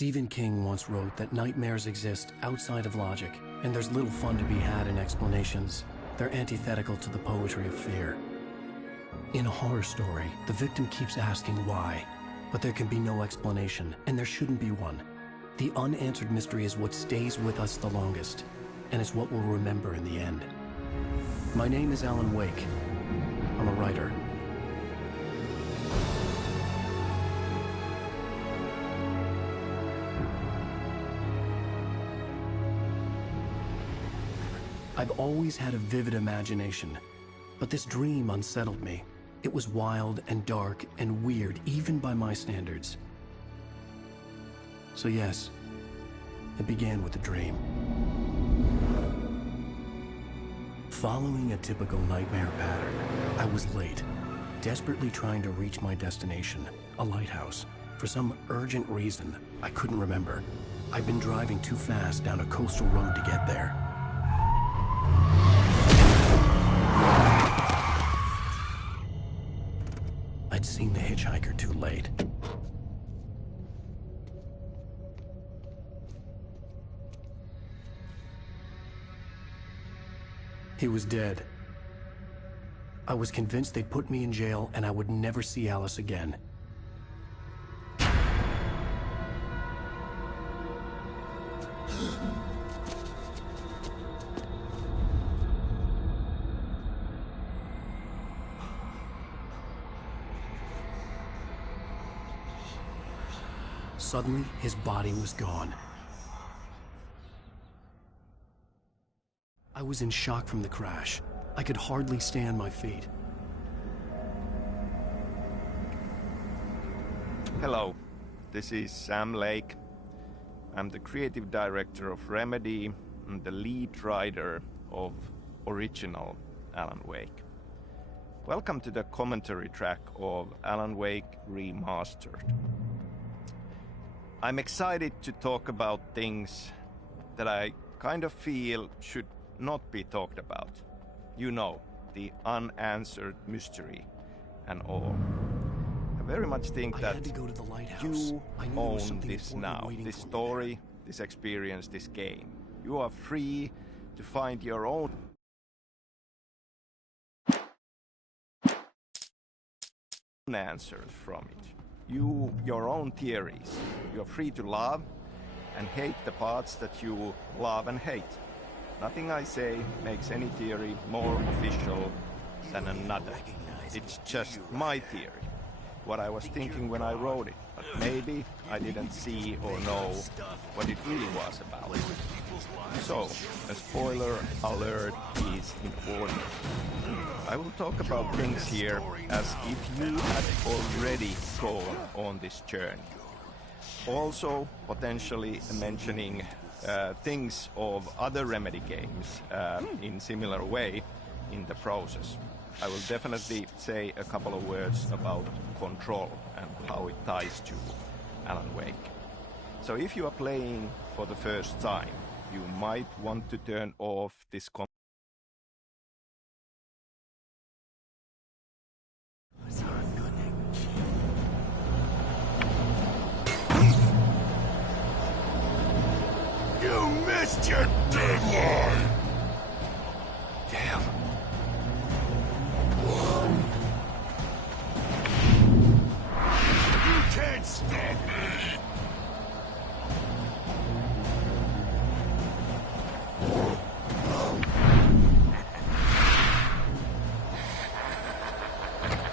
Stephen King once wrote that nightmares exist outside of logic, and there's little fun to be had in explanations. They're antithetical to the poetry of fear. In a horror story, the victim keeps asking why, but there can be no explanation, and there shouldn't be one. The unanswered mystery is what stays with us the longest, and it's what we'll remember in the end. My name is Alan Wake. I'm a writer. I've always had a vivid imagination, but this dream unsettled me. It was wild and dark and weird, even by my standards. So yes, it began with a dream. Following a typical nightmare pattern, I was late, desperately trying to reach my destination, a lighthouse. For some urgent reason, I couldn't remember. I'd been driving too fast down a coastal road to get there. I'd seen the hitchhiker too late. He was dead. I was convinced they'd put me in jail and I would never see Alice again. Suddenly, his body was gone. I was in shock from the crash. I could hardly stay on my feet. Hello, this is Sam Lake. I'm the creative director of Remedy and the lead writer of original Alan Wake. Welcome to the commentary track of Alan Wake Remastered. I'm excited to talk about things that I kind of feel should not be talked about. You know, the unanswered mystery and all. I very much think that you own this now, this story, this experience, this game. You are free to find your own answers from it. Your own theories. You're free to love and hate the parts that you love and hate. Nothing I say makes any theory more official than another. It's just my theory, what I was thinking when I wrote it, but maybe I didn't see or know what it really was about. So, a spoiler alert is in order. I will talk about things here as if you had already gone on this journey. Also, potentially mentioning things of other Remedy games in similar way in the process. I will definitely say a couple of words about Control and how it ties to Alan Wake. So if you are playing for the first time, you might want to turn off this You missed your deadline! Damn. You can't stop me!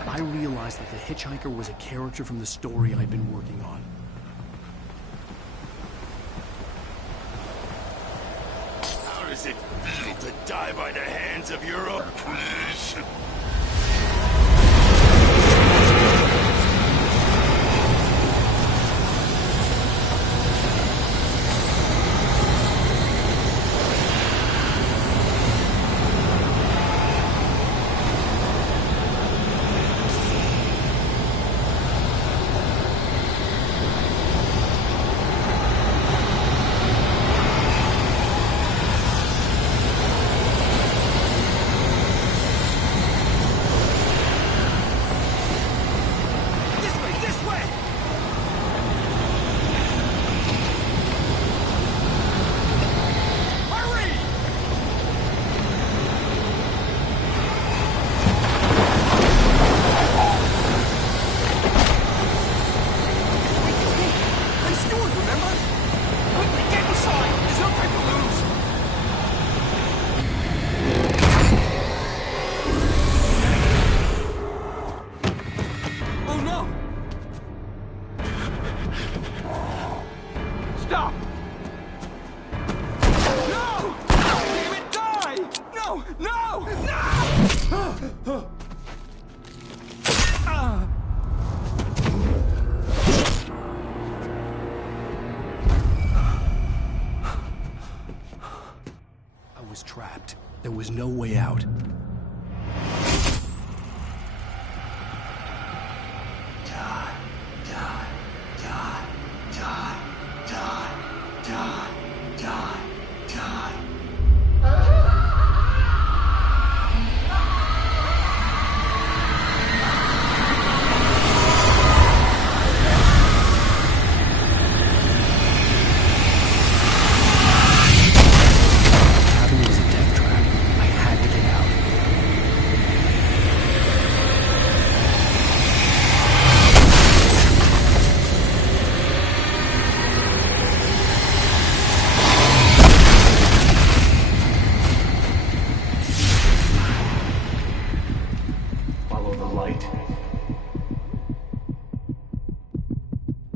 I realized that the hitchhiker was a character from the story I'd been working on. How does it feel to die by the hands of your own creation? Stop! No! Damn it, die! No! No! No! I was trapped. There was no way out.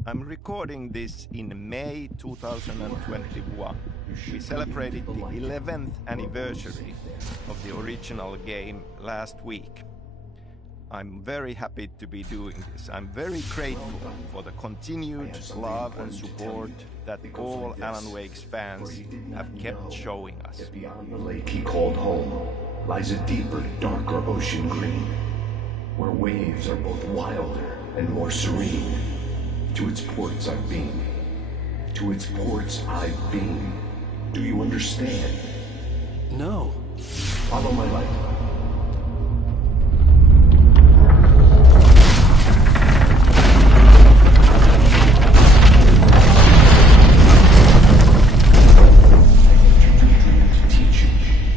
I'm recording this in May 2021. We celebrated the 11th anniversary of the original game last week. I'm very happy to be doing this. I'm very grateful for the continued love and support that all Alan Wake's fans have kept showing us. Beyond the lake he called home lies a deeper, darker ocean green, where waves are both wilder and more serene. To its ports I've been. To its ports I've been. Do you understand? No. Follow my light. To teach you,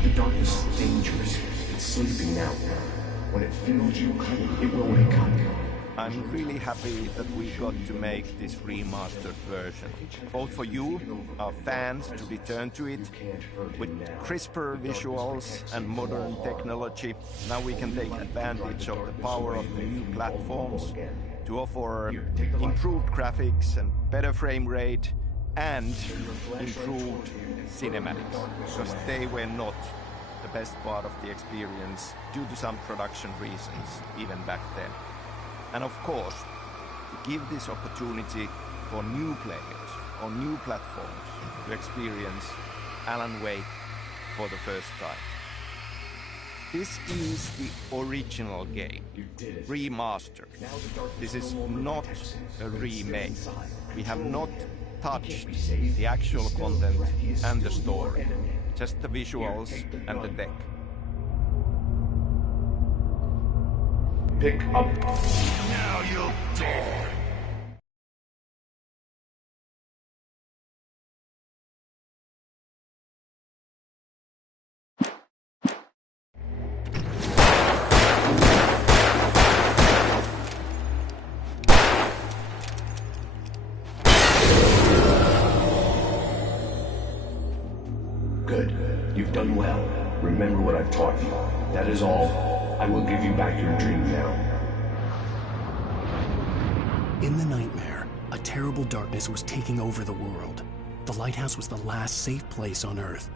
the darkness is dangerous. It's sleeping now. When it feels you coming, it will wake up. I'm really happy that we got to make this remastered version, both for you, our fans, to return to it. With crisper visuals and modern technology, now we can take advantage of the power of the new platforms to offer improved graphics and better frame rate and improved cinematics, because they were not the best part of the experience due to some production reasons even back then. And of course, to give this opportunity for new players on new platforms to experience Alan Wake for the first time. This is the original game, remastered. This is not a remake. We have not touched the actual content and the story, just the visuals and the tech. Pick up. Now you'll die. Good. You've done well. Remember what I've taught you. That is all. I will give you back your dream now. In the nightmare, a terrible darkness was taking over the world. The lighthouse was the last safe place on Earth.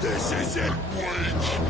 This isn't Wake!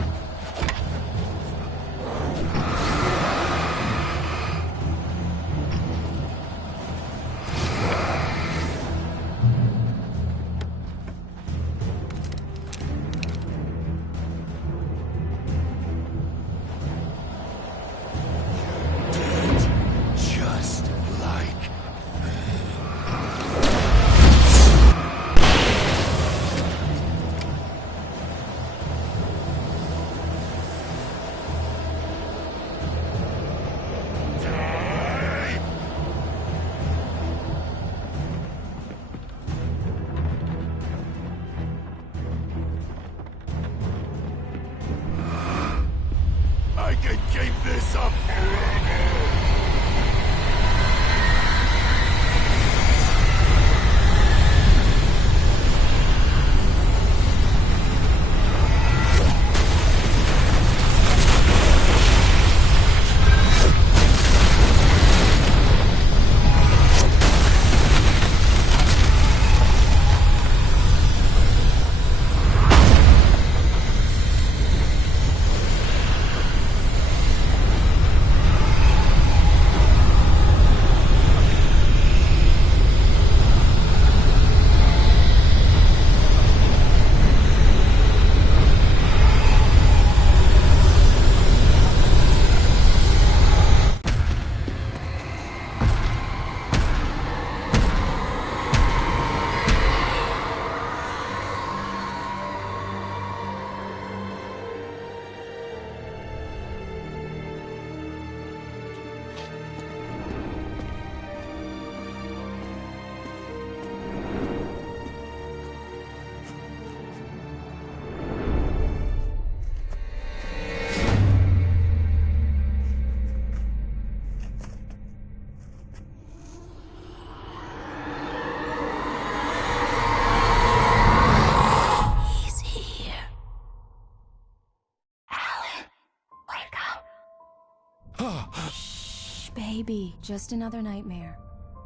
Baby, just another nightmare.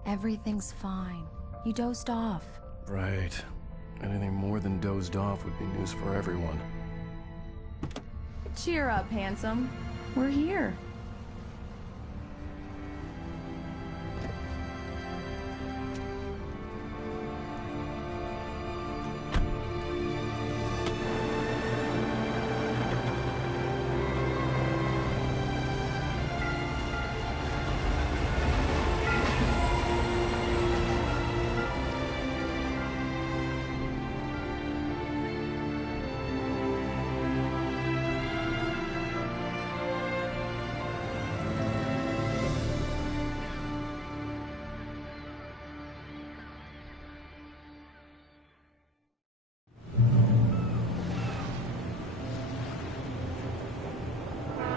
Everything's fine. You dozed off. Right. Anything more than dozed off would be news for everyone. Cheer up, handsome. We're here.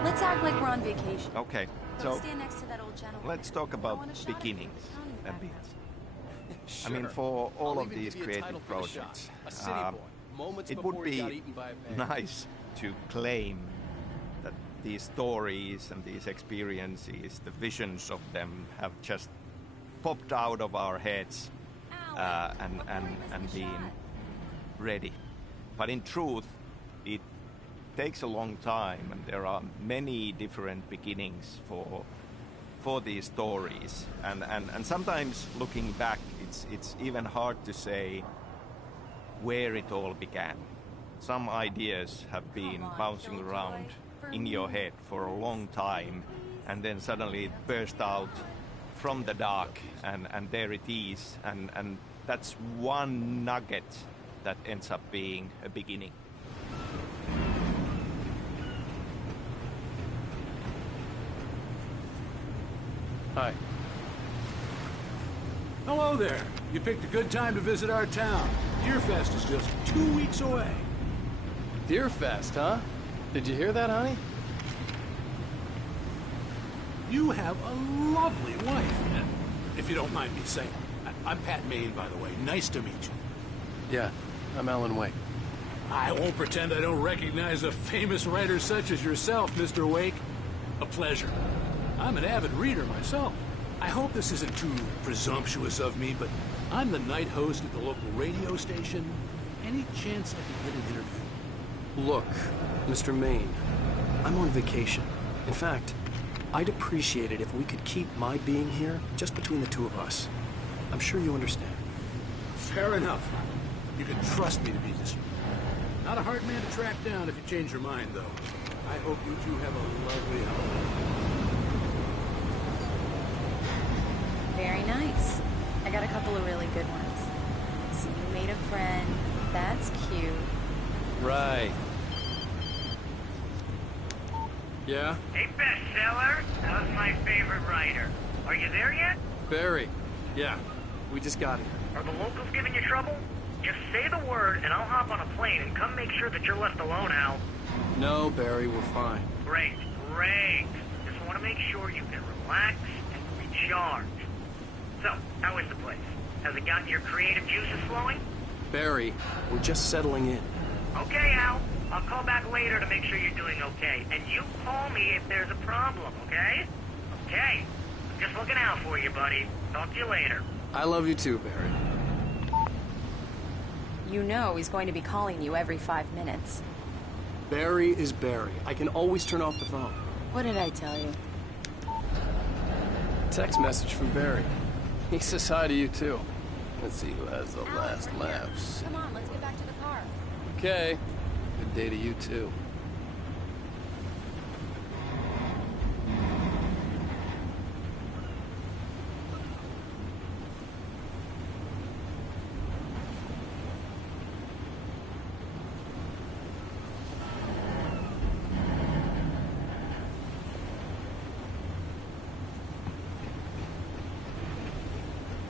Let's act like we're on vacation. Okay, Go so stand next to that old gentleman. let's talk I about want a shot of beginnings the a county bit. I mean, for all of these creative projects, it would be nice to claim that these stories and these experiences, the visions of them have just popped out of our heads and been ready. But in truth, it takes a long time, and there are many different beginnings for these stories, and sometimes looking back, it's even hard to say where it all began. Some ideas have been bouncing around in your head for a long time, and then suddenly it burst out from the dark, and there it is, and that's one nugget that ends up being a beginning. Hi. Hello there. You picked a good time to visit our town. Deerfest is just 2 weeks away. Deerfest, huh? Did you hear that, honey? You have a lovely wife, if you don't mind me saying. I'm Pat Maine, by the way. Nice to meet you. Yeah, I'm Alan Wake. I won't pretend I don't recognize a famous writer such as yourself, Mr. Wake. A pleasure. I'm an avid reader myself. I hope this isn't too presumptuous of me, but I'm the night host at the local radio station. Any chance I could get an interview? Look, Mr. Maine, I'm on vacation. In fact, I'd appreciate it if we could keep my being here just between the two of us. I'm sure you understand. Fair enough. You can trust me to be discreet. Not a hard man to track down if you change your mind, though. I hope you two have a lovely holiday. Very nice. I got a couple of really good ones. So you made a friend. That's cute. Right. Yeah? Hey, bestseller. How's my favorite writer? Are you there yet? Barry. Yeah. We just got here. Are the locals giving you trouble? Just say the word, and I'll hop on a plane and come make sure that you're left alone, Al. No, Barry, we're fine. Great, great. Just want to make sure you can relax and recharge. So, how is the place? Has it gotten your creative juices flowing? Barry, we're just settling in. Okay, Al. I'll call back later to make sure you're doing okay. And you call me if there's a problem, okay? Okay. I'm just looking out for you, buddy. Talk to you later. I love you too, Barry. You know he's going to be calling you every 5 minutes. Barry is Barry. I can always turn off the phone. What did I tell you? Text message from Barry. He says hi to you too. Let's see who has the last laughs. Come on, let's get back to the car. Okay. Good day to you too.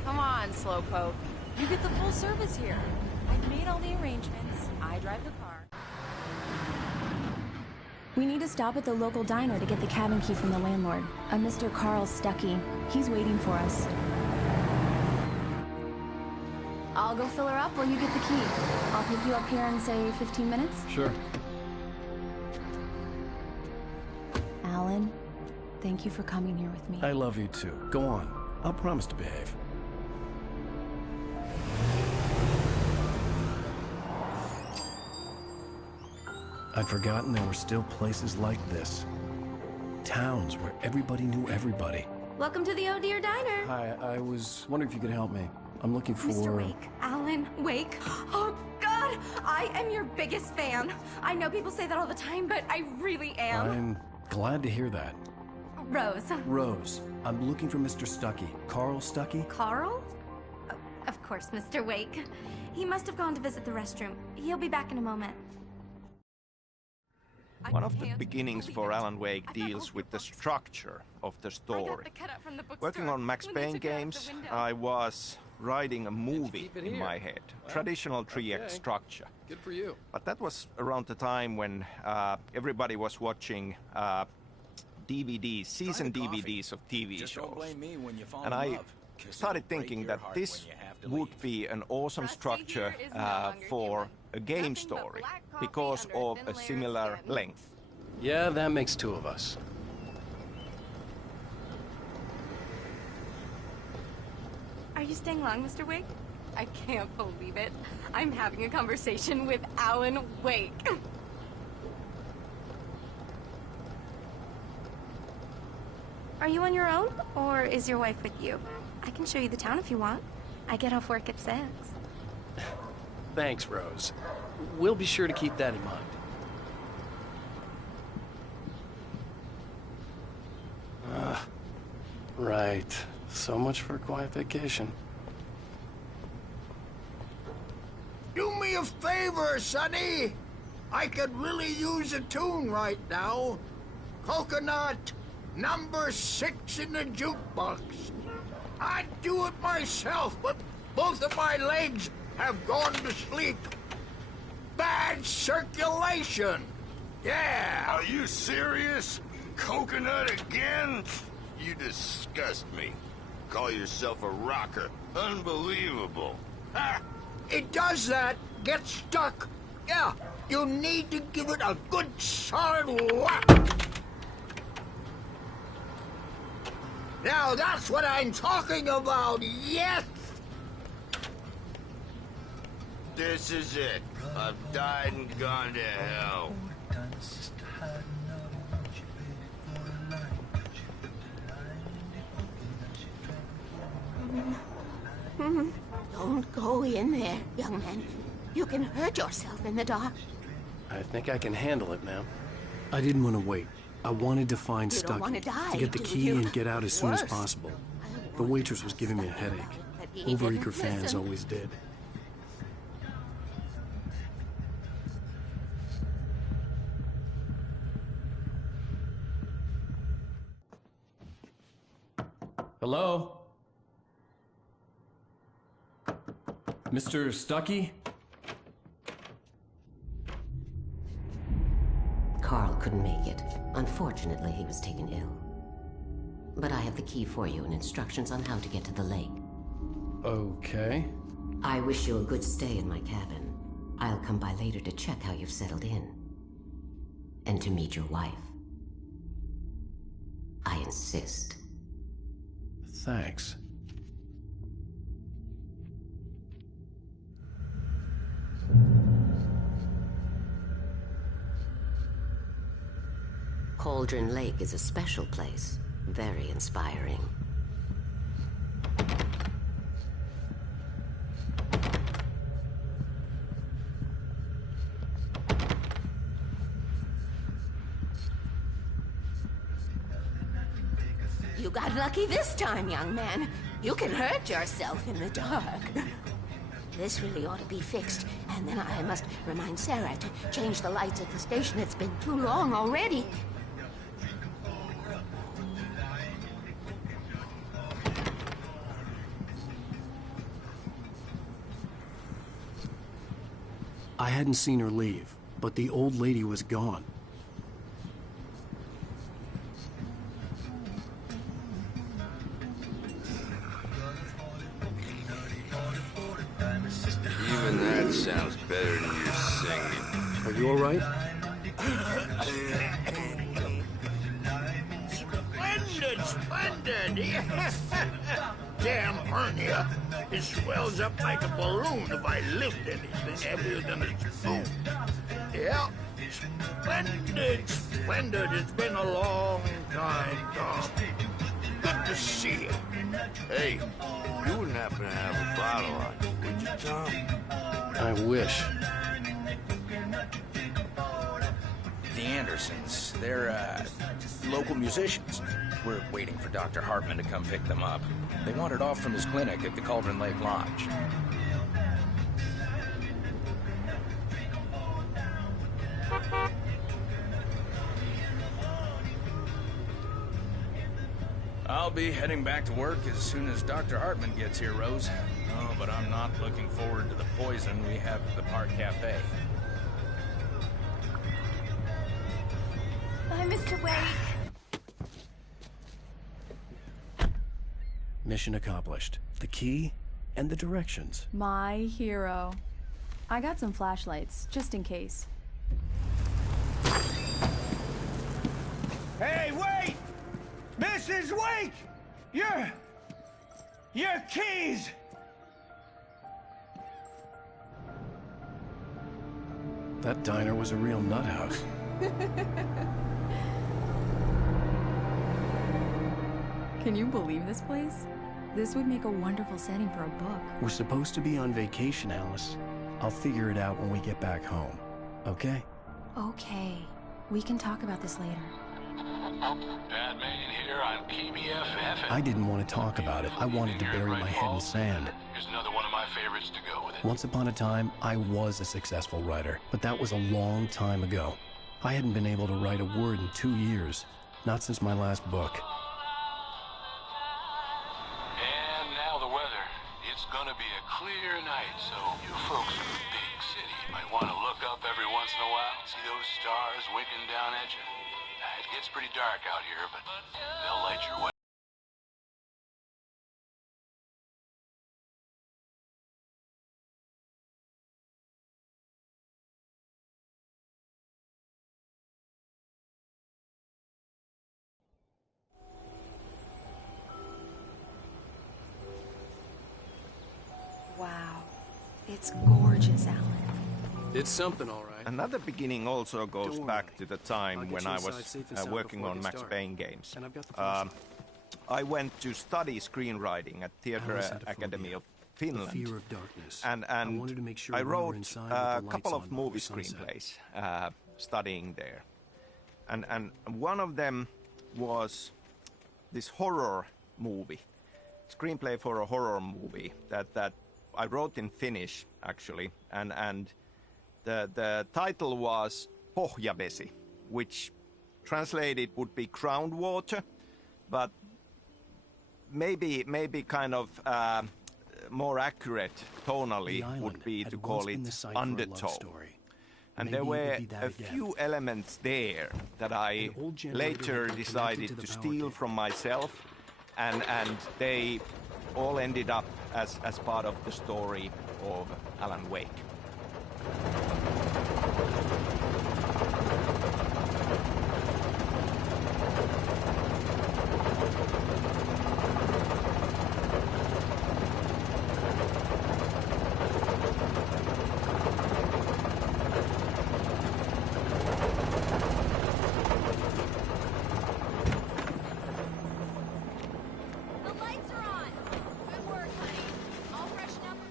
Come on, Slowpoke. You get the full service here. I've made all the arrangements. I drive the car. We need to stop at the local diner to get the cabin key from the landlord. A Mr. Carl Stuckey. He's waiting for us. I'll go fill her up while you get the key. I'll pick you up here in, say, 15 minutes? Sure. Alan, Thank you for coming here with me. I love you too. Go on. I'll promise to behave. I'd forgotten there were still places like this. Towns where everybody knew everybody. Welcome to the Oh Dear Diner. Hi, I was wondering if you could help me. I'm looking for... Mr. Wake. Alan Wake. Oh, God! I am your biggest fan. I know people say that all the time, but I really am. I'm glad to hear that. Rose. Rose, I'm looking for Mr. Stuckey. Carl Stuckey? Carl? Oh, of course, Mr. Wake. He must have gone to visit the restroom. He'll be back in a moment. One of the beginnings for Alan Wake deals with the structure of the story. Working on Max Payne games, I was writing a movie in my head. Traditional 3-act structure. Good for you. But that was around the time when everybody was watching DVDs, season DVDs of TV shows. And I started thinking that this would be an awesome structure for a game story because of a similar length. Yeah, that makes two of us. Are you staying long, Mr. Wake? I can't believe it. I'm having a conversation with Alan Wake. Are you on your own, or is your wife with you? I can show you the town if you want. I get off work at 6. Thanks, Rose. We'll be sure to keep that in mind. Right. So much for a quiet vacation. Do me a favor, Sonny. I could really use a tune right now. Coconut, number 6 in the jukebox. I'd do it myself, but both of my legs have gone to sleep. Bad circulation. Yeah. Are you serious? Coconut again? You disgust me. Call yourself a rocker. Unbelievable. Ah, it does that. Get stuck. Yeah, you need to give it a good solid whack. Now that's what I'm talking about, yes! This is it. I've died and gone to hell. Don't go in there, young man. You can hurt yourself in the dark. I think I can handle it, ma'am. I didn't want to wait. I wanted to find You don't want Stuckey, to die, to get the do key you? and get out as soon as Worse. possible. The waitress was giving me a headache. He Overeager didn't fans listen. always did. Hello? Mr. Stuckey? Carl couldn't make it. Unfortunately, he was taken ill. But I have the key for you and instructions on how to get to the lake. Okay. I wish you a good stay in my cabin. I'll come by later to check how you've settled in. And to meet your wife. I insist. Thanks. Cauldron Lake is a special place. Very inspiring. You got lucky this time, young man. You can hurt yourself in the dark. This really ought to be fixed, and then I must remind Sarah to change the lights at the station. It's been too long already. I hadn't seen her leave, but the old lady was gone. Even that sounds better than your singing. Are you all right? When Remastered! Damn hernia! It swells up like a balloon if I lift anything heavier than a spoon. Yeah, splendid, splendid. It's been a long time, Tom. Good to see you. Hey, you wouldn't happen to have a bottle on you, would you, Tom? I wish. The Andersons, they're, local musicians. We're waiting for Dr. Hartman to come pick them up. They wandered off from his clinic at the Cauldron Lake Lodge. I'll be heading back to work as soon as Dr. Hartman gets here, Rose. Oh, but I'm not looking forward to the poison we have at the Park Cafe. Bye, Mr. Wake. Mission accomplished. The key and the directions. My hero. I got some flashlights, just in case. Hey, wait! Mrs. Wake! Your keys! That diner was a real nut house. Can you believe this place? This would make a wonderful setting for a book. We're supposed to be on vacation, Alice. I'll figure it out when we get back home. Okay? Okay. We can talk about this later. Bad man here on KBFF. I didn't want to talk about it. I wanted to bury my head in sand. Here's another one of my favorites to go with it. Once upon a time, I was a successful writer, but that was a long time ago. I hadn't been able to write a word in 2 years. Not since my last book. And now the weather. It's gonna be a clear night, so you folks in the big city might want to look up every once in a while. See those stars winking down at you? It gets pretty dark out here, but they'll light your way. Wow. It's gorgeous, Alan. It's something, all right. Another beginning also goes Don't back worry. to the I'll time get when you I inside was safe and sound working before it on gets Max dark. Payne games. And I've got the flashlight. I went to study screenwriting at Theatre Alice had a Academy phobia. of The Finland. fear of darkness. And I wanted to make sure I we were wrote inside with a the couple lights of on movie before sunset. screenplays studying there. And one of them was this horror movie, screenplay for a horror movie that I wrote in Finnish, actually. And the title was Pohjavesi, which translated would be groundwater, but maybe kind of more accurate tonally would be to call it undertow. And there were a few elements there that I later decided to steal from myself, and they all ended up as part of the story of Alan Wake.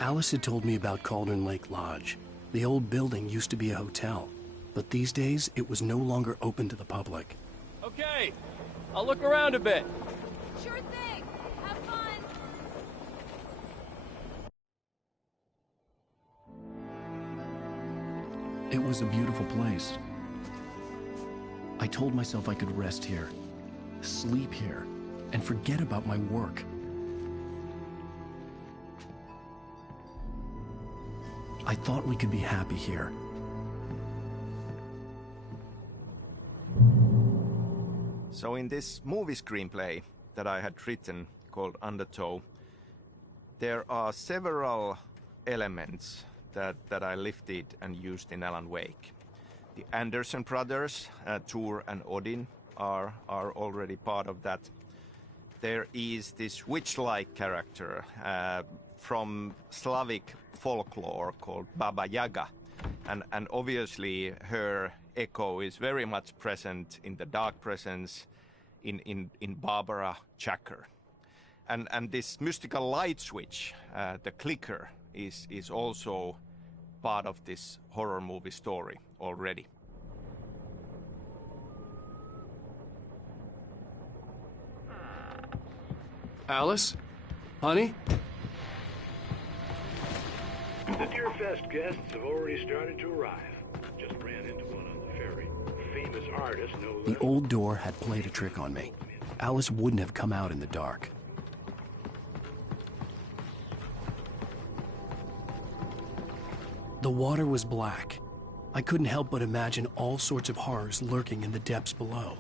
Alice had told me about Cauldron Lake Lodge. The old building used to be a hotel, but these days it was no longer open to the public. Okay, I'll look around a bit. Sure thing. Have fun. It was a beautiful place. I told myself I could rest here, sleep here, and forget about my work. I thought we could be happy here. So in this movie screenplay that I had written called Undertow, there are several elements that I lifted and used in Alan Wake. The Anderson brothers, Tor and Odin, are already part of that. there is this witch-like character from Slavic folklore called Baba Yaga. And obviously her echo is very much present in the Dark Presence, in Barbara Chacker. And this mystical light switch, the clicker, is also part of this horror movie story already. Alice? Honey? The Deer Fest guests have already started to arrive. Just ran into one on the ferry. Famous artist, no less. The old door had played a trick on me. Alice wouldn't have come out in the dark. The water was black. I couldn't help but imagine all sorts of horrors lurking in the depths below.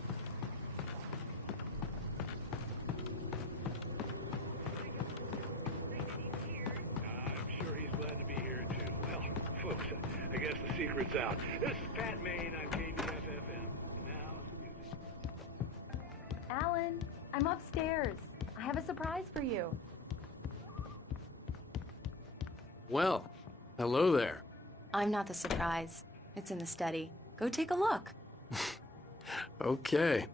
I'm sure he's glad to be here, too. Well, folks, I guess the secret's out. This is Pat Maine on KBFFM. Now... Alan, I'm upstairs. I have a surprise for you. Well, hello there. I'm not the surprise. It's in the study. Go take a look. Okay.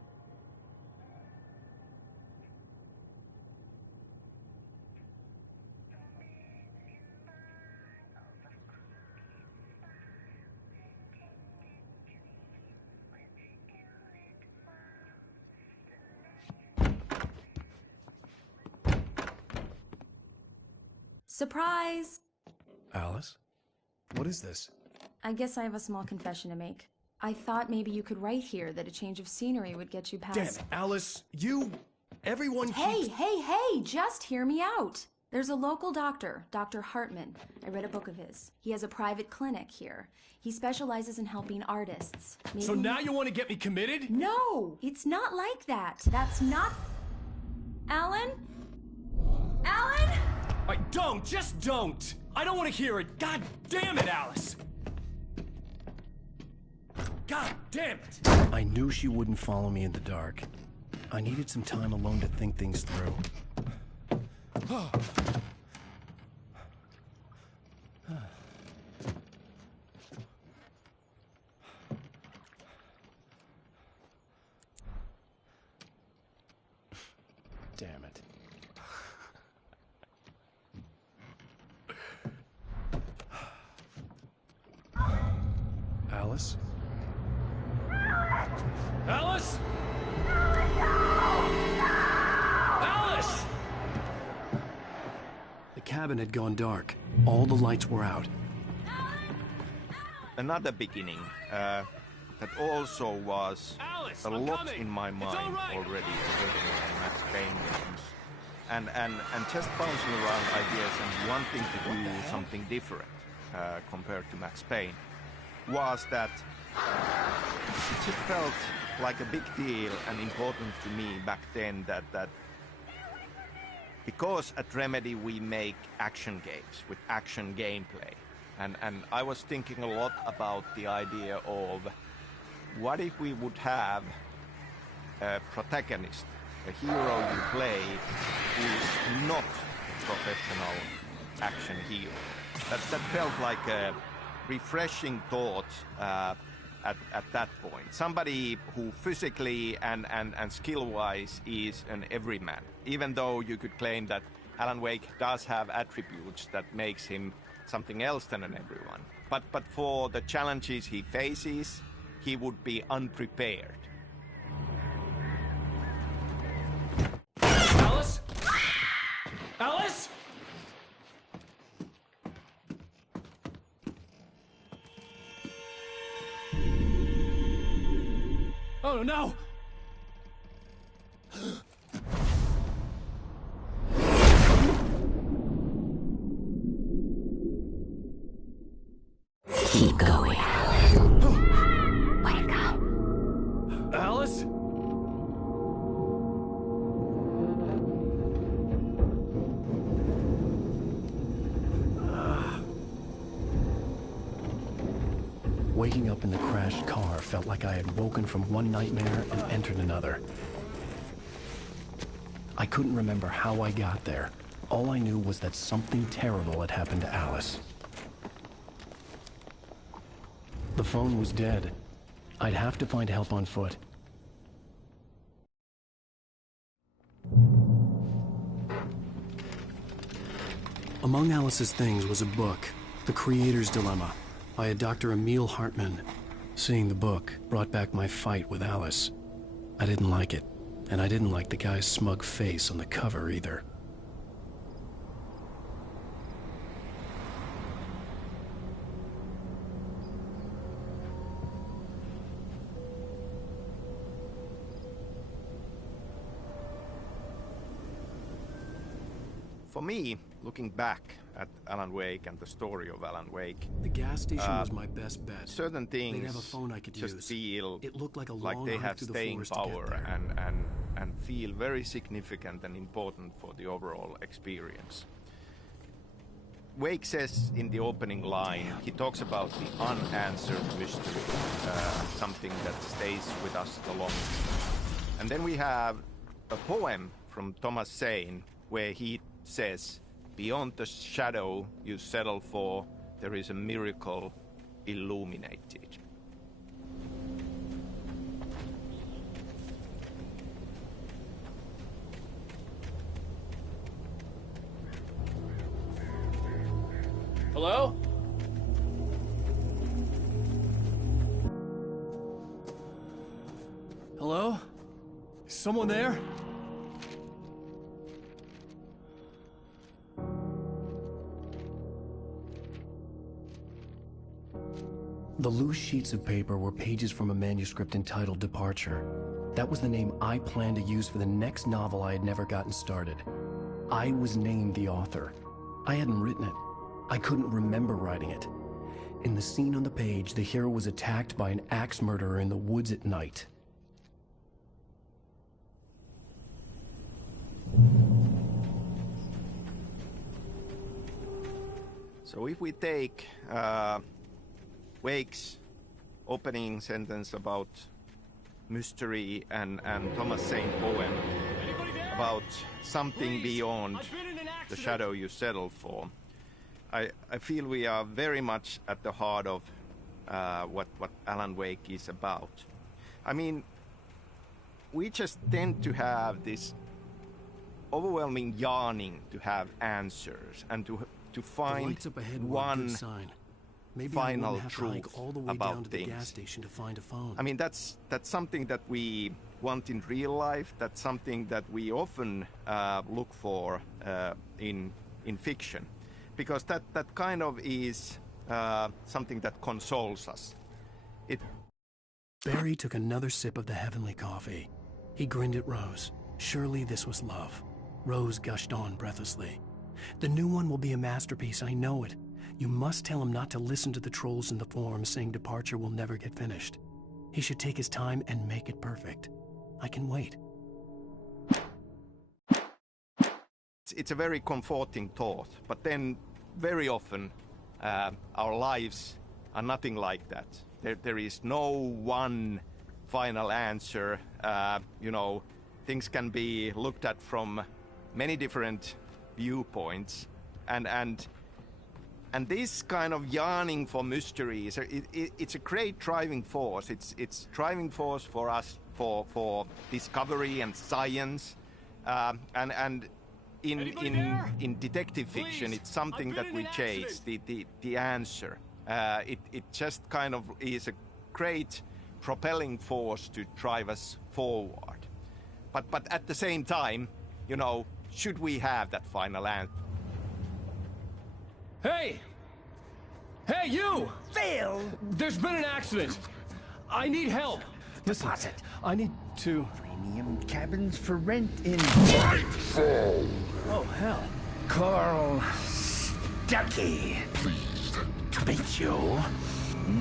Surprise! Alice? What is this? I guess I have a small confession to make. I thought maybe you could write here that a change of scenery would get you past... Damn it, Alice! Everyone keeps... Hey! Just hear me out! There's a local doctor, Dr. Hartman. I read a book of his. He has a private clinic here. He specializes in helping artists. Maybe... So now you want to get me committed? No! It's not like that. That's not... Alan? Alan? Just don't! I don't want to hear it! God damn it, Alice! God damn it! I knew she wouldn't follow me in the dark. I needed some time alone to think things through. Damn it. Alice? Alice? Alice! The cabin had gone dark. All the lights were out. Another beginning that also was a lot in my mind already working on Max Payne games. And just bouncing around ideas and wanting to do something different compared to Max Payne was that it just felt like a big deal and important to me back then that because at Remedy we make action games with action gameplay, and I was thinking a lot about the idea of what if we would have a protagonist, a hero you play who is not a professional action hero. That felt like a refreshing thought at that point. Somebody who physically and skill-wise is an everyman, even though you could claim that Alan Wake does have attributes that makes him something else than an everyone. But for the challenges he faces, he would be unprepared. Alice? Alice? Oh no! Keep going. Wake up. Alice? Waking up in the crashed car felt like I had woken from one nightmare and entered another. I couldn't remember how I got there. All I knew was that something terrible had happened to Alice. The phone was dead. I'd have to find help on foot. Among Alice's things was a book, The Creator's Dilemma, by a Dr. Emil Hartmann. Seeing the book brought back my fight with Alice. I didn't like it, and I didn't like the guy's smug face on the cover either. For me, looking back at Alan Wake and the story of Alan Wake, the gas station was my best bet. Certain things They'd have a phone I could just use. feel it looked like a like long they hike have through the staying forest to get power there. and feel very significant and important for the overall experience. Wake says in the opening line, he talks about the unanswered mystery, something that stays with us the longest. And then we have a poem from Thomas Zane where he says, "Beyond the shadow you settle for, there is a miracle illuminated." Hello? Hello? Is someone there? The loose sheets of paper were pages from a manuscript entitled Departure. That was the name I planned to use for the next novel I had never gotten started. I was named the author. I hadn't written it. I couldn't remember writing it. In the scene on the page, the hero was attacked by an axe murderer in the woods at night. So if we take Wake's opening sentence about mystery and Thomas Zane poem about something beyond the shadow you settle for, I feel we are very much at the heart of what Alan Wake is about. I mean, we just tend to have this overwhelming yearning to have answers and to find one final truth about things. I mean, that's something that we want in real life. That's something that we often look for in fiction, because that kind of is something that consoles us. Barry took another sip of the heavenly coffee. He grinned at Rose. Surely this was love. Rose gushed on breathlessly. The new one will be a masterpiece, I know it. You must tell him not to listen to the trolls in the forums saying Departure will never get finished. He should take his time and make it perfect. I can wait. It's a very comforting thought, but then very often our lives are nothing like that. There is no one final answer. You know, things can be looked at from many different viewpoints, and this kind of yearning for mysteries, it's a great driving force. It's driving force for us for discovery and science, and in detective fiction, it's something that we chase, the answer. It just kind of is a great propelling force to drive us forward. But at the same time, you know, should we have that final answer? Hey! Hey, you! Phil! There's been an accident. I need help. Listen, I need to... Premium cabins for rent in... Nightfall! Oh, hell. Carl Stuckey. Pleased to meet you.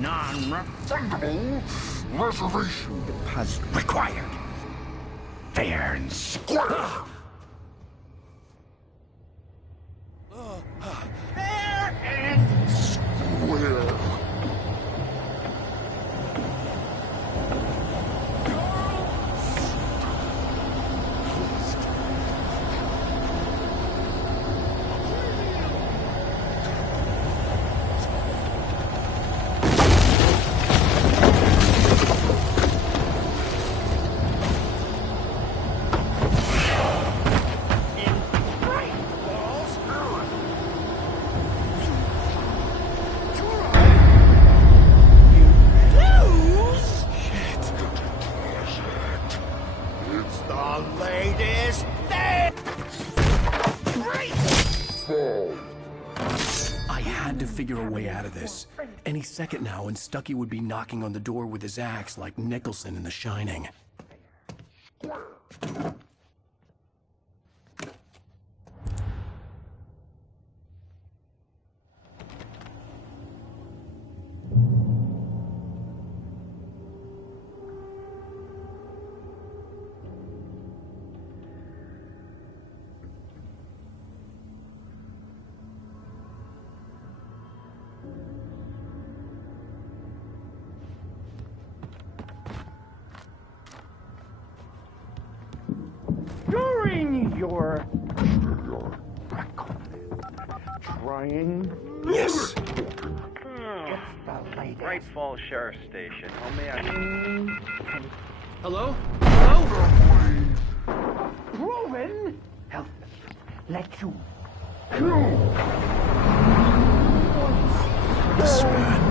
Non-refundable reservation deposit required. Fair and square. Fair and square. out of this. Any second now, and Stucky would be knocking on the door with his axe like Nicholson in The Shining. During your trying. Yes. It's the latest. Great Falls Sheriff Station. How may I... Hello? Hello? Proven health. Let you This is bad.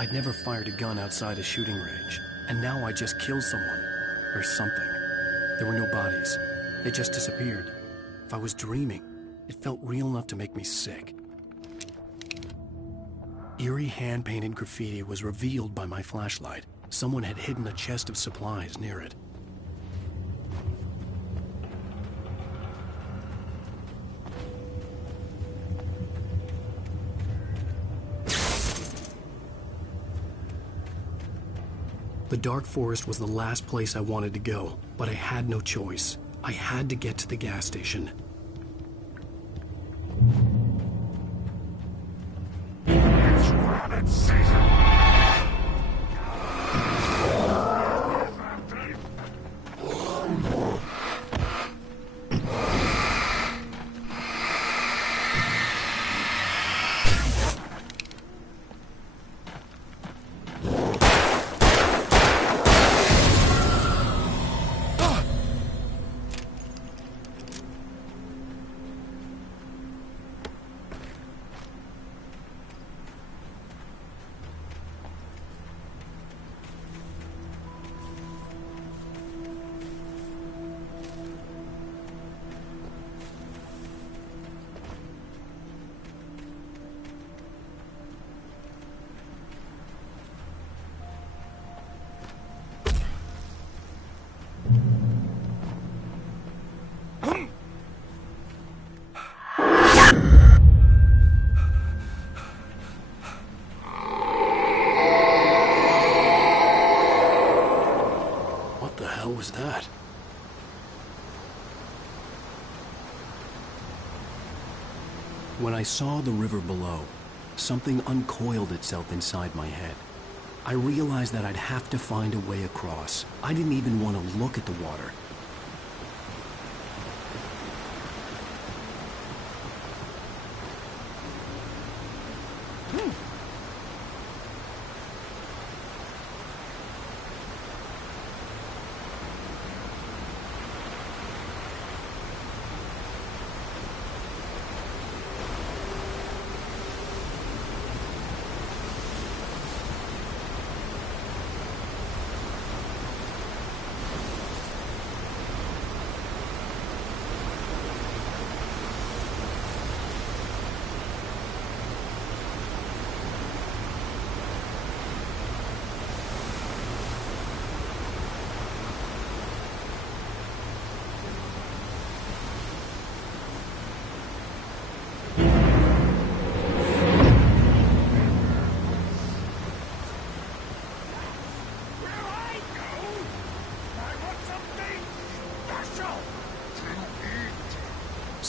I'd never fired a gun outside a shooting range, and now I just killed someone. Or something. There were no bodies. They just disappeared. If I was dreaming, it felt real enough to make me sick. Eerie hand-painted graffiti was revealed by my flashlight. Someone had hidden a chest of supplies near it. The dark forest was the last place I wanted to go, but I had no choice. I had to get to the gas station. It's rabbit season. Was that? When I saw the river below, something uncoiled itself inside my head. I realized that I'd have to find a way across. I didn't even want to look at the water.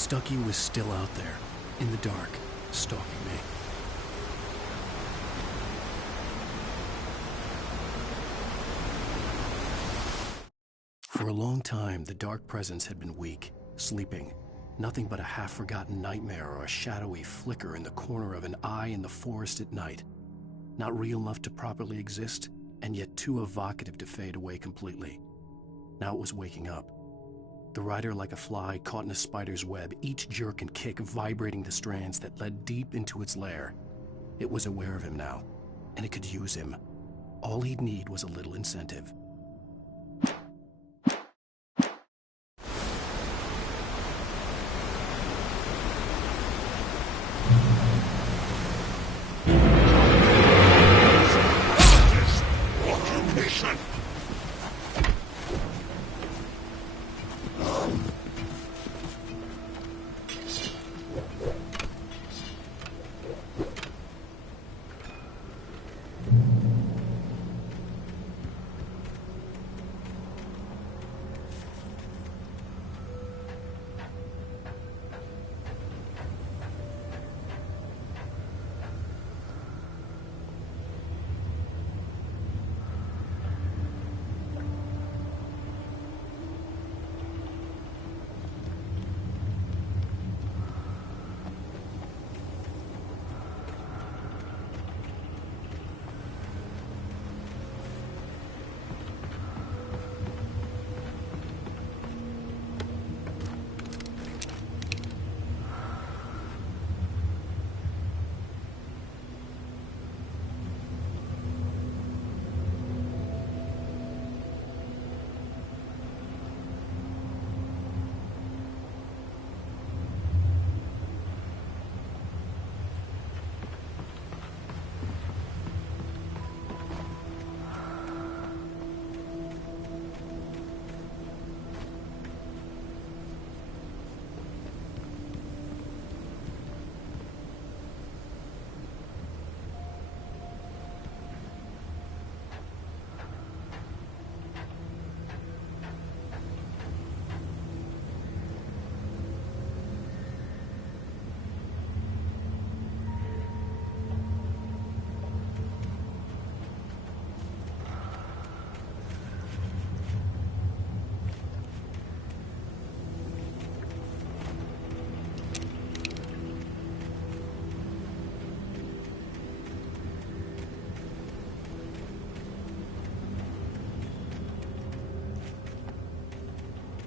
Stucky was still out there, in the dark, stalking me. For a long time, the dark presence had been weak, sleeping. Nothing but a half-forgotten nightmare or a shadowy flicker in the corner of an eye in the forest at night. Not real enough to properly exist, and yet too evocative to fade away completely. Now it was waking up. The rider like a fly caught in a spider's web, each jerk and kick vibrating the strands that led deep into its lair. It was aware of him now, and it could use him. All he'd need was a little incentive.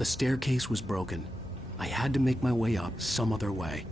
The staircase was broken. I had to make my way up some other way.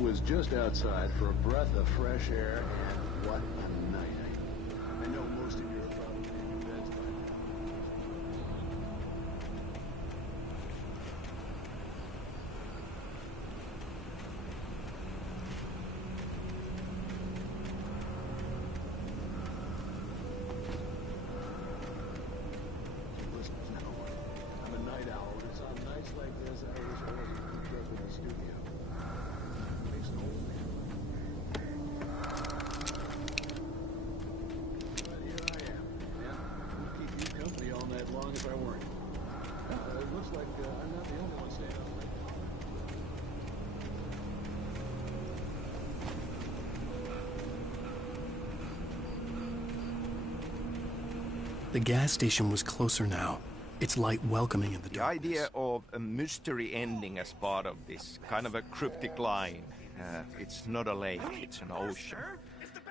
was just outside for a breath of fresh air, and what a night. I know most of you are probably in bed by now. Listen, I'm a night owl. It's on nights like this I wish I wasn't cooped up in the studio. Makes an old man. But here I am. Yeah, I'd keep you company all night long if I weren't. It looks like I'm not the only one staying up late. The gas station was closer now, its light welcoming in the The darkness. idea of a mystery ending as part of this kind of a cryptic line, it's not a lake, it's an ocean,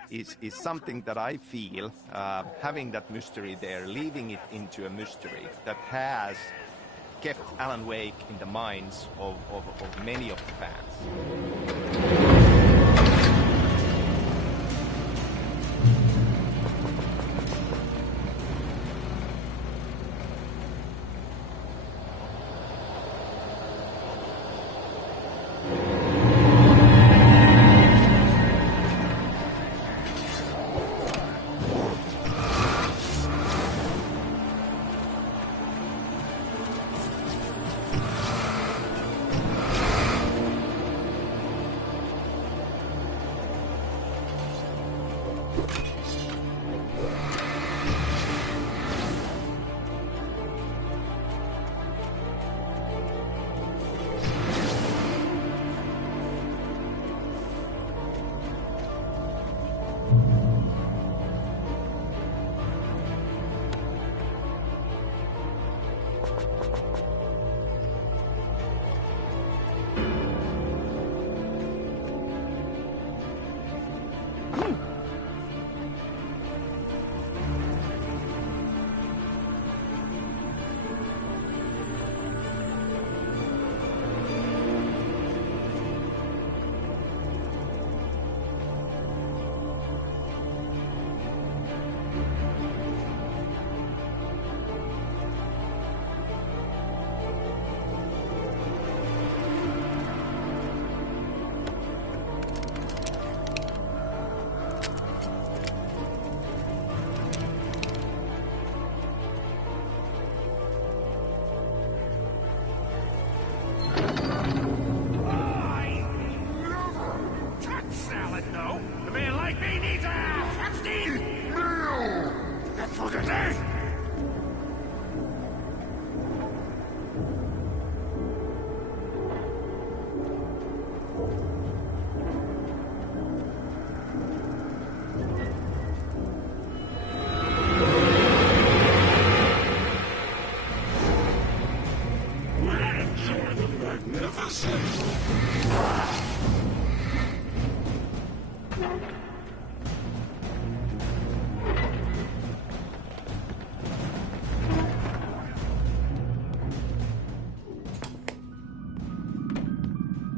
is something that I feel, having that mystery there, leaving it into a mystery that has kept Alan Wake in the minds of many of the fans.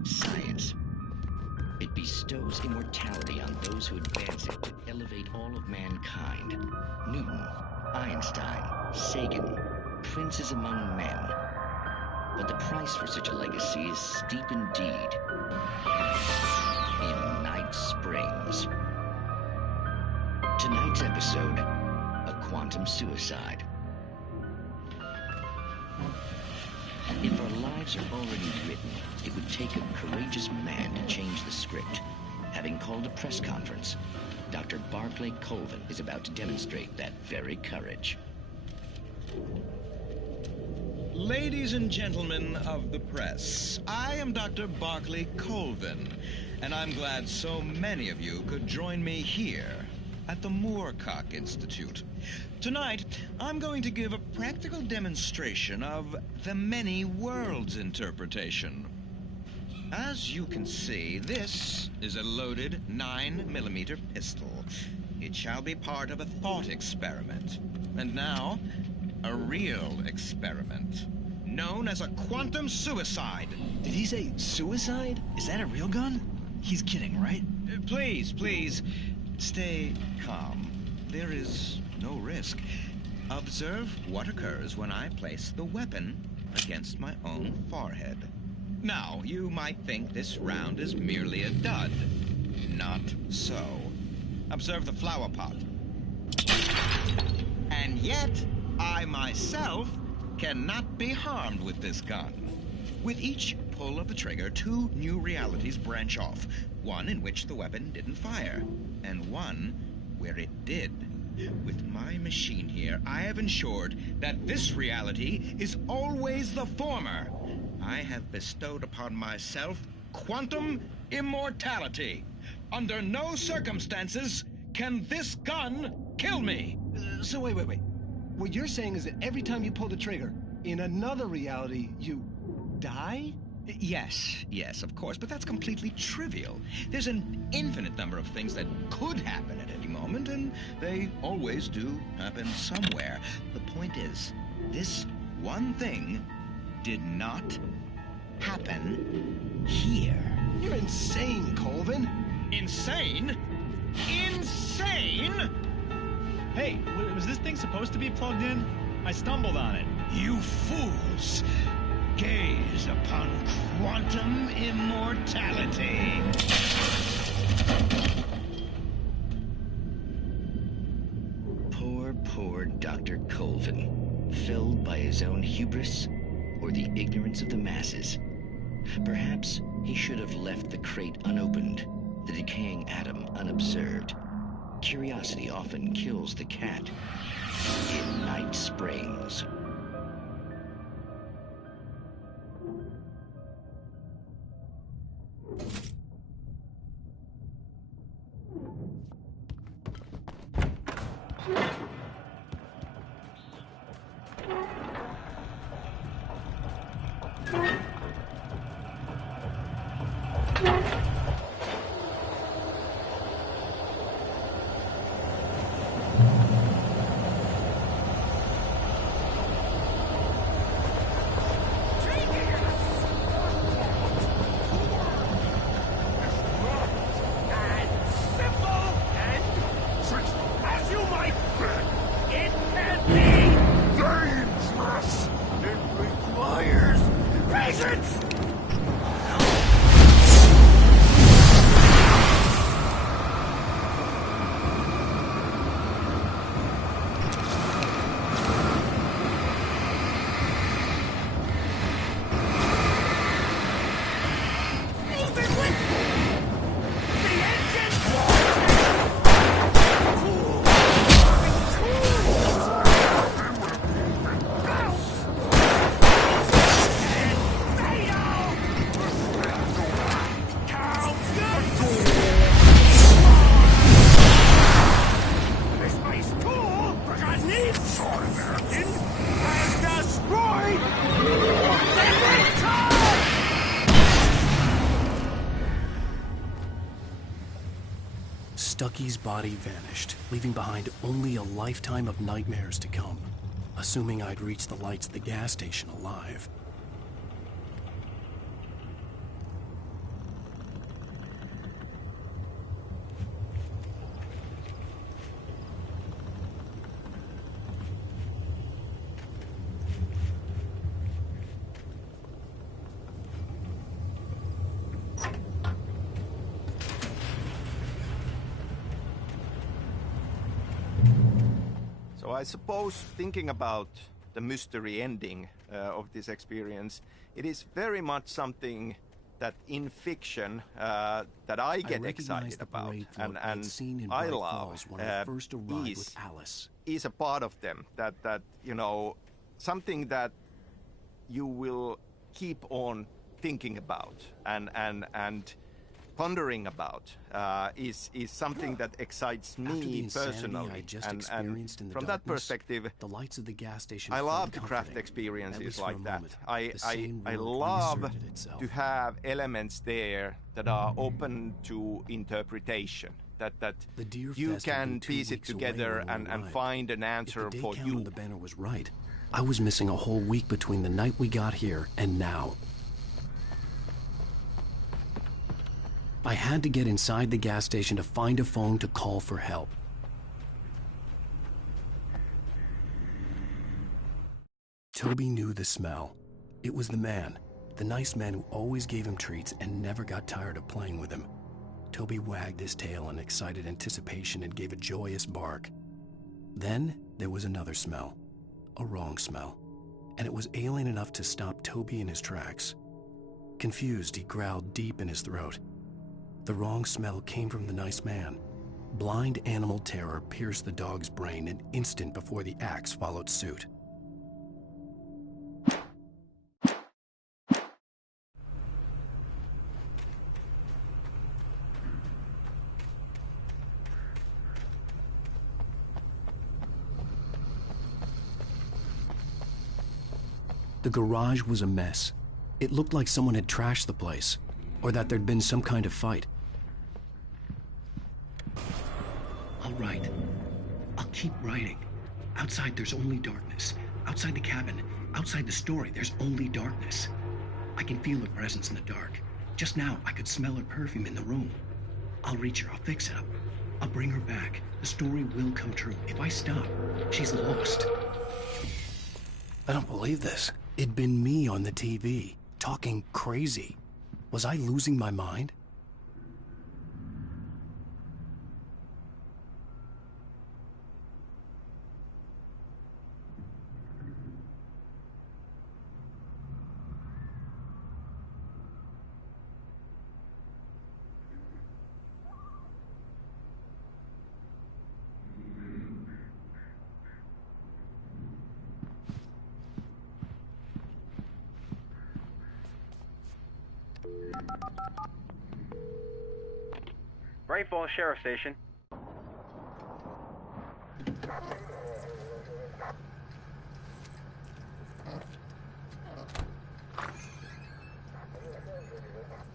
Science. It bestows immortality on those who advance it to elevate all of mankind. Newton, Einstein, Sagan, princes among men. But the price for such a legacy is steep indeed. In Night Springs. Tonight's episode, a quantum suicide. If our lives are already written, it would take a courageous man to change the script. Having called a press conference, Dr. Barclay Colvin is about to demonstrate that very courage. Ladies and gentlemen of the press, I am Dr. Barclay Colvin, and I'm glad so many of you could join me here at the Moorcock Institute. Tonight, I'm going to give a practical demonstration of the many worlds interpretation. As you can see, this is a loaded 9mm pistol. It shall be part of a thought experiment. And now, a real experiment, known as a quantum suicide. Did he say suicide? Is that a real gun? He's kidding, right? Please, please, stay calm. There is no risk. Observe what occurs when I place the weapon against my own forehead. Now, you might think this round is merely a dud. Not so. Observe the flower pot. And yet, I myself cannot be harmed with this gun. With each pull of the trigger, 2 new realities branch off. One in which the weapon didn't fire, and one where it did. With my machine here, I have ensured that this reality is always the former. I have bestowed upon myself quantum immortality. Under no circumstances can this gun kill me. So wait. What you're saying is that every time you pull the trigger, in another reality, you die? Yes, of course, but that's completely trivial. There's an infinite number of things that could happen at any moment, and they always do happen somewhere. The point is, this one thing did not happen here. You're insane, Colvin. Insane? Insane? Hey, was this thing supposed to be plugged in? I stumbled on it. You fools! Gaze upon quantum immortality. Poor Dr. Colvin, felled by his own hubris or the ignorance of the masses. Perhaps he should have left the crate unopened, the decaying atom unobserved. Curiosity often kills the cat in Night Springs. Stucky's body vanished, leaving behind only a lifetime of nightmares to come, assuming I'd reached the lights at the gas station alive. So I suppose, thinking about the mystery ending of this experience, it is very much something that in fiction that I get excited about and I love is a part of them that you know, something that you will keep on thinking about and pondering about is something that excites me personally, and from that perspective, the lights of the gas station I love to craft experiences like that. I love to have elements there that are open to interpretation, that you can piece it together and find an answer for you. The banner was right. I was missing a whole week between the night we got here and now. I had to get inside the gas station to find a phone to call for help. Toby knew the smell. It was the man, the nice man who always gave him treats and never got tired of playing with him. Toby wagged his tail in excited anticipation and gave a joyous bark. Then there was another smell, a wrong smell, and it was alien enough to stop Toby in his tracks. Confused, he growled deep in his throat. The wrong smell came from the nice man. Blind animal terror pierced the dog's brain an instant before the axe followed suit. The garage was a mess. It looked like someone had trashed the place, or that there'd been some kind of fight. I'll write. I'll keep writing. Outside there's only darkness. Outside the cabin, outside the story, there's only darkness. I can feel her presence in the dark. Just now, I could smell her perfume in the room. I'll reach her, I'll fix it up. I'll bring her back. The story will come true. If I stop, she's lost. I don't believe this. It'd been me on the TV, talking crazy. Was I losing my mind? Bright Falls Sheriff Station.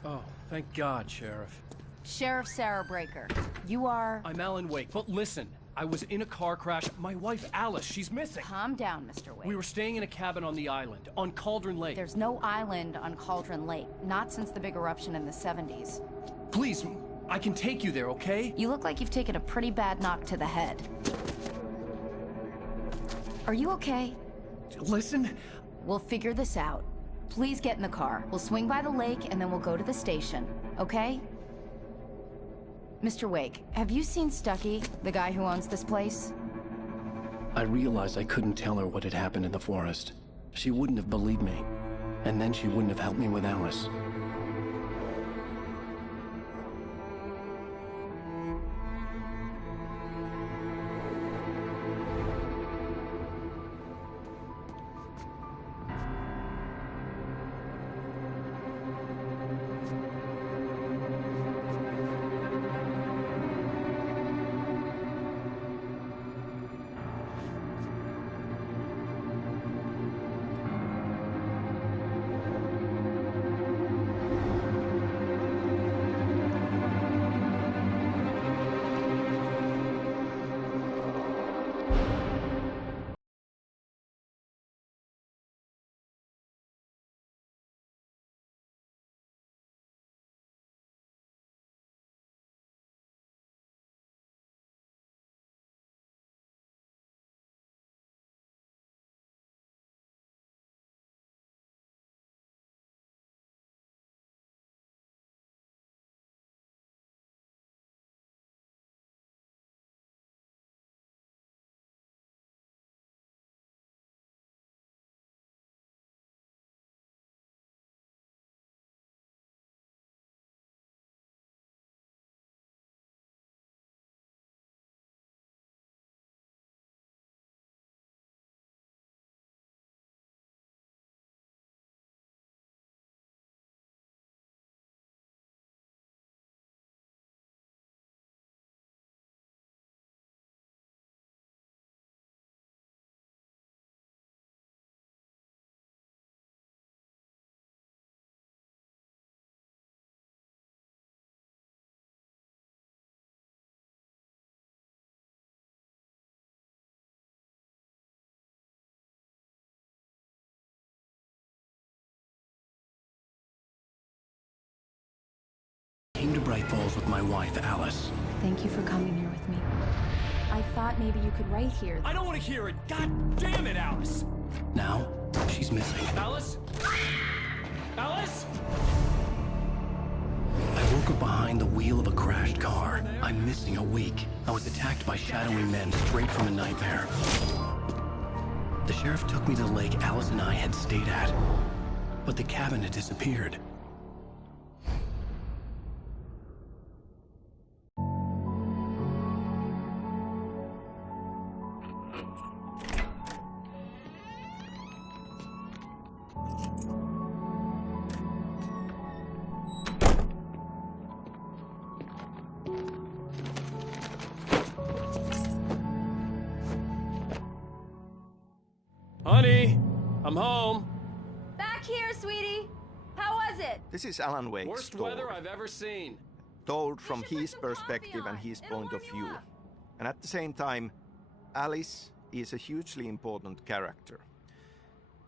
Oh, thank God, Sheriff. Sheriff Sarah Breaker. You are... I'm Alan Wake, but listen. I was in a car crash. My wife, Alice, she's missing. Calm down, Mr. Wake. We were staying in a cabin on the island, on Cauldron Lake. There's no island on Cauldron Lake. Not since the big eruption in the 70s. Please, I can take you there, okay? You look like you've taken a pretty bad knock to the head. Are you okay? Listen. We'll figure this out. Please get in the car. We'll swing by the lake and then we'll go to the station, okay? Mr. Wake, have you seen Stucky, the guy who owns this place? I realized I couldn't tell her what had happened in the forest. She wouldn't have believed me. And then she wouldn't have helped me with Alice. falls with my wife, Alice. Thank you for coming here with me. I thought maybe you could write here. I don't want to hear it! God damn it, Alice! Now, she's missing. Alice? Alice? I woke up behind the wheel of a crashed car. I'm missing a week. I was attacked by shadowy men straight from a nightmare. The sheriff took me to the lake Alice and I had stayed at, but the cabin had disappeared. Honey, I'm home. Back here, sweetie. How was it? This is Alan Wake's Worst story, weather I've ever seen. told from his perspective and his point of view. And at the same time, Alice is a hugely important character.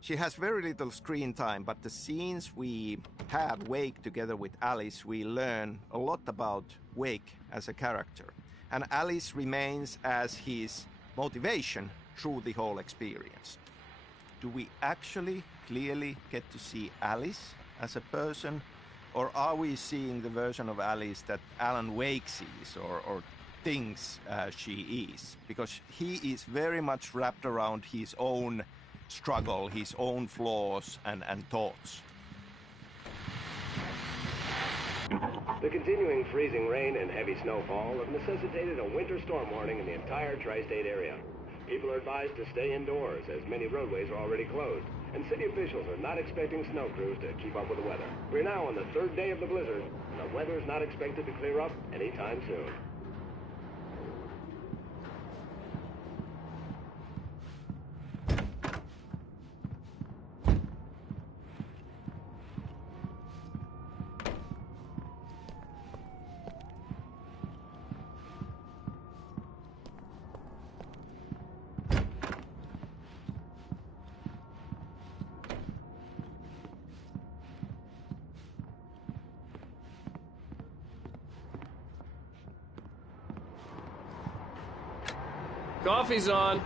She has very little screen time, but the scenes we have Wake together with Alice, we learn a lot about Wake as a character. And Alice remains as his motivation through the whole experience. Do we actually clearly get to see Alice as a person? Or are we seeing the version of Alice that Alan Wake sees or thinks she is? Because he is very much wrapped around his own struggle, his own flaws and thoughts. The continuing freezing rain and heavy snowfall have necessitated a winter storm warning in the entire tri-state area. People are advised to stay indoors as many roadways are already closed, and city officials are not expecting snow crews to keep up with the weather. We're now on the third day of the blizzard, and the weather is not expected to clear up anytime soon. Coffee's on.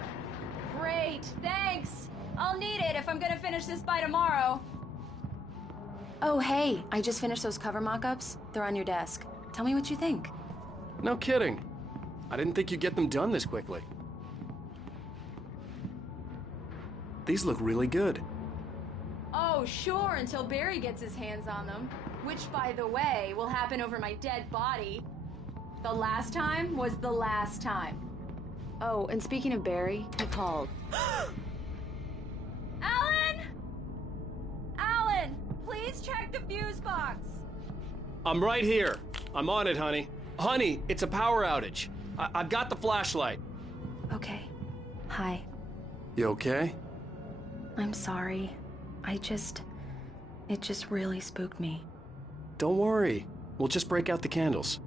Great, thanks. I'll need it if I'm gonna finish this by tomorrow. Oh, hey, I just finished those cover mock-ups. They're on your desk. Tell me what you think. No kidding. I didn't think you'd get them done this quickly. These look really good. Oh, sure, until Barry gets his hands on them. Which, by the way, will happen over my dead body. The last time was the last time. Oh, and speaking of Barry, he called. Alan! Alan, please check the fuse box. I'm right here. I'm on it, honey. Honey, it's a power outage. I've got the flashlight. Okay. Hi. You okay? I'm sorry. It just really spooked me. Don't worry. We'll just break out the candles.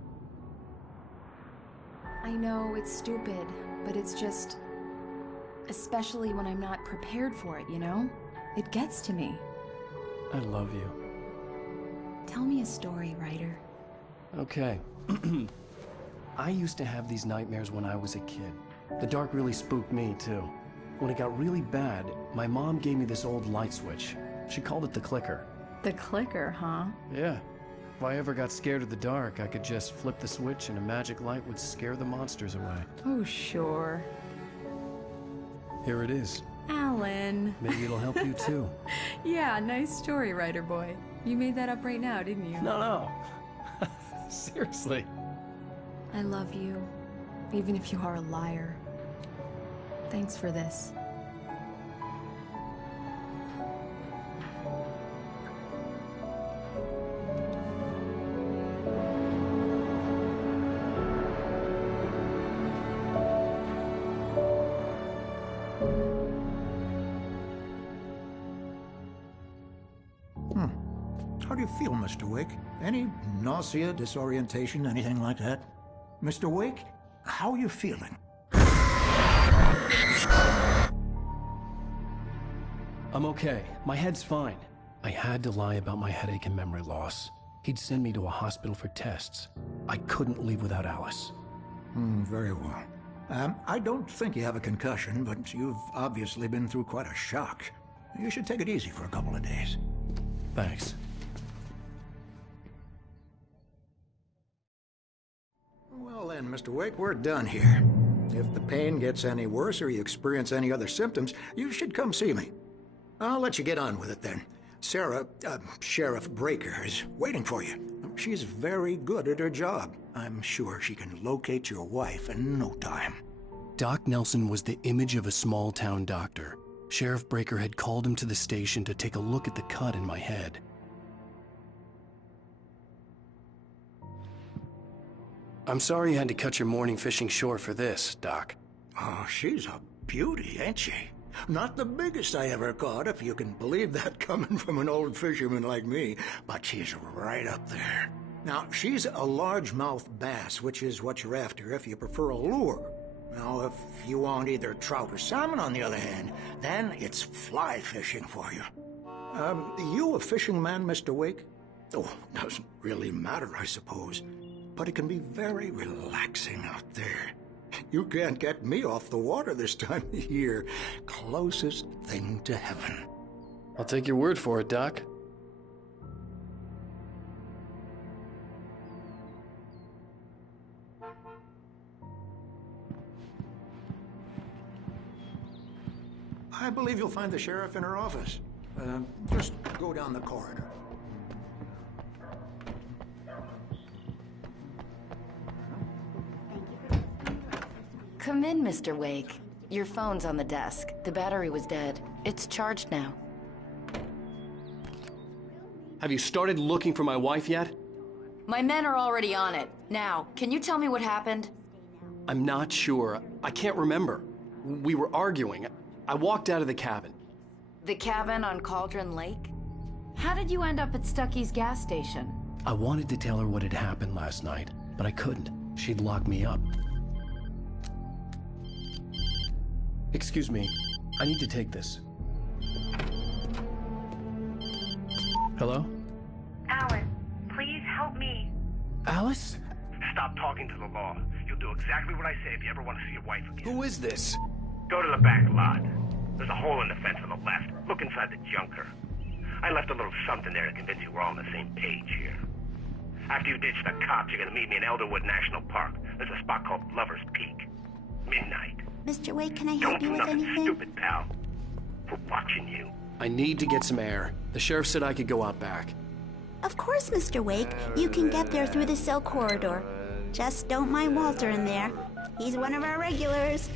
I know it's stupid, but it's just... especially when I'm not prepared for it, you know? It gets to me. I love you. Tell me a story, writer. Okay. I used to have these nightmares when I was a kid. The dark really spooked me, too. When it got really bad, my mom gave me this old light switch. She called it the clicker. The clicker, huh? Yeah. If I ever got scared of the dark, I could just flip the switch and a magic light would scare the monsters away. Oh, sure. Here it is. Alan. Maybe it'll help you, too. Yeah, nice story, writer boy. You made that up right now, didn't you? No. Seriously. I love you, even if you are a liar. Thanks for this. How do you feel, Mr. Wake? Any nausea, disorientation, anything like that? Mr. Wake, how are you feeling? I'm okay. My head's fine. I had to lie about my headache and memory loss. He'd send me to a hospital for tests. I couldn't leave without Alice. Very well. I don't think you have a concussion, but you've obviously been through quite a shock. You should take it easy for a couple of days. Thanks. Well then, Mr. Wake, we're done here. If the pain gets any worse or you experience any other symptoms, you should come see me. I'll let you get on with it then. Sarah, Sheriff Breaker, is waiting for you. She's very good at her job. I'm sure she can locate your wife in no time. Doc Nelson was the image of a small-town doctor. Sheriff Breaker had called him to the station to take a look at the cut in my head. I'm sorry you had to cut your morning fishing short for this, Doc. Oh, she's a beauty, ain't she? Not the biggest I ever caught, if you can believe that coming from an old fisherman like me, but she's right up there. Now, she's a largemouth bass, which is what you're after if you prefer a lure. Now, if you want either trout or salmon, on the other hand, then it's fly fishing for you. You a fishing man, Mr. Wake? Oh, doesn't really matter, I suppose. But it can be very relaxing out there. You can't get me off the water this time of year. Closest thing to heaven. I'll take your word for it, Doc. I believe you'll find the sheriff in her office. Just go down the corridor. Come in, Mr. Wake. Your phone's on the desk. The battery was dead. It's charged now. Have you started looking for my wife yet? My men are already on it. Now, can you tell me what happened? I'm not sure. I can't remember. We were arguing. I walked out of the cabin. The cabin on Cauldron Lake? How did you end up at Stucky's gas station? I wanted to tell her what had happened last night, but I couldn't. She'd lock me up. Excuse me. I need to take this. Hello? Alan, please help me. Alice? Stop talking to the law. You'll do exactly what I say if you ever want to see your wife again. Who is this? Go to the back lot. There's a hole in the fence on the left. Look inside the junker. I left a little something there to convince you we're all on the same page here. After you ditch the cops, you're gonna meet me in Elderwood National Park. There's a spot called Lover's Peak. Midnight. Mr. Wake, can I Don't help you do with nothing anything? stupid, pal. We're watching you. I need to get some air. The sheriff said I could go out back. Of course, Mr. Wake. You can get there through the cell corridor. Just don't mind Walter in there. He's one of our regulars.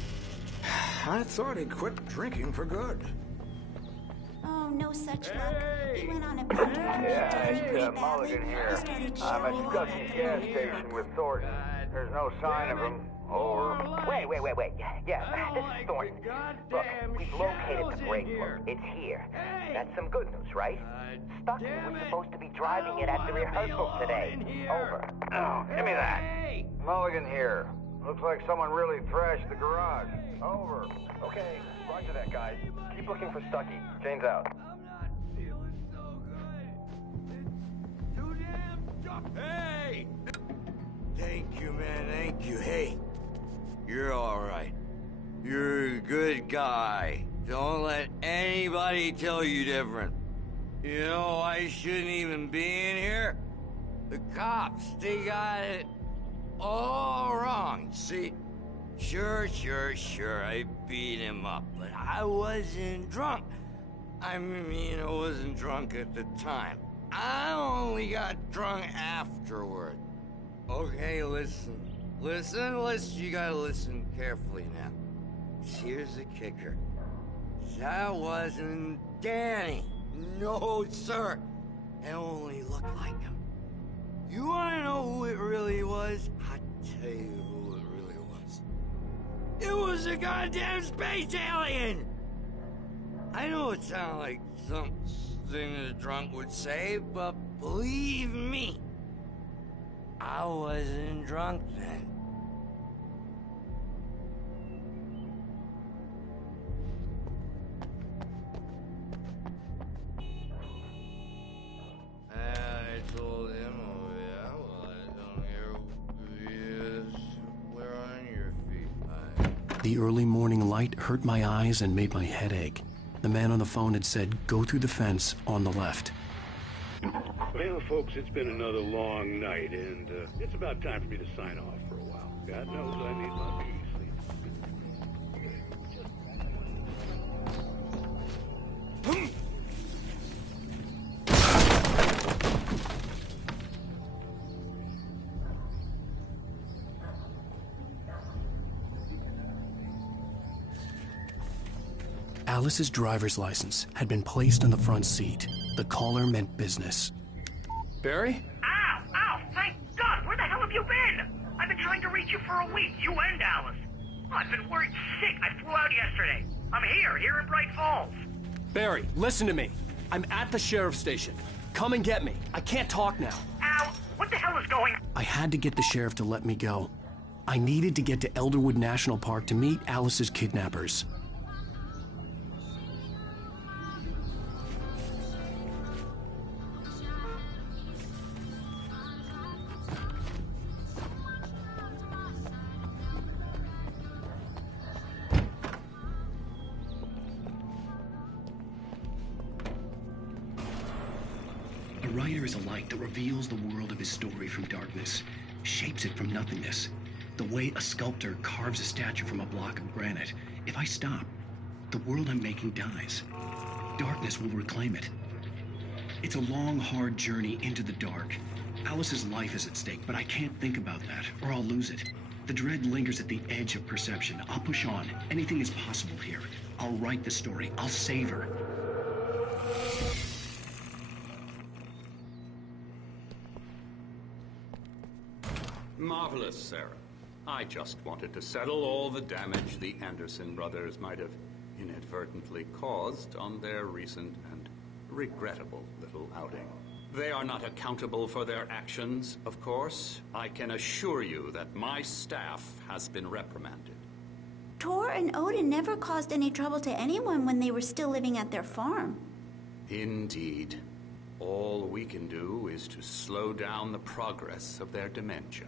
I thought he'd quit drinking for good. Oh, no such luck. He went on a bender and made pretty badly. Mulligan here. He started I'm at showing Stucky's gas station with Thornton. There's no sign of him. Over. Wait. Yeah, this is Thornton. Look, we've located the brake book. It's here. That's some good news, right? Stucky was supposed to be driving it at the rehearsal today. Over. Oh, give me that. Mulligan here. Looks like someone really thrashed the garage. Over. Okay, roger that, guys. Keep looking for Stucky. Jane's out. Hey! Thank you, man, thank you. Hey, you're all right. You're a good guy. Don't let anybody tell you different. You know, I shouldn't even be in here. The cops, they got it all wrong. See, sure, I beat him up, but I wasn't drunk. I mean, I wasn't drunk at the time. I only got drunk afterward. Okay, listen. You gotta listen carefully now. Here's the kicker. That wasn't Danny. No, sir. It only looked like him. You wanna know who it really was? I'll tell you who it really was. It was a goddamn space alien! I know it sounds like something a drunk would say, but believe me, I wasn't drunk then. I told him The early morning light hurt my eyes and made my head ache. The man on the phone had said, go through the fence on the left. Well, folks, it's been another long night, and it's about time for me to sign off for a while. God knows I need my beauty sleep. Alice's driver's license had been placed on the front seat. The caller meant business. Barry? Ow! Ow! Thank God! Where the hell have you been? I've been trying to reach you for a week, you and Alice. I've been worried sick. I flew out yesterday. I'm here in Bright Falls. Barry, listen to me. I'm at the sheriff's station. Come and get me. I can't talk now. Ow! What the hell is going on? I had to get the sheriff to let me go. I needed to get to Elderwood National Park to meet Alice's kidnappers. A writer is a light that reveals the world of his story from darkness, shapes it from nothingness. The way a sculptor carves a statue from a block of granite. If I stop, the world I'm making dies. Darkness will reclaim it. It's a long, hard journey into the dark. Alice's life is at stake, but I can't think about that, or I'll lose it. The dread lingers at the edge of perception. I'll push on. Anything is possible here. I'll write the story. I'll save her. Marvelous, Sarah. I just wanted to settle all the damage the Anderson brothers might have inadvertently caused on their recent and regrettable little outing. They are not accountable for their actions, of course. I can assure you that my staff has been reprimanded. Tor and Odin never caused any trouble to anyone when they were still living at their farm. Indeed. All we can do is to slow down the progress of their dementia.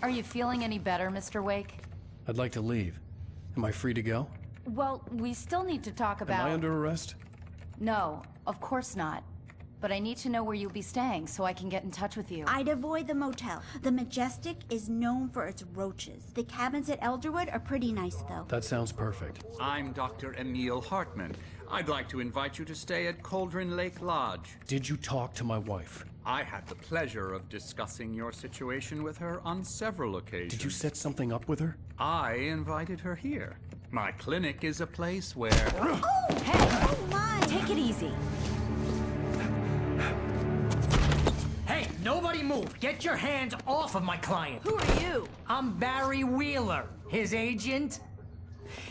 Are you feeling any better, Mr. Wake? I'd like to leave. Am I free to go? Well, we still need to talk about... Am I under arrest? No, of course not. But I need to know where you'll be staying so I can get in touch with you. I'd avoid the motel. The Majestic is known for its roaches. The cabins at Elderwood are pretty nice, though. That sounds perfect. I'm Dr. Emil Hartman. I'd like to invite you to stay at Cauldron Lake Lodge. Did you talk to my wife? I had the pleasure of discussing your situation with her on several occasions. Did you set something up with her? I invited her here. My clinic is a place where... Oh, hey! Oh, my! Take it easy. Hey, nobody move! Get your hands off of my client! Who are you? I'm Barry Wheeler, his agent.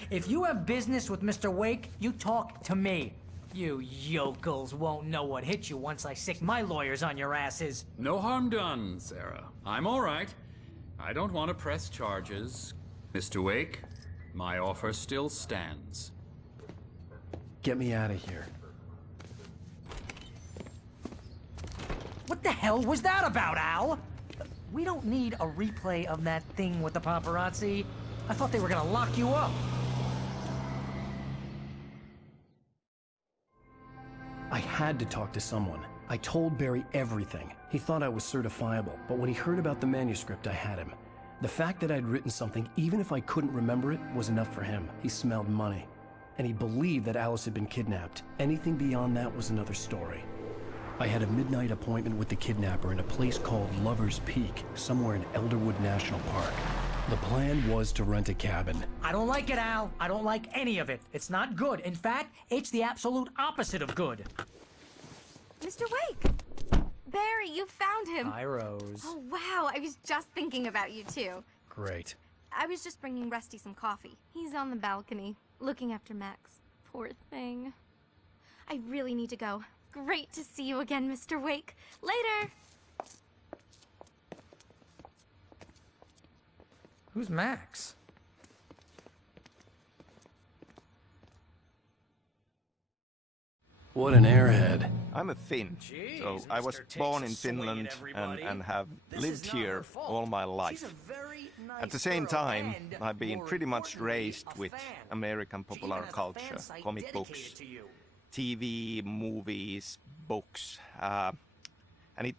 If you have business with Mr. Wake, you talk to me. You yokels won't know what hit you once I sick my lawyers on your asses. No harm done, Sarah. I'm all right. I don't want to press charges. Mr. Wake, my offer still stands. Get me out of here. What the hell was that about, Al? We don't need a replay of that thing with the paparazzi. I thought they were gonna lock you up. I had to talk to someone. I told Barry everything. He thought I was certifiable, but when he heard about the manuscript, I had him. The fact that I'd written something, even if I couldn't remember it, was enough for him. He smelled money. And he believed that Alice had been kidnapped. Anything beyond that was another story. I had a midnight appointment with the kidnapper in a place called Lover's Peak, somewhere in Elderwood National Park. The plan was to rent a cabin. I don't like it, Al. I don't like any of it. It's not good. In fact, it's the absolute opposite of good. Mr. Wake! Barry, you found him! Hi, Rose. Oh, wow. I was just thinking about you, too. Great. I was just bringing Rusty some coffee. He's on the balcony, looking after Max. Poor thing. I really need to go. Great to see you again, Mr. Wake. Later! Who's Max? What an airhead. I'm a Finn, so I was born in Finland and have lived here all my life. At the same time, I've been pretty much raised with American popular culture, comic books, TV, movies, books, and it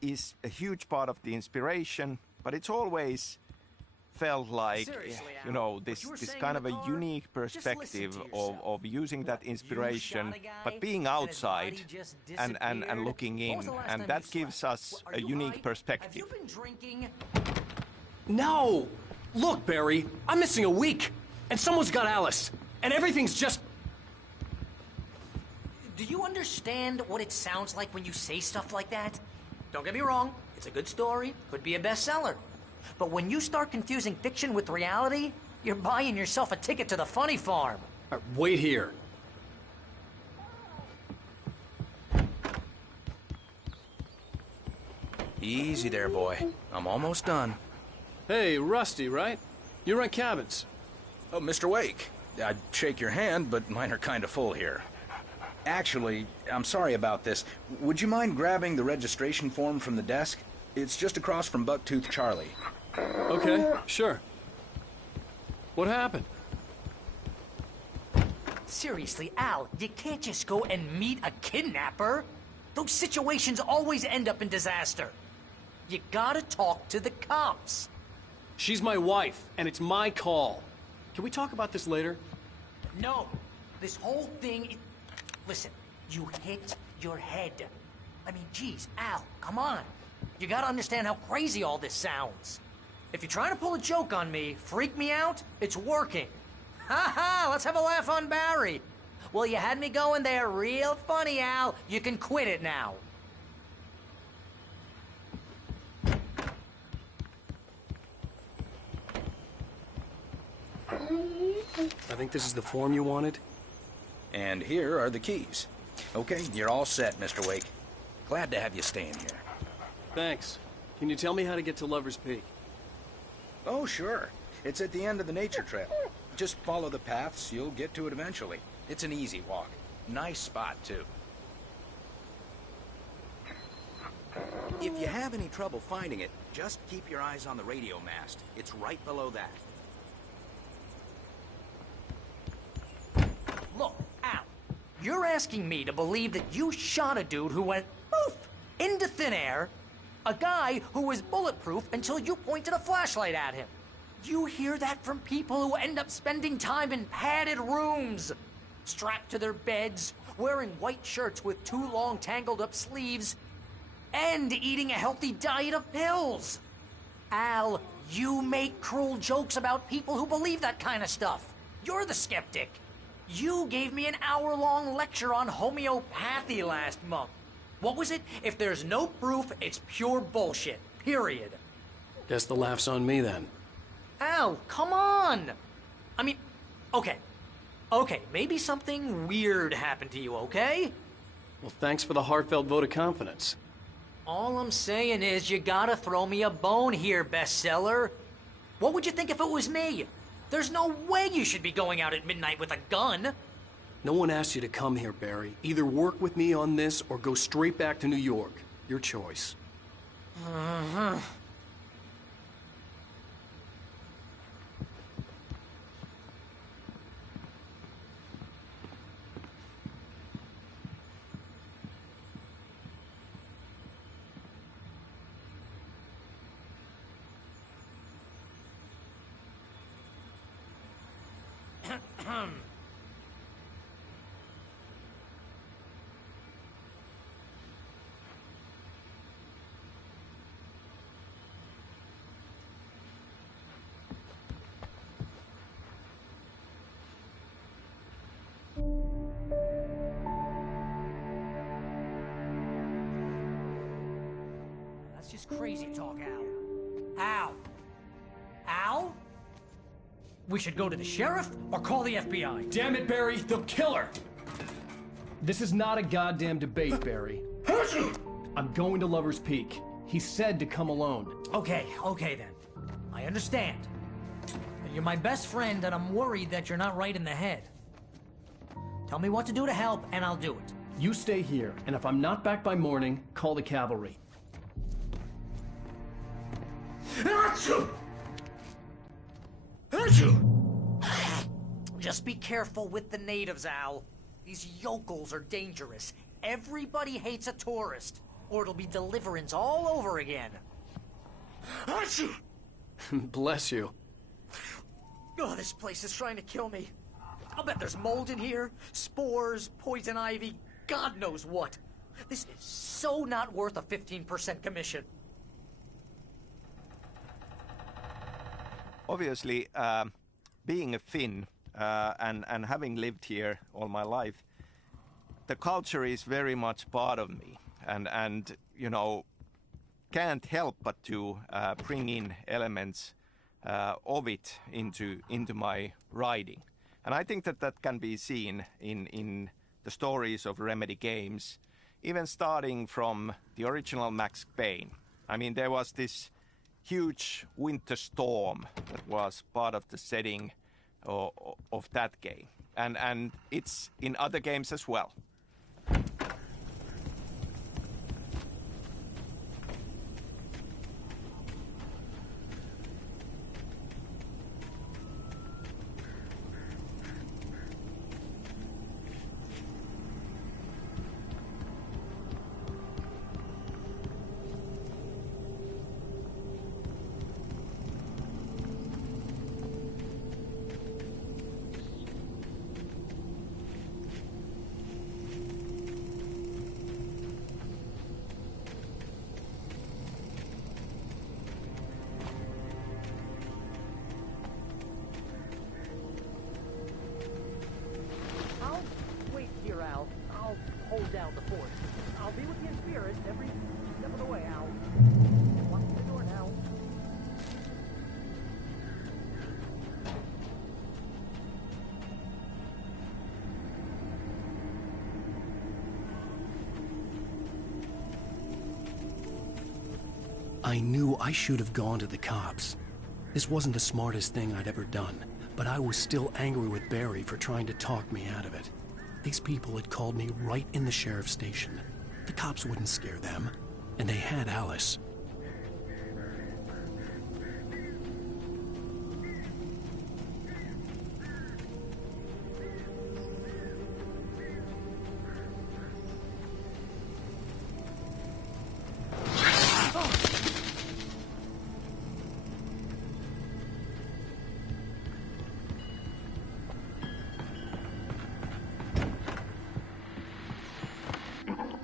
is a huge part of the inspiration, but it's always felt like, you know, this kind of a unique perspective of using that inspiration, but being outside and looking in, and that gives us a unique perspective. No! Look, Barry, I'm missing a week, and someone's got Alice, and everything's just... Do you understand what it sounds like when you say stuff like that? Don't get me wrong, it's a good story, could be a bestseller. But when you start confusing fiction with reality, you're buying yourself a ticket to the funny farm. Wait here. Easy there, boy. I'm almost done. Hey, Rusty, right? You rent cabins. Oh, Mr. Wake. I'd shake your hand, but mine are kind of full here. Actually, I'm sorry about this. Would you mind grabbing the registration form from the desk? It's just across from Bucktooth Charlie. Okay, sure. What happened? Seriously, Al, you can't just go and meet a kidnapper. Those situations always end up in disaster. You gotta talk to the cops. She's my wife, and it's my call. Can we talk about this later? No. This whole thing... Listen, you hit your head. I mean, geez, Al, come on. You gotta understand how crazy all this sounds. If you're trying to pull a joke on me, freak me out, it's working. Ha ha, let's have a laugh on Barry. Well, you had me going there real funny, Al. You can quit it now. I think this is the form you wanted. And here are the keys. Okay, you're all set, Mr. Wake. Glad to have you staying here. Thanks. Can you tell me how to get to Lover's Peak? Oh, sure. It's at the end of the nature trail. Just follow the paths, you'll get to it eventually. It's an easy walk. Nice spot, too. If you have any trouble finding it, just keep your eyes on the radio mast. It's right below that. Look, Al, you're asking me to believe that you shot a dude who went poof into thin air, a guy who was bulletproof until you pointed a flashlight at him. You hear that from people who end up spending time in padded rooms, strapped to their beds, wearing white shirts with too long tangled up sleeves, and eating a healthy diet of pills. Al, you make cruel jokes about people who believe that kind of stuff. You're the skeptic. You gave me an hour-long lecture on homeopathy last month. What was it? If there's no proof, it's pure bullshit. Period. Guess the laugh's on me then. Al, come on! I mean, okay. Okay, maybe something weird happened to you, okay? Well, thanks for the heartfelt vote of confidence. All I'm saying is you gotta throw me a bone here, bestseller. What would you think if it was me? There's no way you should be going out at midnight with a gun. No one asked you to come here, Barry. Either work with me on this or go straight back to New York. Your choice. That's just crazy talk, Al. Al? Al? We should go to the sheriff or call the FBI. Damn it, Barry, they'll kill her! This is not a goddamn debate, Barry. I'm going to Lover's Peak. He said to come alone. Okay then. I understand. You're my best friend, and I'm worried that you're not right in the head. Tell me what to do to help, and I'll do it. You stay here, and if I'm not back by morning, call the cavalry. Just be careful with the natives, Al. These yokels are dangerous. Everybody hates a tourist, or it'll be Deliverance all over again. Bless you. Oh, this place is trying to kill me. I'll bet there's mold in here, spores, poison ivy, God knows what. This is so not worth a 15% commission. Obviously, being a Finn and having lived here all my life, the culture is very much part of me, and you know, can't help but to bring in elements of it into my writing. And I think that can be seen in the stories of Remedy games, even starting from the original Max Payne. I mean, there was this huge winter storm that was part of the setting of that game. And it's in other games as well. I'll wait here, Al. I'll hold down the fort. I'll be with you in spirit every step of the way, Al. Walk through the door now. I knew I should have gone to the cops. This wasn't the smartest thing I'd ever done, but I was still angry with Barry for trying to talk me out of it. These people had called me right in the sheriff's station. The cops wouldn't scare them, and they had Alice.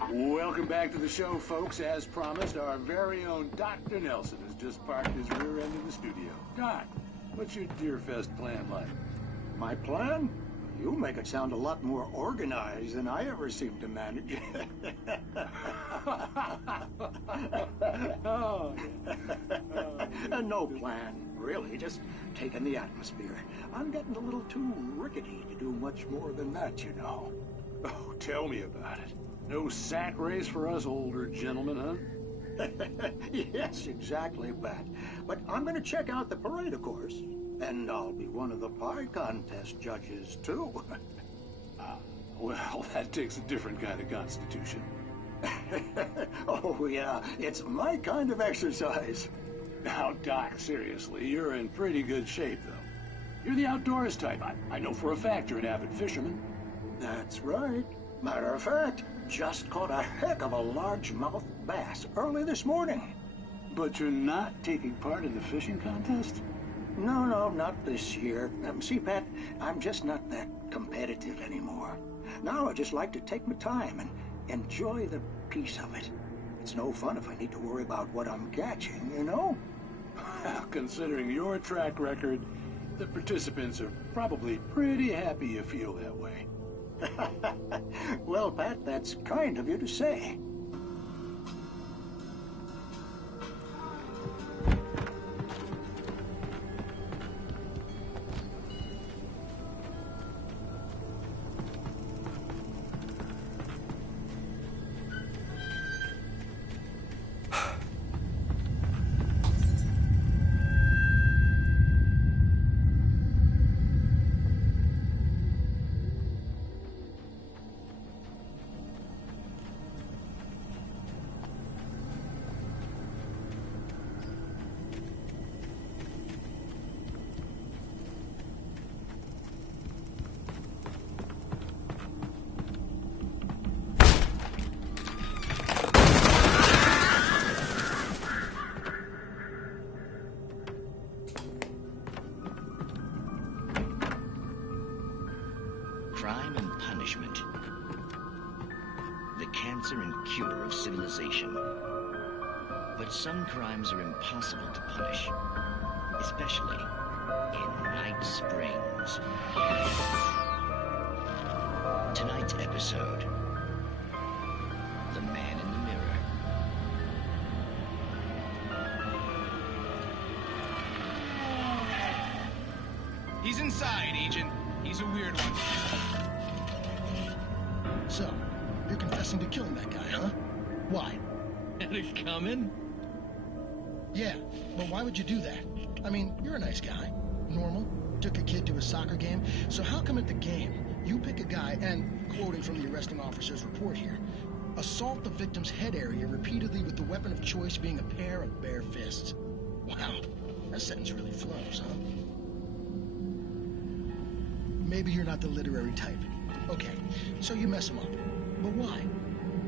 Welcome back to the show, folks. As promised, our very own Dr. Nelson has just parked his rear end in the studio. Doc, what's your Deerfest plan like? My plan? You make it sound a lot more organized than I ever seem to manage. No plan, really. Just taking the atmosphere. I'm getting a little too rickety to do much more than that, you know. Oh, tell me about it. No sack race for us older gentlemen, huh? Yes, exactly, Pat. But I'm going to check out the parade, of course. And I'll be one of the pie contest judges, too. Well, that takes a different kind of constitution. Oh, yeah. It's my kind of exercise. Now, Doc, seriously, you're in pretty good shape, though. You're the outdoors type. I know for a fact you're an avid fisherman. That's right. Matter of fact, just caught a heck of a largemouth bass early this morning. But you're not taking part in the fishing contest? No, not this year. See, Pat, I'm just not that competitive anymore. Now I just like to take my time and enjoy the peace of it. It's no fun if I need to worry about what I'm catching, you know? Well, considering your track record, the participants are probably pretty happy you feel that way. Well, Pat, that's kind of you to say. crime and punishment. The cancer and cure of civilization. But some crimes are impossible to punish, especially in Night Springs. Tonight's episode, The Man in the Mirror. He's inside, Agent. He's a weird one. So, you're confessing to killing that guy, huh? Why? Had it coming? Yeah, but why would you do that? I mean, you're a nice guy. Normal. Took a kid to a soccer game. So how come at the game, you pick a guy and, quoting from the arresting officer's report here, assault the victim's head area repeatedly with the weapon of choice being a pair of bare fists? Wow, that sentence really flows, huh? Maybe you're not the literary type. Okay, so you mess him up. But why?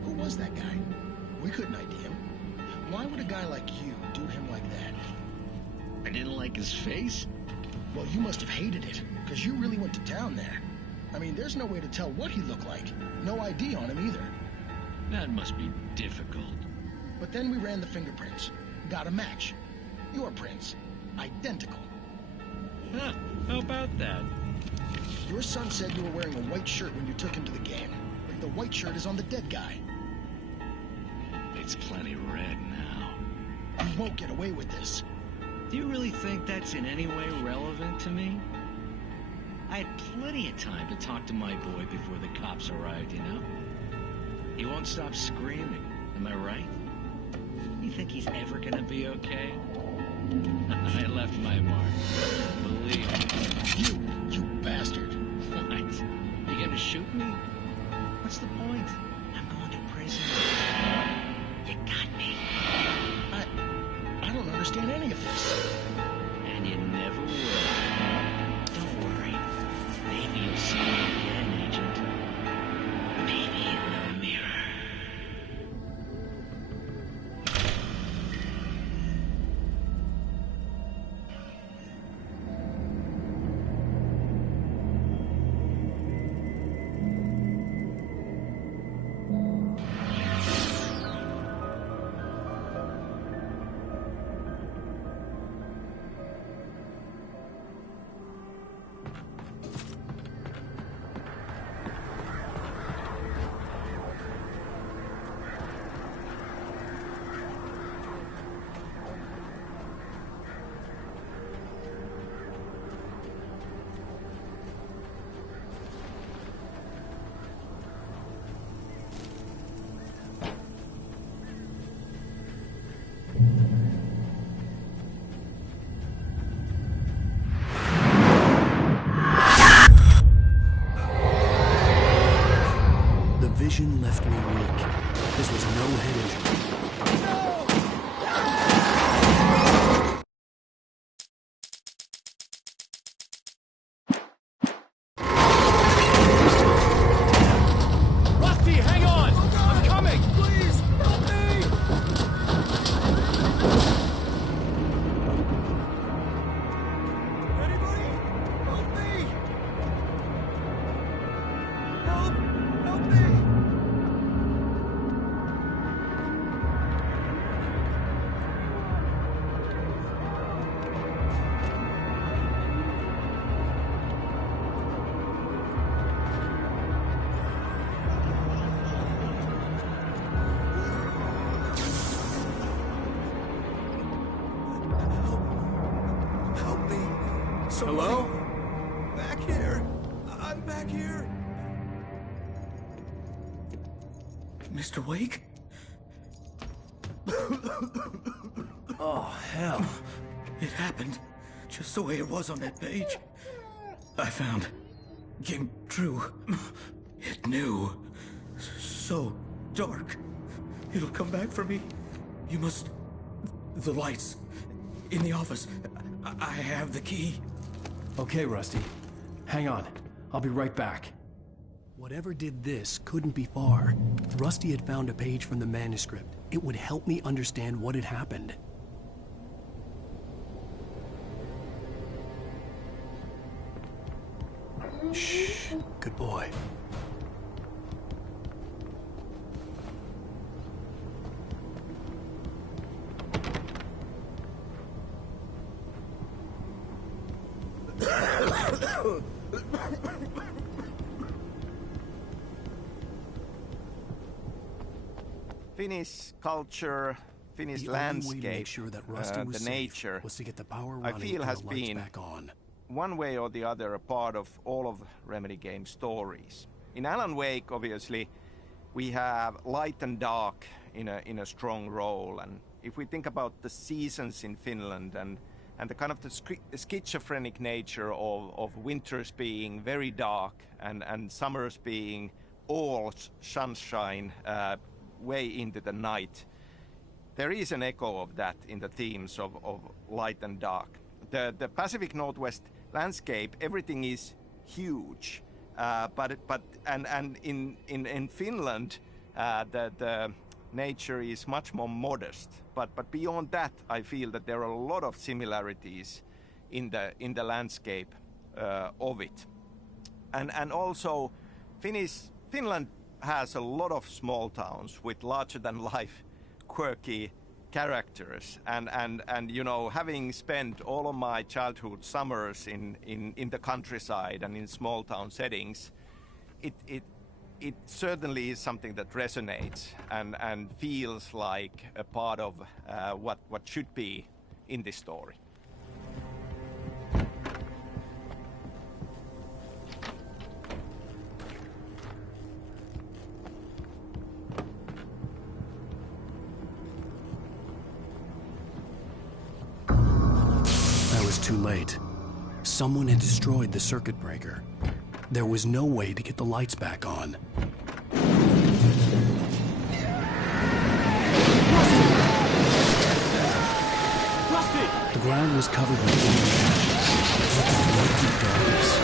Who was that guy? We couldn't ID him. Why would a guy like you do him like that? I didn't like his face? Well, you must have hated it, because you really went to town there. I mean, there's no way to tell what he looked like. No ID on him either. That must be difficult. But then we ran the fingerprints. Got a match. Your prints. Identical. Huh, how about that? Your son said you were wearing a white shirt when you took him to the game. But the white shirt is on the dead guy. It's plenty red now. You won't get away with this. Do you really think that's in any way relevant to me? I had plenty of time to talk to my boy before the cops arrived, you know? He won't stop screaming, am I right? You think he's ever gonna be okay? I left my mark. Believe me. You bastard. What? You gonna shoot me? What's the point? I'm going to prison. You got me. I don't understand any of this. And you never will. Don't worry. Maybe you'll see me again, Agent. Maybe in the mirror. Vision left me weak. This was no head injury. Rusty, hang on! I'm coming! Please, help me! Anybody? Help me! Help me! Hello? Back here. I'm back here. Mr. Wake? Oh, hell. It happened just the way it was on that page. I found. Came true. It knew. So dark. It'll come back for me. You must... The lights. In the office. I have the key. Okay, Rusty. Hang on. I'll be right back. Whatever did this couldn't be far. Rusty had found a page from the manuscript. It would help me understand what had happened. Shh. Good boy. Finnish culture, Finnish The only way to landscape, make sure that Rusty was the safe nature, was to get the power I running feel and has the lights been back on. one way or the other a part of all of Remedy Games' stories. In Alan Wake, obviously, we have light and dark in a strong role, and if we think about the seasons in Finland and the kind of the schizophrenic nature of winters being very dark and summers being all sunshine way into the night, there is an echo of that in the themes of light and dark. The Pacific Northwest landscape, everything is huge, but in Finland, the nature is much more modest. But beyond that, I feel that there are a lot of similarities in the landscape of it, and also Finland has a lot of small towns with larger than life, quirky characters, and you know, having spent all of my childhood summers in the countryside and in small town settings, it certainly is something that resonates and feels like a part of what should be in this story. I was too late. Someone had destroyed the circuit breaker. There was no way to get the lights back on. Rusty! The ground was covered with glowing ashes. It darkness.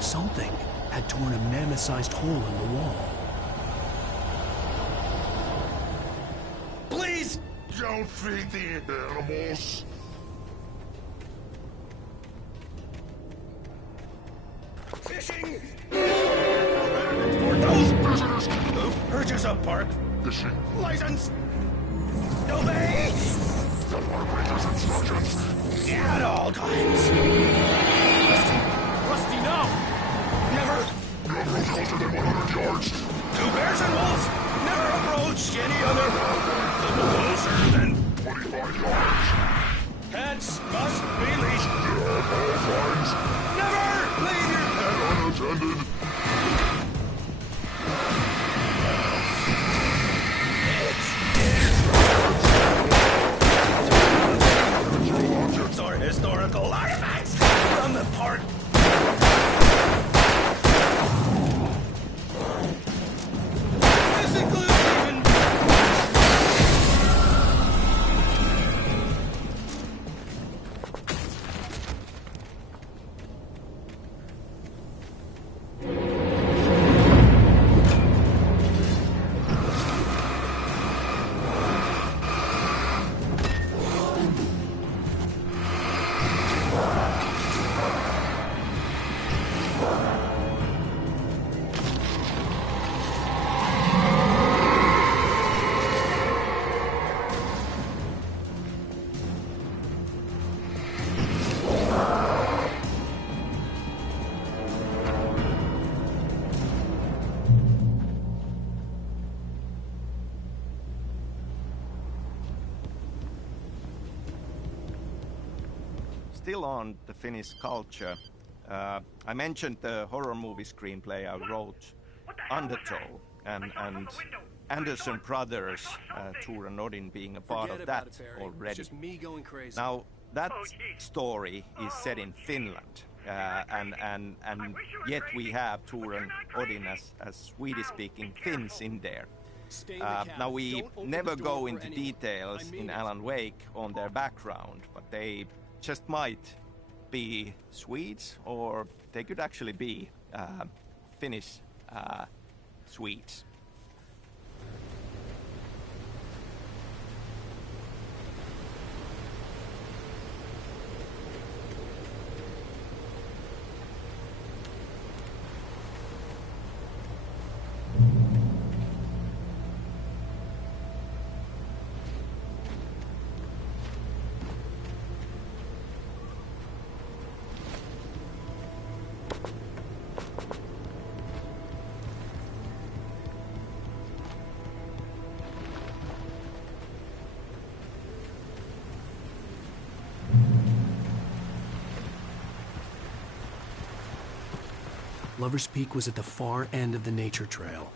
Something had torn a mammoth-sized hole in the wall. Please! Don't feed the animals. Fishing! For those visitors who purchase a park fishing license. Obey! The operator's instructions at all times. Rusty, no! Never closer than 100 yards. To bears and wolves, never approach any other closer than 25 yards. Pets must be leashed. At all times. Never leave your pet unattended. Objects or historical artifacts from the park. Still on the Finnish culture, I mentioned the horror movie screenplay I wrote, Undertow, and Anderson brothers, Tor and Odin, being a part of that already. It's just me going crazy. Now, that story is set in Finland, and yet we have Tor and Odin as Swedish-speaking Finns in there. Now, we never go into details in Alan Wake on their background, but they just might be Swedes, or they could actually be Finnish Swedes. Lover's Peak was at the far end of the nature trail.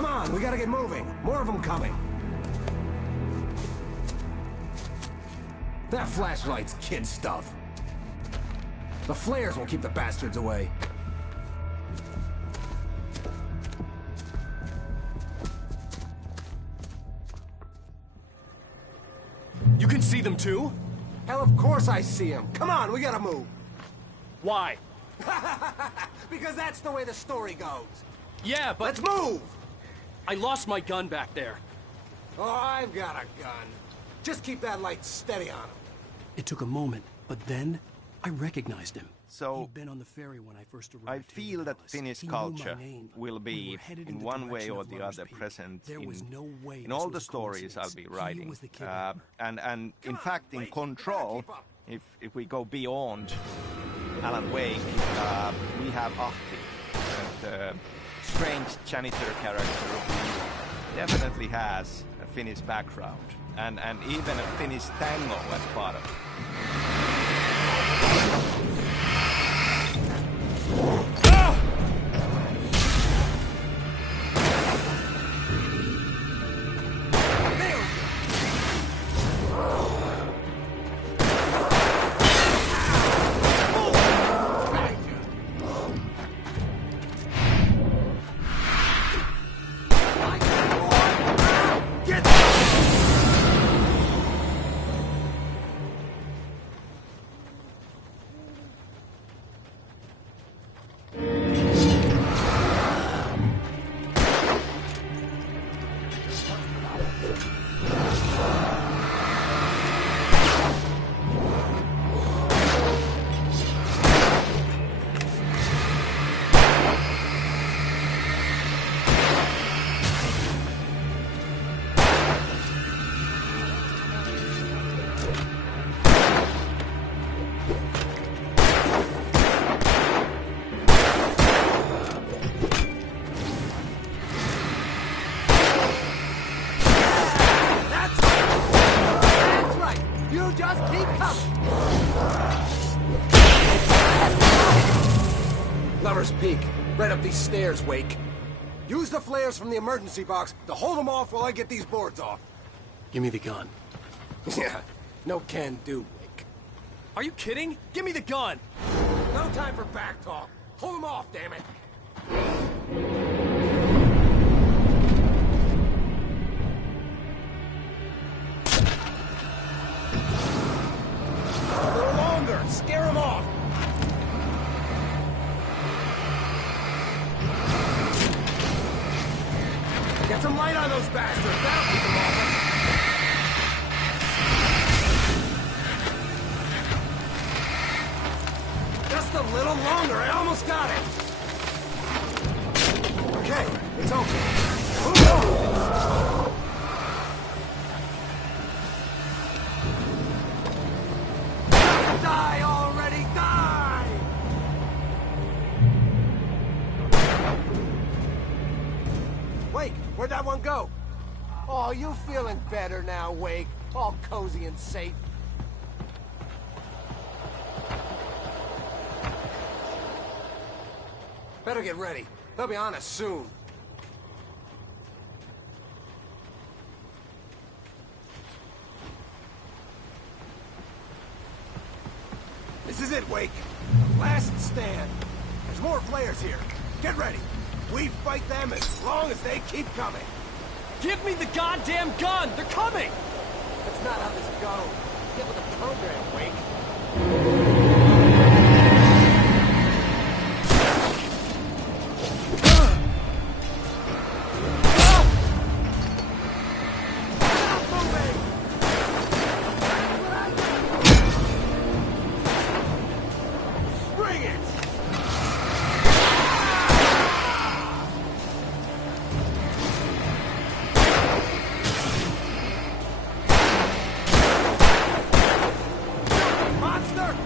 Come on, we gotta get moving. More of them coming. That flashlight's kid stuff. The flares will keep the bastards away. You can see them too? Hell, of course I see them. Come on, we gotta move. Why? Because that's the way the story goes. Yeah, but... Let's move! I lost my gun back there. Oh, I've got a gun. Just keep that light steady on him. It took a moment, but then I recognized him. So, He'd been on the ferry when I first arrived. I feel that Finnish culture will be, in one way or the other, present in all the stories I'll be writing. And in fact, in Control, if we go beyond Alan Wake, we have Ahti, the strange janitor character who definitely has a Finnish background, and even a Finnish tango as part of it. Right up these stairs, Wake. Use the flares from the emergency box to hold them off while I get these boards off. Give me the gun. Yeah, no can do, Wake. Are you kidding? Give me the gun! No time for back talk. Hold them off, damn it. A little longer. Scare them off. Get some light on those bastards. That'll keep them off. Just a little longer. I almost got it. Okay, it's open. Move on. Die already, die! Wake, where'd that one go? Oh, you feeling better now, Wake? All cozy and safe. Better get ready. They'll be on us soon. This is it, Wake. Last stand. There's more players here. Get ready. We fight them as long as they keep coming. Give me the goddamn gun! They're coming! That's not how this goes. Get with the program, Wake. Monster!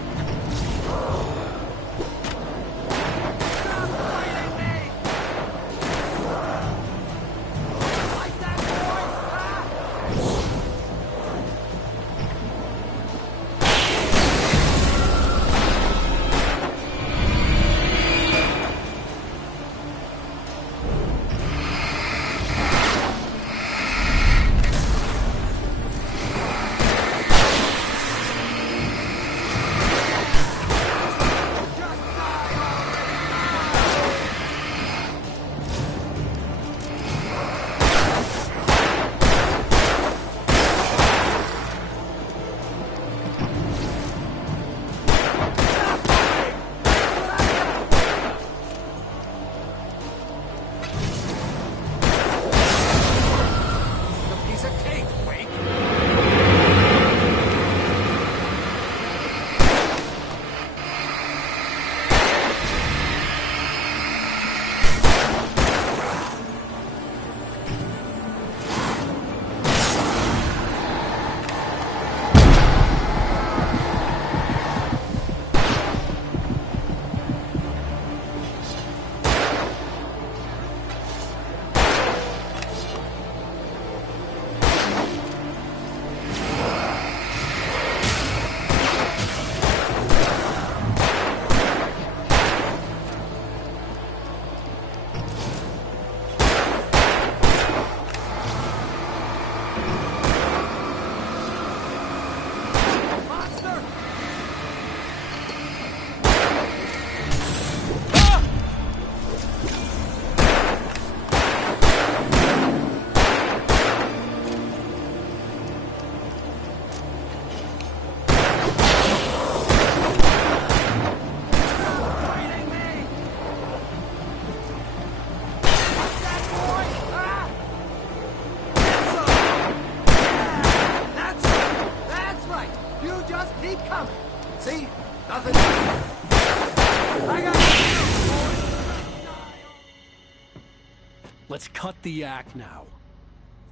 Let's cut the act now.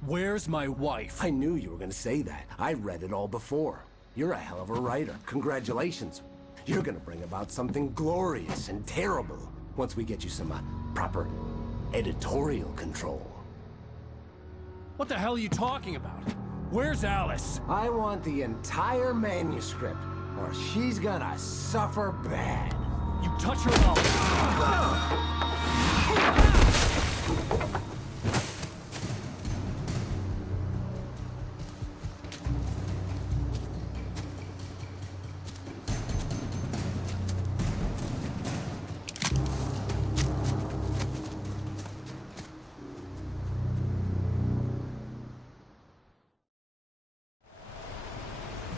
Where's my wife? I knew you were gonna say that. I read it all before. You're a hell of a writer. Congratulations. You're gonna bring about something glorious and terrible once we get you some proper editorial control. What the hell are you talking about? Where's Alice? I want the entire manuscript, or she's gonna suffer bad. You touch her and I'll...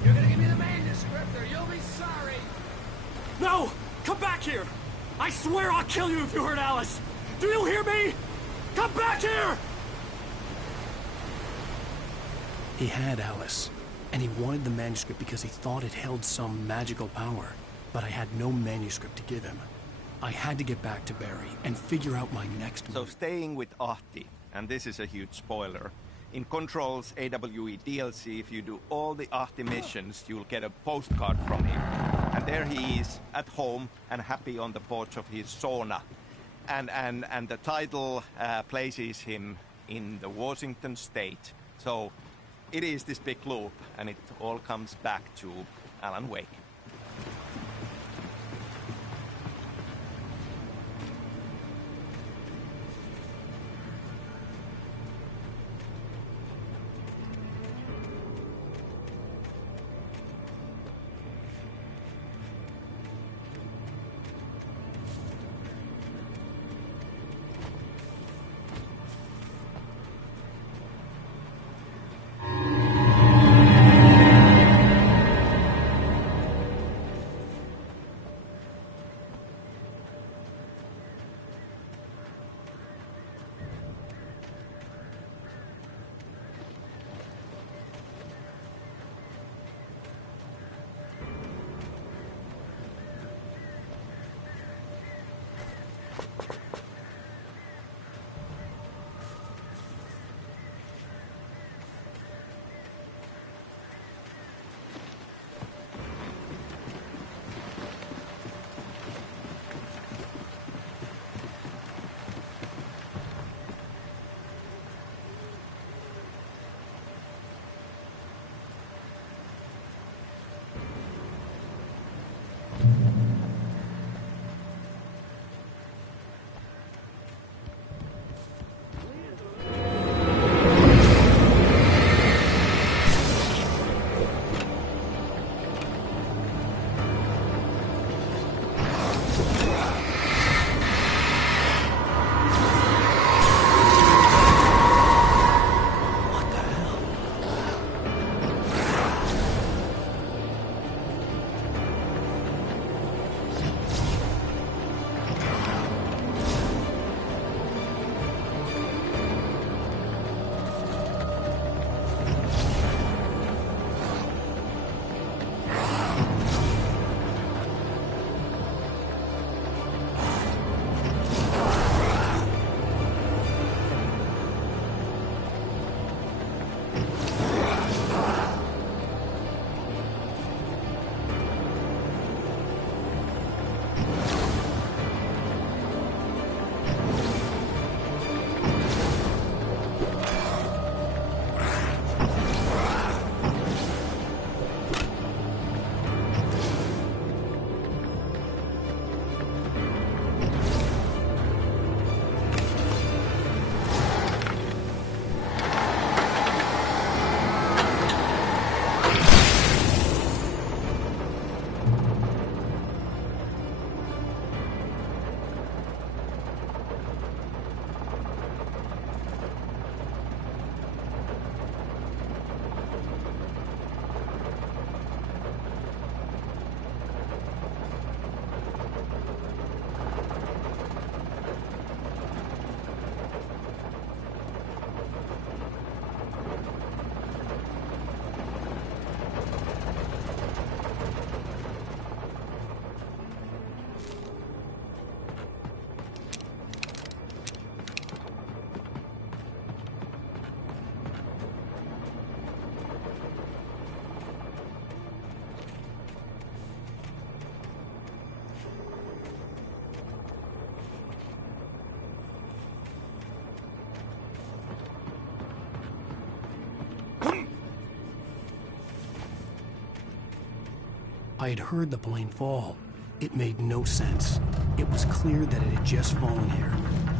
You're gonna give me the manuscript or you'll be sorry. No! Come back here! I swear I'll kill you if you hurt Alice! Do you hear me? Come back here! He had Alice, and he wanted the manuscript because he thought it held some magical power. But I had no manuscript to give him. I had to get back to Barry and figure out my next move. So staying with Ahti, and this is a huge spoiler, in Control's AWE DLC, if you do all the Ahti missions, you'll get a postcard from him. And there he is, at home, and happy on the porch of his sauna. And the title places him in the Washington state. So it is this big loop, and it all comes back to Alan Wake. I had heard the plane fall. It made no sense. It was clear that it had just fallen here.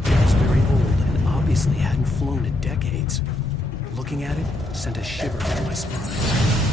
It was very old and obviously hadn't flown in decades. Looking at it sent a shiver down my spine.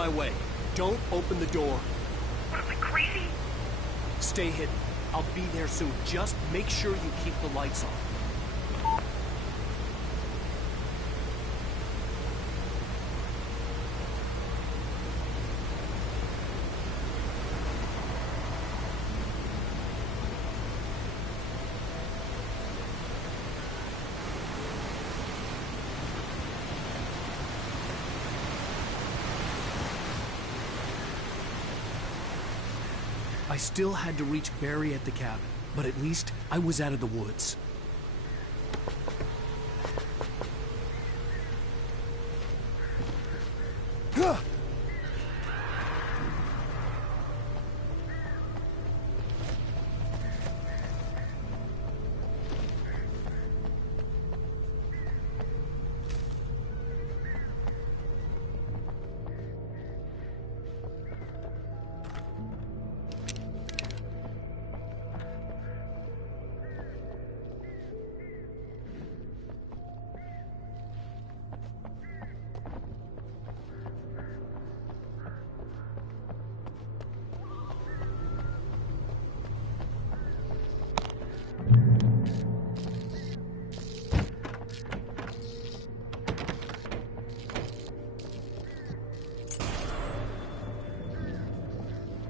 my way. Don't open the door. What, am I crazy? Stay hidden. I'll be there soon. Just make sure you keep the lights on. I still had to reach Barry at the cabin, but at least I was out of the woods.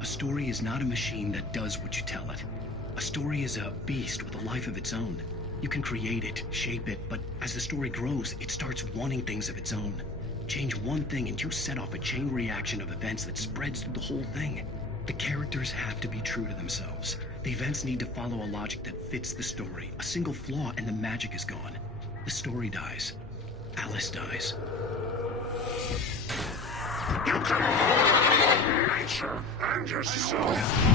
A story is not a machine that does what you tell it. A story is a beast with a life of its own. You can create it, shape it, but as the story grows, it starts wanting things of its own. Change one thing and you set off a chain reaction of events that spreads through the whole thing. The characters have to be true to themselves. The events need to follow a logic that fits the story. A single flaw and the magic is gone. The story dies. Alice dies. You can hold nature and yourself.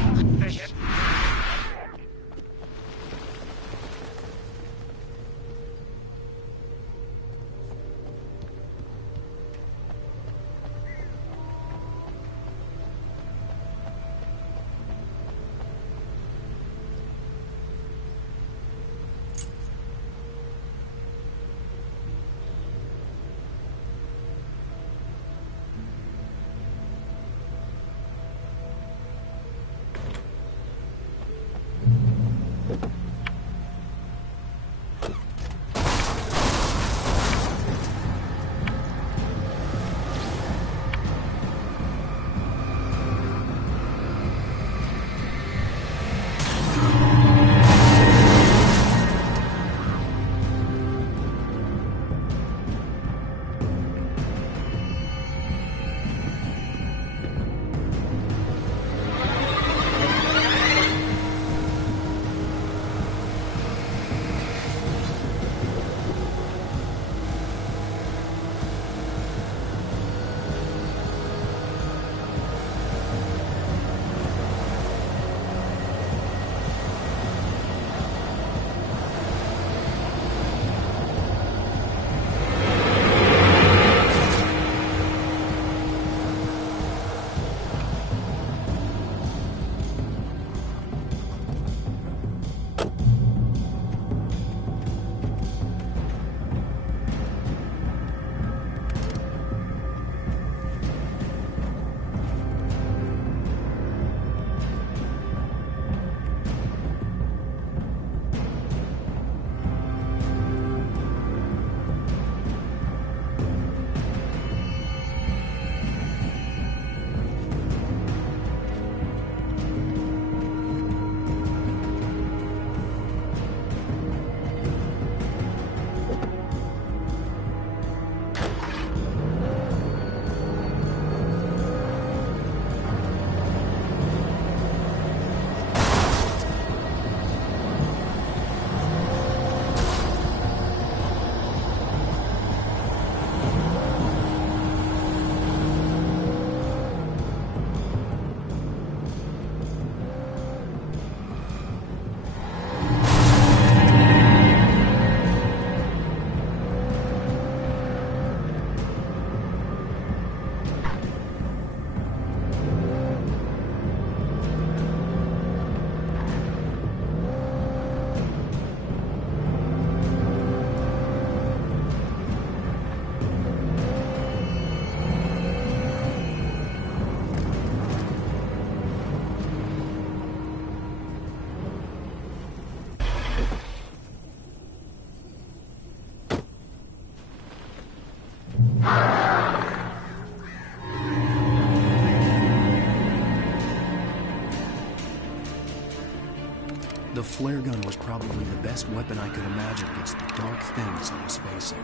The flare gun was probably the best weapon I could imagine against the dark things I was facing.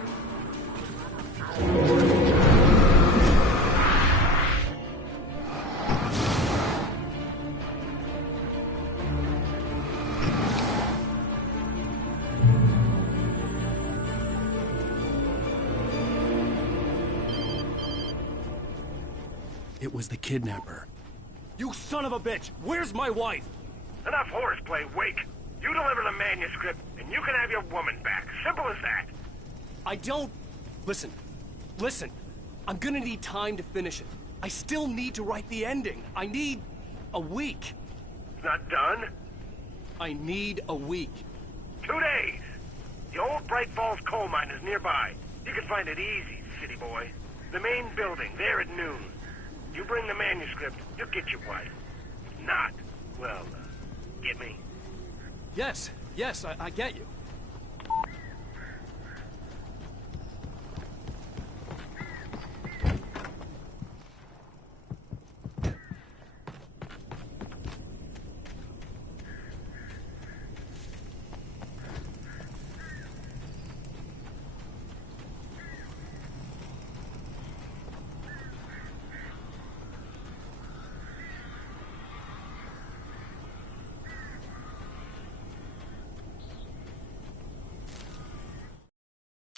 It was the kidnapper. You son of a bitch! Where's my wife? Enough horseplay, Wake. You deliver the manuscript, and you can have your woman back. Simple as that. I don't... Listen. I'm gonna need time to finish it. I still need to write the ending. I need a week. It's not done? I need a week. 2 days. The old Bright Falls coal mine is nearby. You can find it easy, city boy. The main building, there at noon. You bring the manuscript, you'll get your wife. If not, well, get me? Yes, I get you.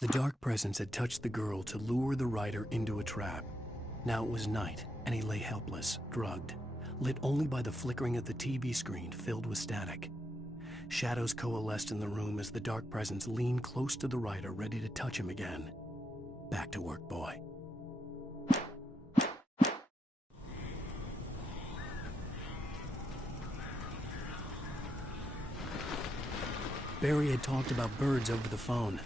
The dark presence had touched the girl to lure the writer into a trap. Now it was night, and he lay helpless, drugged, lit only by the flickering of the TV screen filled with static. Shadows coalesced in the room as the dark presence leaned close to the writer, ready to touch him again. Back to work, boy. Barry had talked about birds over the phone.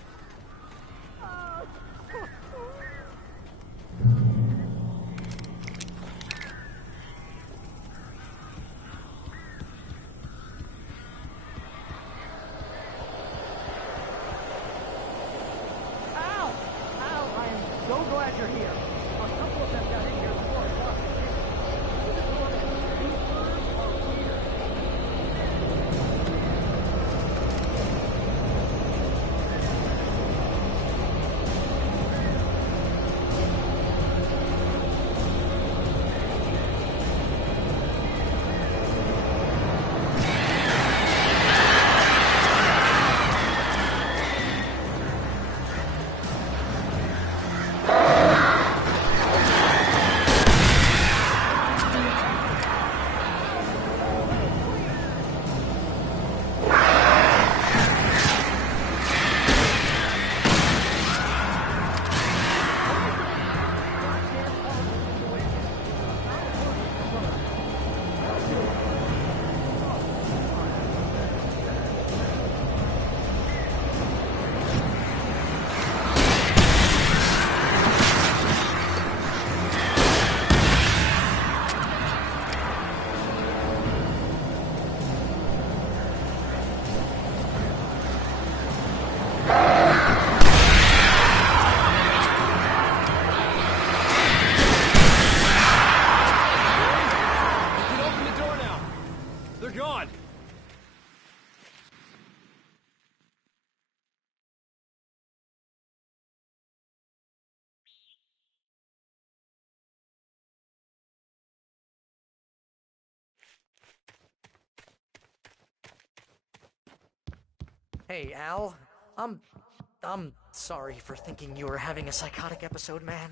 Hey, Al. I'm sorry for thinking you were having a psychotic episode, man.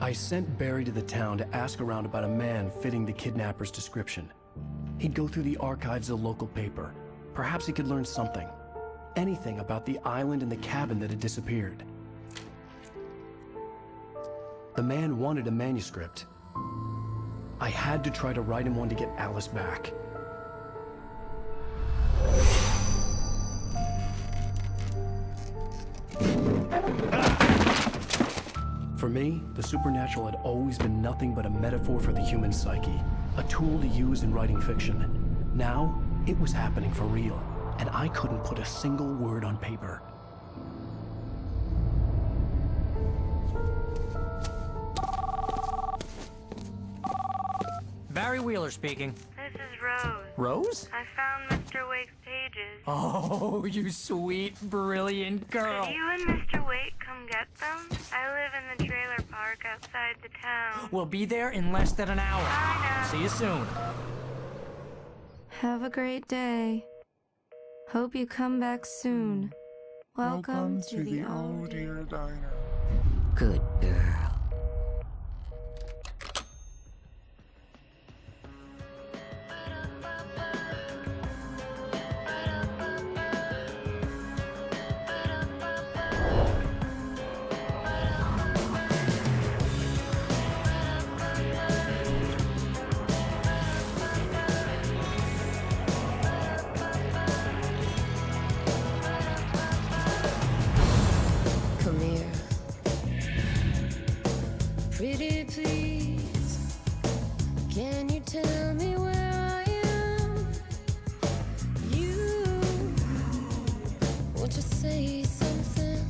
I sent Barry to the town to ask around about a man fitting the kidnapper's description. He'd go through the archives of the local paper. Perhaps he could learn something. Anything about the island and the cabin that had disappeared. The man wanted a manuscript. I had to try to write him one to get Alice back. For me, the supernatural had always been nothing but a metaphor for the human psyche, a tool to use in writing fiction. Now, it was happening for real, and I couldn't put a single word on paper. Barry Wheeler speaking. This is Rose? I found Mr. Wake's pages. Oh, you sweet, brilliant girl. Could you and Mr. Wake come get them? I live in the trailer park outside the town. We'll be there in less than an hour. Bye now. See you soon. Have a great day. Hope you come back soon. Welcome to the Oh Dear Diner. Good girl. Come here. Pretty please, can you tell me where I am? You want to say something?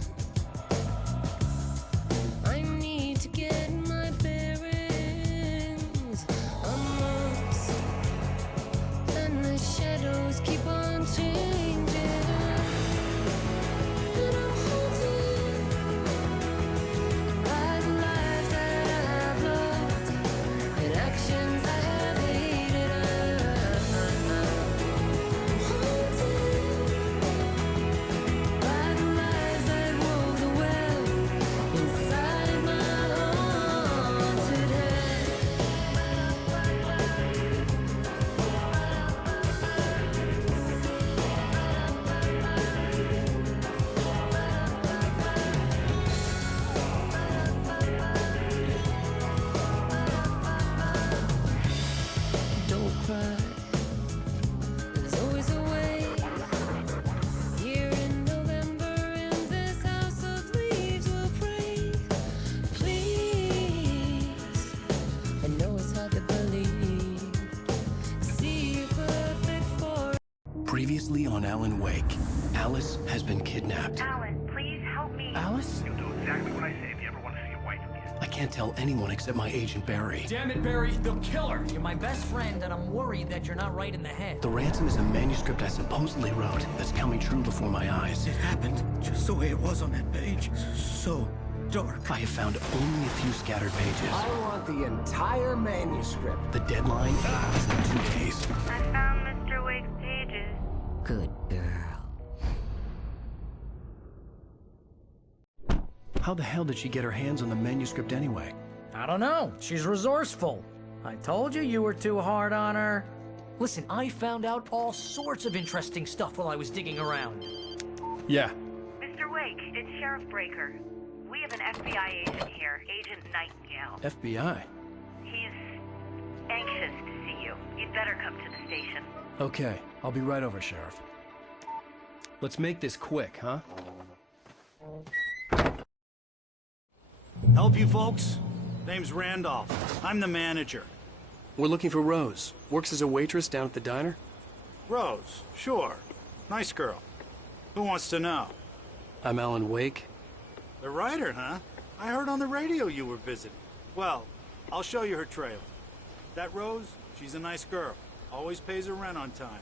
I need to get my bearings. I'm lost, and the shadows keep on changing. And I'm haunted by the lies that I've loved and actions I have hated. I'm haunted by the lies that wove the web inside my haunted head. Don't cry. There's always a way. Here in November, in this house of leaves, we'll pray. Please. I know it's hard to believe. See you perfect for. Previously on Alan Wake, Alice has been kidnapped. Alan, please help me. Alice? You'll do exactly what I say if you ever want to see your wife again. I can't tell anyone except my agent Barry. Damn it, Barry, they'll kill her. You're my best friend, and I'm worried that you're not right in the head. The ransom is a manuscript I supposedly wrote that's coming true before my eyes. It happened just the way it was on that page. So dark. I have found only a few scattered pages. I want the entire manuscript. The deadline is in 2 days. I found Mr. Wake's pages. Good girl. How the hell did she get her hands on the manuscript anyway? I don't know. She's resourceful. I told you you were too hard on her. Listen, I found out all sorts of interesting stuff while I was digging around. Yeah. Mr. Wake, it's Sheriff Breaker. We have an FBI agent here, Agent Nightingale. FBI? He's anxious to see you. You'd better come to the station. Okay, I'll be right over, Sheriff. Let's make this quick, huh? Help you folks? Name's Randolph. I'm the manager. We're looking for Rose. Works as a waitress down at the diner. Rose, sure. Nice girl. Who wants to know? I'm Alan Wake. The writer, huh? I heard on the radio you were visiting. Well, I'll show you her trailer. That Rose, she's a nice girl. Always pays her rent on time.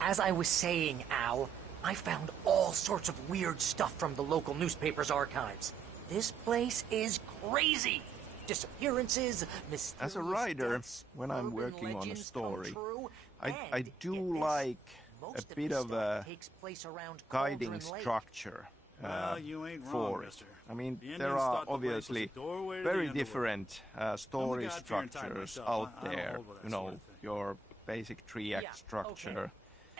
As I was saying, Al, I found all sorts of weird stuff from the local newspaper's archives. This place is crazy. Disappearances, mysterious As a writer, deaths, when I'm urban working on a legends story, come true, I and do get this, like most a bit the of stuff a takes place around guiding Cauldron Lake. structure Well, you ain't wrong, for it. mister. I mean, The Indians there are thought the place was obviously a doorway to the very underworld. different story I'm a God-fearing type structures myself. out I don't there. hold with that You sort know, of thing. your basic three-act Yeah, structure, okay.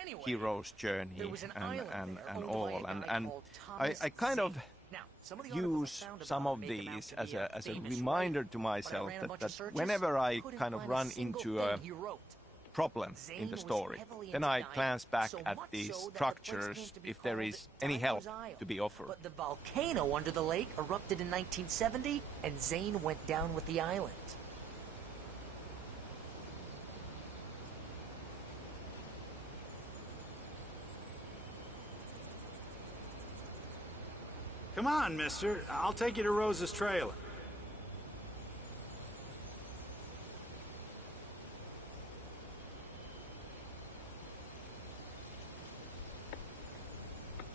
Anyway, hero's journey, there was an and island there and owned by a all, guy and called I Thomas kind of Zane. Now, some of the articles use I found some about of him make him out these to as be a famous reminder writer, to but I myself ran a that, bunch that of searches, whenever I couldn't kind of find a run single into a thing he wrote. problem Zane in the was story, heavily then into I diving, glance back so at much these so that the place came structures to be if there called is any help Diver's Isle. to be offered. But the volcano under the lake erupted in 1970, and Zane went down with the island. Come on, mister. I'll take you to Rose's trailer.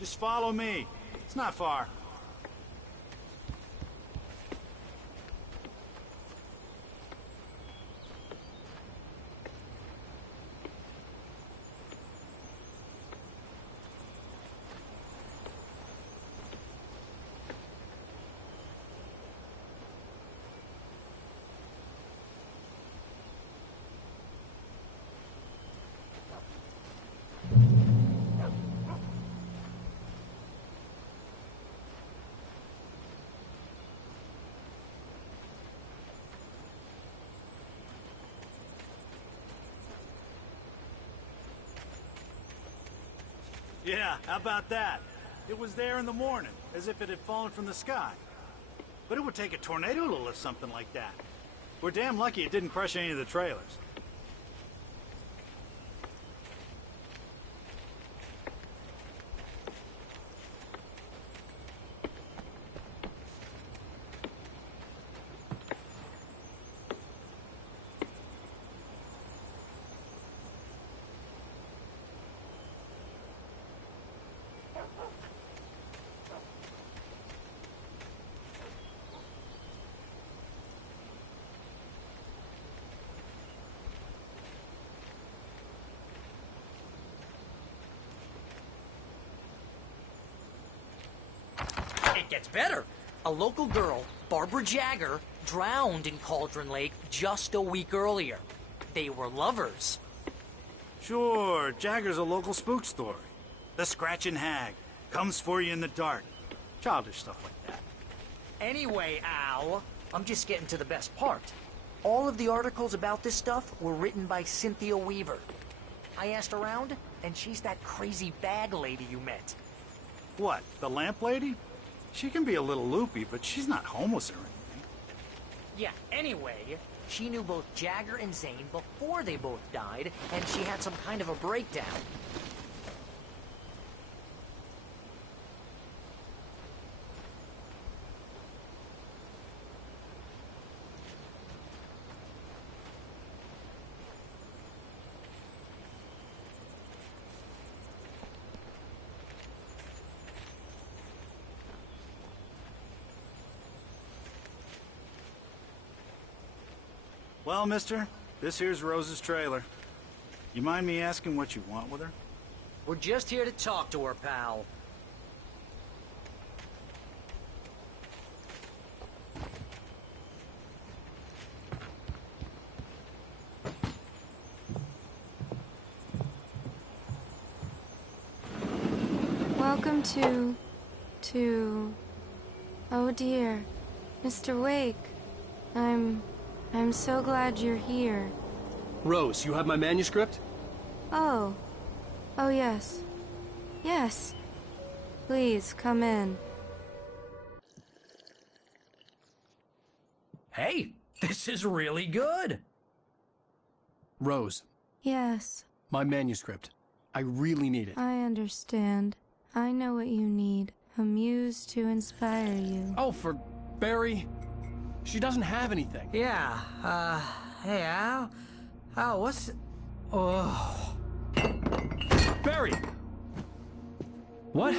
Just follow me. It's not far. Yeah, how about that? It was there in the morning, as if it had fallen from the sky. But it would take a tornado to lift something like that. We're damn lucky it didn't crush any of the trailers. It gets better. A local girl, Barbara Jagger, drowned in Cauldron Lake just a week earlier. They were lovers. Sure, Jagger's a local spook story. The Scratching Hag. Comes for you in the dark. Childish stuff like that. Anyway, Al, I'm just getting to the best part. All of the articles about this stuff were written by Cynthia Weaver. I asked around, and she's that crazy bag lady you met. What, the lamp lady? She can be a little loopy, but she's not homeless or anything. Yeah, anyway, she knew both Jagger and Zane before they both died, and she had some kind of a breakdown. Well, mister, this here's Rose's trailer. You mind me asking what you want with her? We're just here to talk to her, pal. Welcome to... Oh dear, Mr. Wake. I'm so glad you're here. Rose, you have my manuscript? Oh. Oh, yes. Yes. Please, come in. Hey, this is really good. Rose. Yes. My manuscript. I really need it. I understand. I know what you need. A muse to inspire you. Oh, for Barry. She doesn't have anything. Yeah, hey, Al? Al, what's... Oh... Barry! What?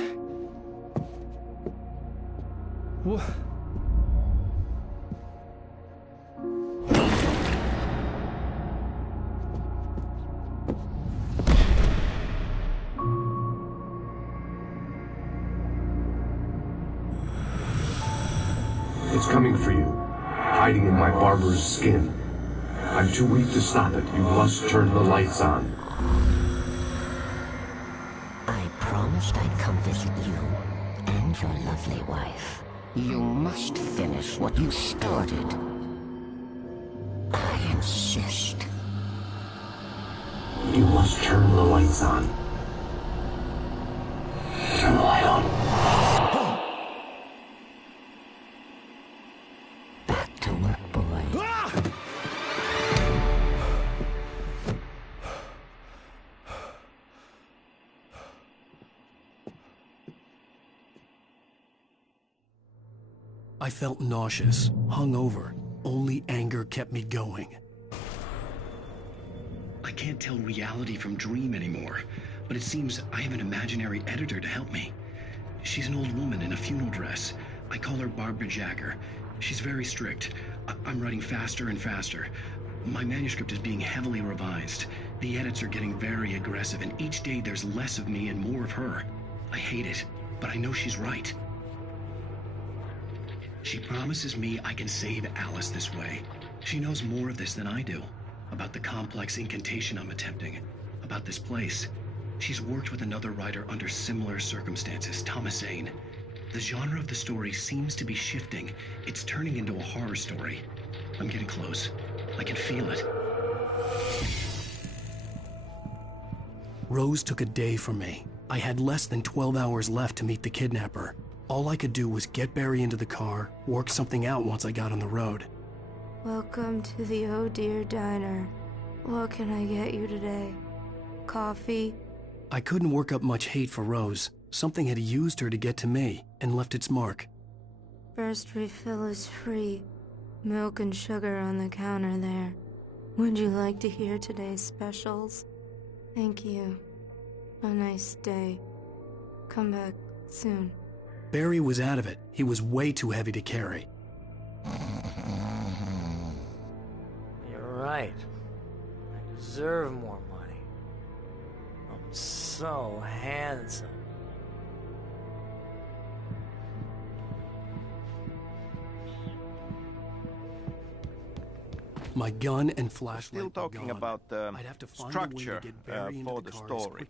What? It's coming for you. Hiding in my barber's skin. I'm too weak to stop it. You must turn the lights on. I promised I'd come visit you and your lovely wife. You must finish what you started. I insist. You must turn the lights on. Turn the light on. Back to work, boy. I felt nauseous, hungover. Only anger kept me going. I can't tell reality from dream anymore, but it seems I have an imaginary editor to help me. She's an old woman in a funeral dress. I call her Barbara Jagger. She's very strict. I'm writing faster and faster. My manuscript is being heavily revised. The edits are getting very aggressive, and each day there's less of me and more of her. I hate it, but I know she's right. She promises me I can save Alice this way. She knows more of this than I do. About the complex incantation I'm attempting. About this place. She's worked with another writer under similar circumstances, Thomas Zane. The genre of the story seems to be shifting. It's turning into a horror story. I'm getting close. I can feel it. Rose took a day from me. I had less than 12 hours left to meet the kidnapper. All I could do was get Barry into the car, work something out once I got on the road. Welcome to the Oh Dear Diner. What can I get you today? Coffee? I couldn't work up much hate for Rose. Something had used her to get to me and left its mark. First refill is free. Milk and sugar on the counter there. Would you like to hear today's specials? Thank you. A nice day. Come back soon. Barry was out of it. He was way too heavy to carry. You're right. I deserve more money. I'm so handsome. My gun and flashlight Still talking about the structure for the story.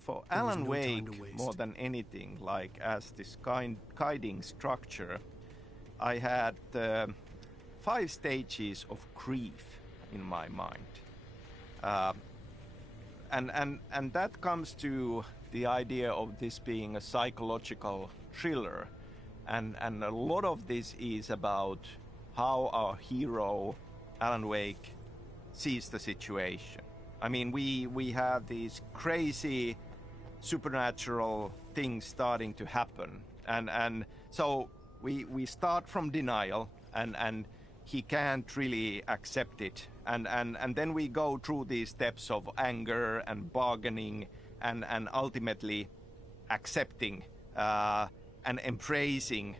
For Alan Wake, more than anything, like as this guiding structure, I had 5 stages of grief in my mind. And that comes to the idea of this being a psychological thriller. And a lot of this is about how our hero Alan Wake sees the situation. I mean, we have these crazy supernatural things starting to happen, and so we start from denial, and he can't really accept it, and then we go through these steps of anger and bargaining, and ultimately accepting and embracing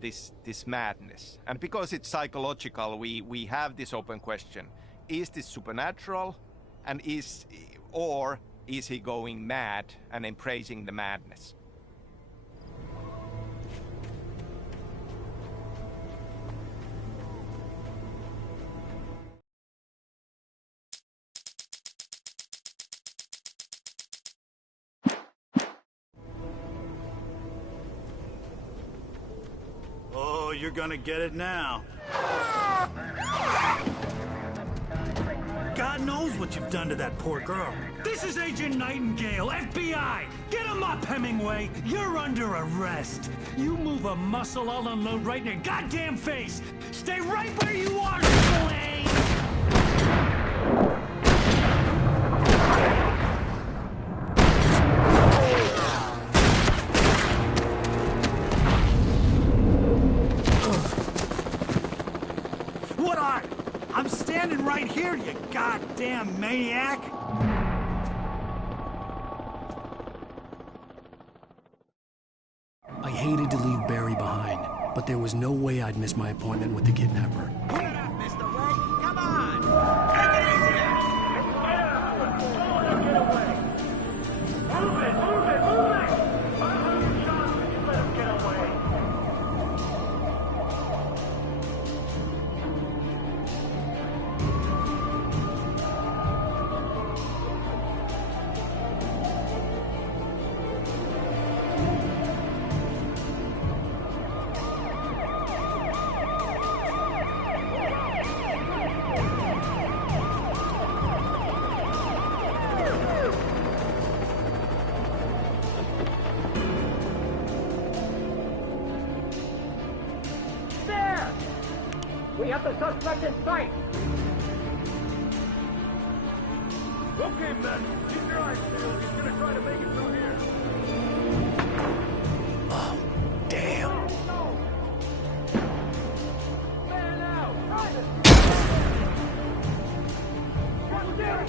this madness. And because it's psychological, we have this open question: is this supernatural, and is he going mad and embracing the madness? Oh, you're gonna get it now. God knows what you've done to that poor girl. This is Agent Nightingale, FBI! Get him up, Hemingway! You're under arrest! You move a muscle, I'll unload right in your goddamn face! Stay right where you are, Slane! What are you? I'm standing right here, you goddamn maniac! I hated to leave Barry behind, but there was no way I'd miss my appointment with the kidnapper. Mr. Wake, come on! Take it easy now! Get up! Get away! Move it! Move it! Move it! 500 shots when you let him get away! We have the suspect in sight! Okay, men, keep your eyes peeled. He's gonna try to make it through here. Oh, damn. Man out! What's there?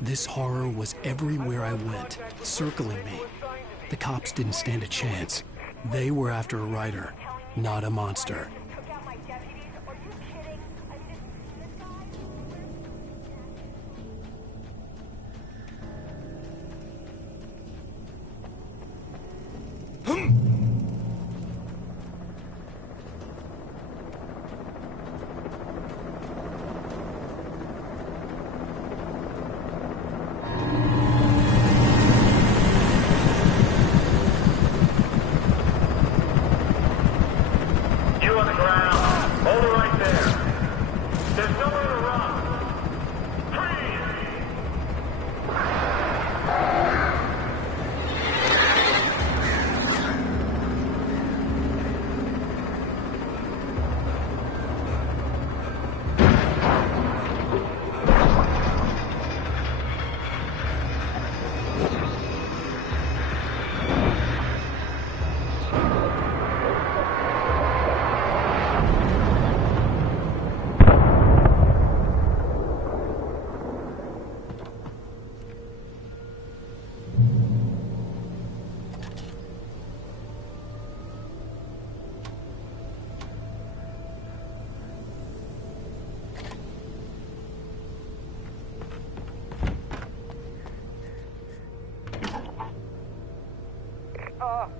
This horror was everywhere I went, circling me. The cops didn't stand a chance. They were after a writer, not a monster.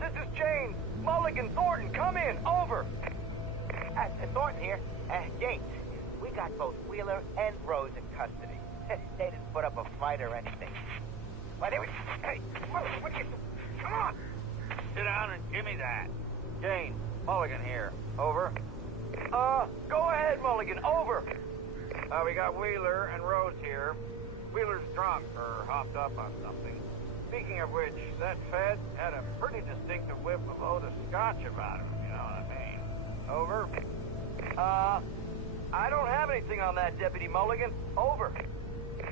This is James. Mulligan, Thornton, come in. Over. Thornton here. James, we got both Wheeler and Rose in custody. They didn't put up a fight or anything. Why, they were... Hey, what are you... Come on! Sit down and give me that. James, Mulligan here. Over. Go ahead, Mulligan. Over. We got Wheeler and Rose here. Wheeler's drunk or hopped up on something. Speaking of which, that Fed had a pretty distinctive whiff of Otis Scotch about him, you know what I mean. Over. I don't have anything on that, Deputy Mulligan. Over.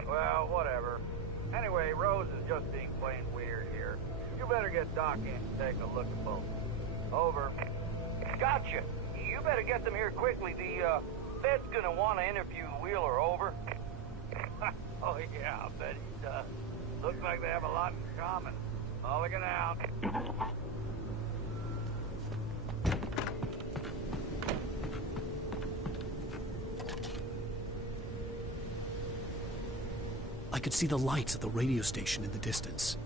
Well, whatever. Anyway, Rose is just being plain weird here. You better get Doc in and take a look at both. Over. Gotcha. You better get them here quickly. The, Fed's gonna want to interview Wheeler. Over. Oh, yeah, I'll bet he does. Looks like they have a lot in common. Mulligan out. I could see the lights of the radio station in the distance.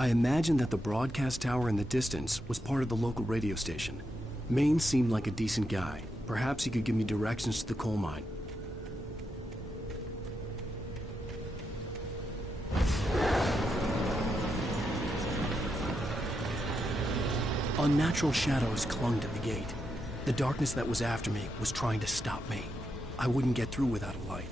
I imagined that the broadcast tower in the distance was part of the local radio station. Maine seemed like a decent guy. Perhaps he could give me directions to the coal mine. Unnatural shadows clung to the gate. The darkness that was after me was trying to stop me. I wouldn't get through without a light.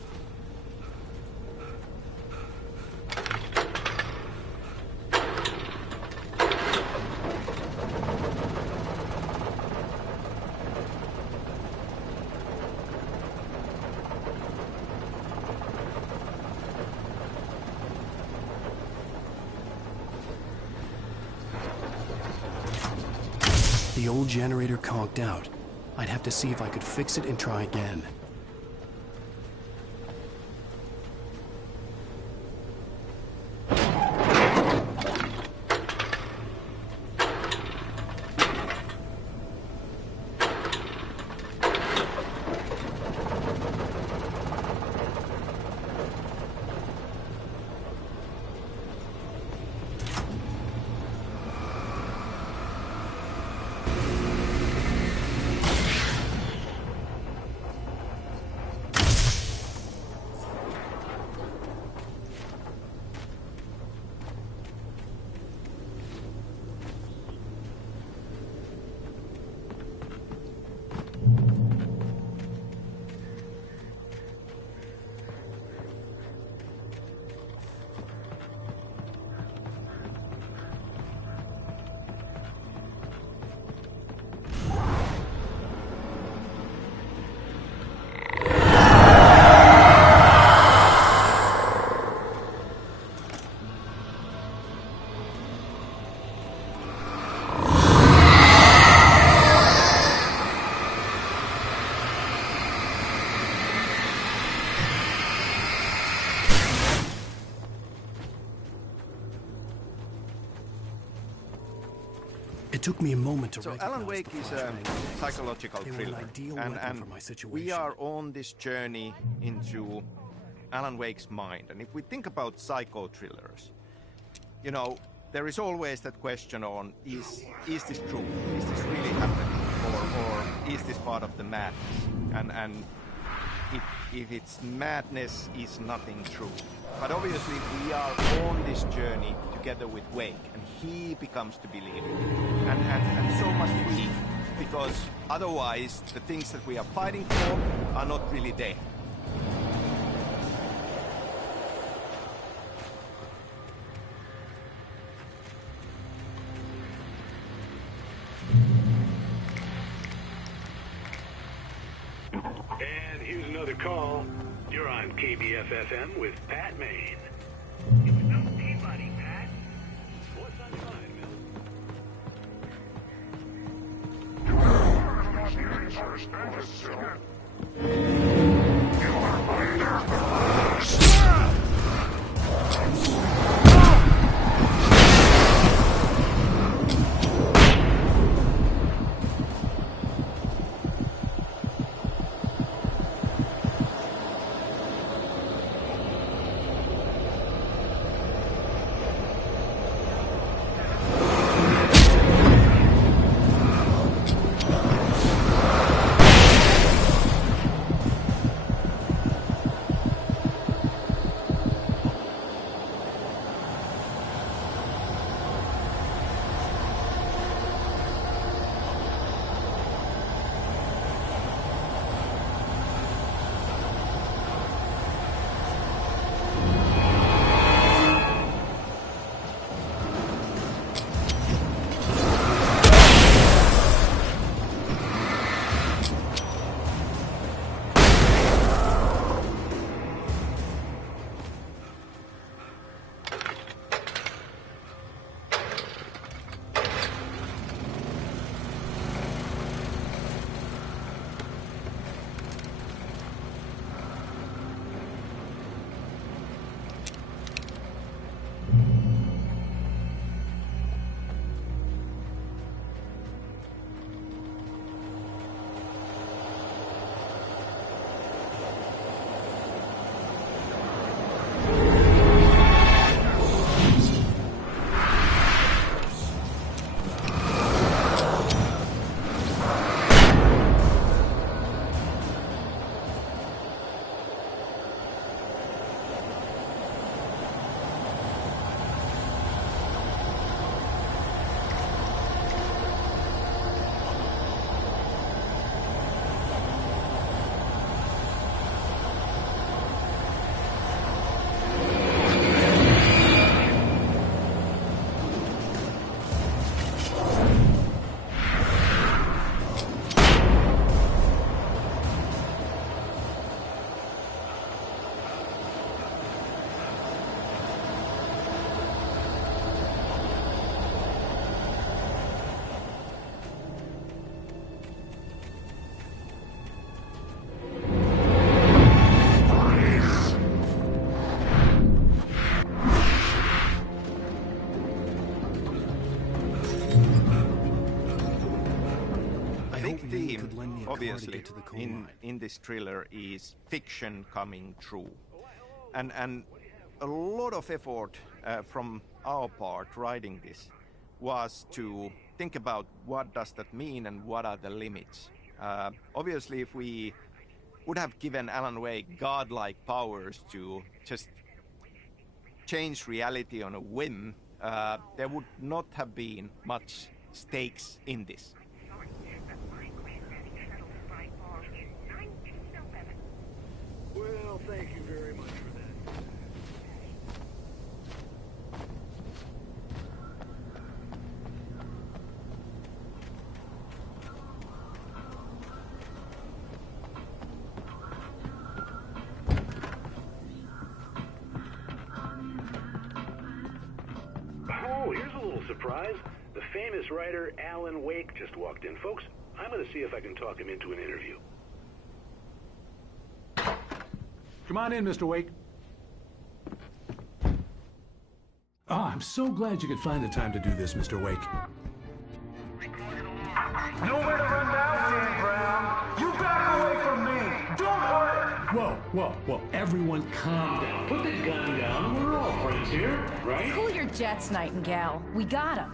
The old generator conked out. I'd have to see if I could fix it and try again. It took me a moment to So recognize Alan Wake the is a flashbang. psychological They were an thriller, ideal and weapon for my situation. we are on this journey into Alan Wake's mind. And if we think about psycho thrillers, you know, there is always that question on, is this true? Is this really happening? Or is this part of the madness? And if it's madness, is nothing true. But obviously we are on this journey together with Wake, and he becomes to believe it. And so must we, because otherwise the things that we are fighting for are not really there. And here's another call. You're on KBF-FM with Pat Maine. It's no Peabody, Pat. What's on your mind, obviously in this thriller is fiction coming true, and a lot of effort from our part writing this was to think about what does that mean and what are the limits. Obviously, if we would have given Alan Wake godlike powers to just change reality on a whim, there would not have been much stakes in this. Well, thank you very much for that. Oh, here's a little surprise. The famous writer Alan Wake just walked in. Folks, I'm going to see if I can talk him into an interview. Come on in, Mr. Wake. Oh, I'm so glad you could find the time to do this, Mr. Wake. Nowhere to run now, Dan Brown. You back away from me. Don't hurt. Whoa. Everyone calm down. Put the gun down. We're all friends here, right? Cool your jets, Nightingale. We got him.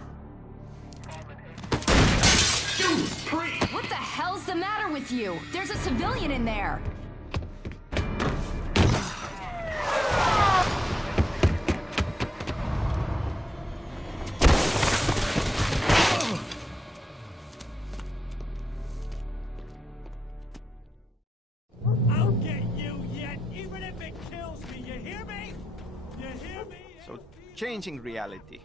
What the hell's the matter with you? There's a civilian in there. I'll get you yet, even if it kills me. You hear me? You hear me? So, changing reality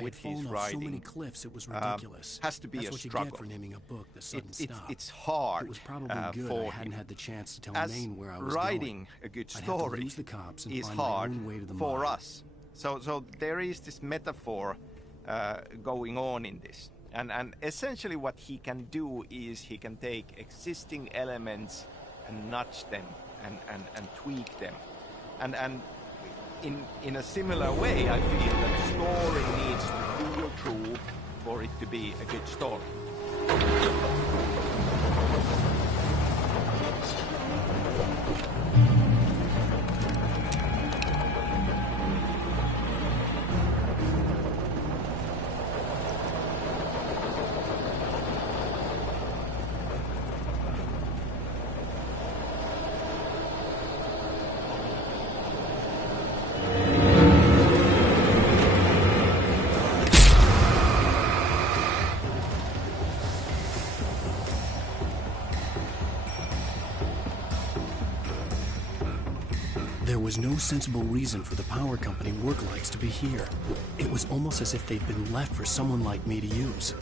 with his writing so many cliffs, it was ridiculous. Has to be That's a what you struggle. get for naming a book The Sudden Stop. It's hard It was probably good for I hadn't him. had the chance to tell As Maine where I was writing going. a good I'd have to story lose the cops and is find my hard own way to the for mine. us. So there is this metaphor going on in this. And essentially what he can do is he can take existing elements and nudge them and tweak them. And in a similar way, I feel that the story needs to feel true for it to be a good story. There was no sensible reason for the power company work lights to be here. It was almost as if they'd been left for someone like me to use.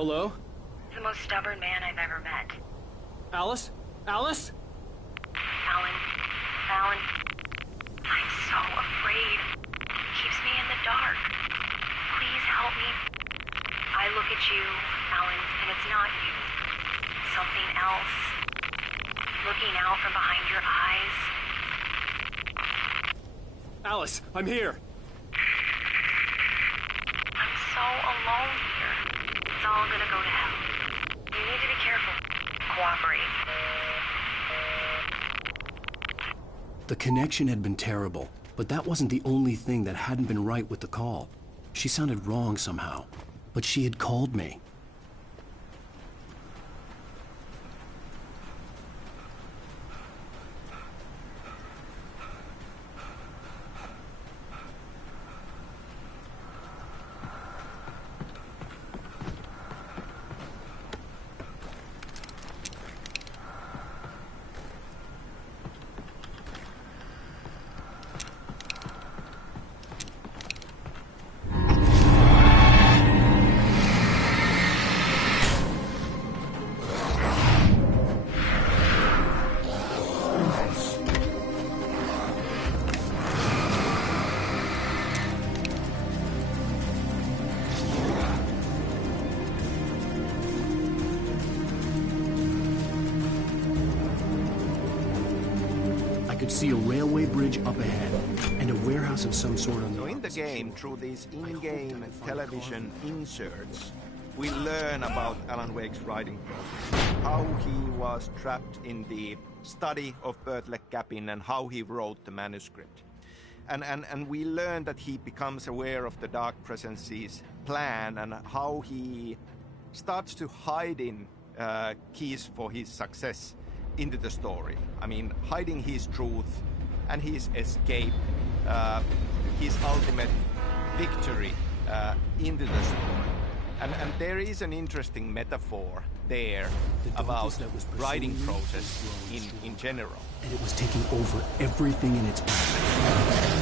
Hello? The most stubborn man I've ever met. Alice? Alice? Alan. I'm so afraid. It keeps me in the dark. Please help me. I look at you, Alan, and it's not you. Something else. Looking out from behind your eyes. Alice, I'm here. I'm so alone here. It's all gonna go to hell. You need to be careful. Cooperate. The connection had been terrible, but that wasn't the only thing that hadn't been right with the call. She sounded wrong somehow, but she had called me. See a railway bridge up ahead, and a warehouse of some sort on the So in the game, through these in-game television inserts, we learn about Alan Wake's writing process, how he was trapped in the study of Bertlet Capin and how he wrote the manuscript. And we learn that he becomes aware of the Dark Presence's plan and how he starts to hide in keys for his success into the story. I mean, hiding his truth and his escape, his ultimate victory into the story. And there is an interesting metaphor there about writing process in general. And it was taking over everything in its path.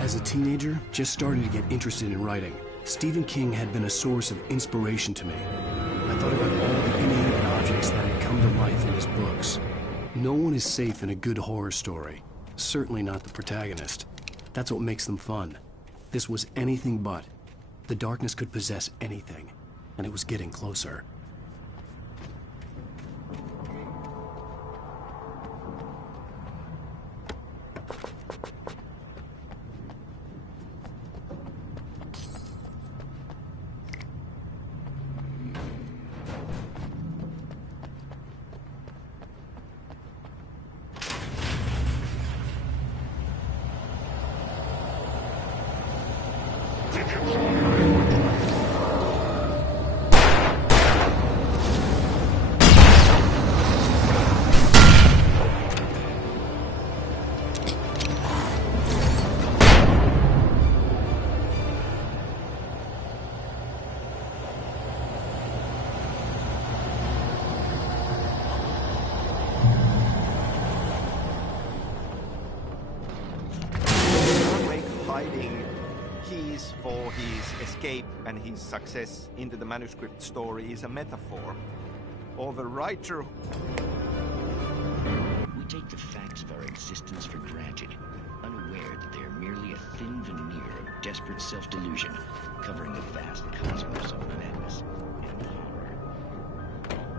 As a teenager, just starting to get interested in writing, Stephen King had been a source of inspiration to me. I thought about all the inanimate objects that had come to life in his books. No one is safe in a good horror story. Certainly not the protagonist. That's what makes them fun. This was anything but. The darkness could possess anything, and it was getting closer. Hiding keys for his escape and his success into the manuscript story is a metaphor. Or the writer... We take the facts of our existence for granted, unaware that they are merely a thin veneer of desperate self-delusion, covering the vast cosmos of madness and horror.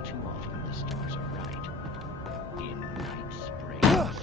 Too often the stars are right. In Night Springs...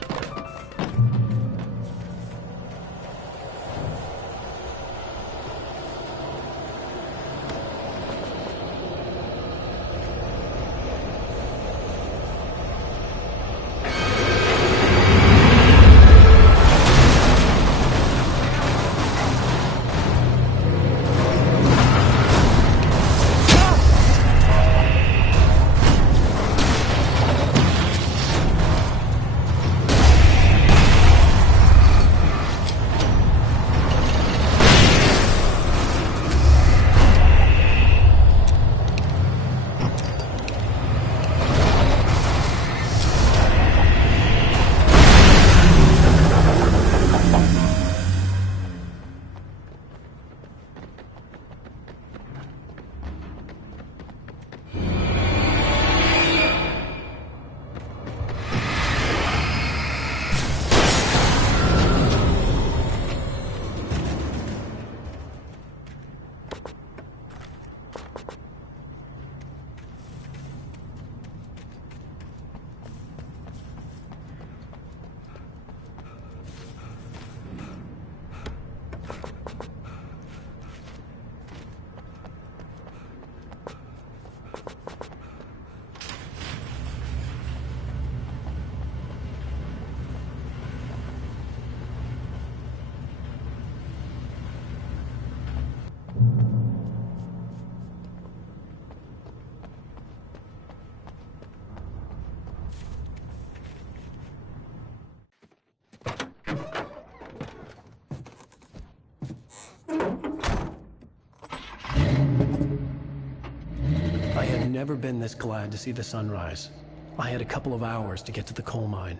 I had never been this glad to see the sunrise. I had a couple of hours to get to the coal mine.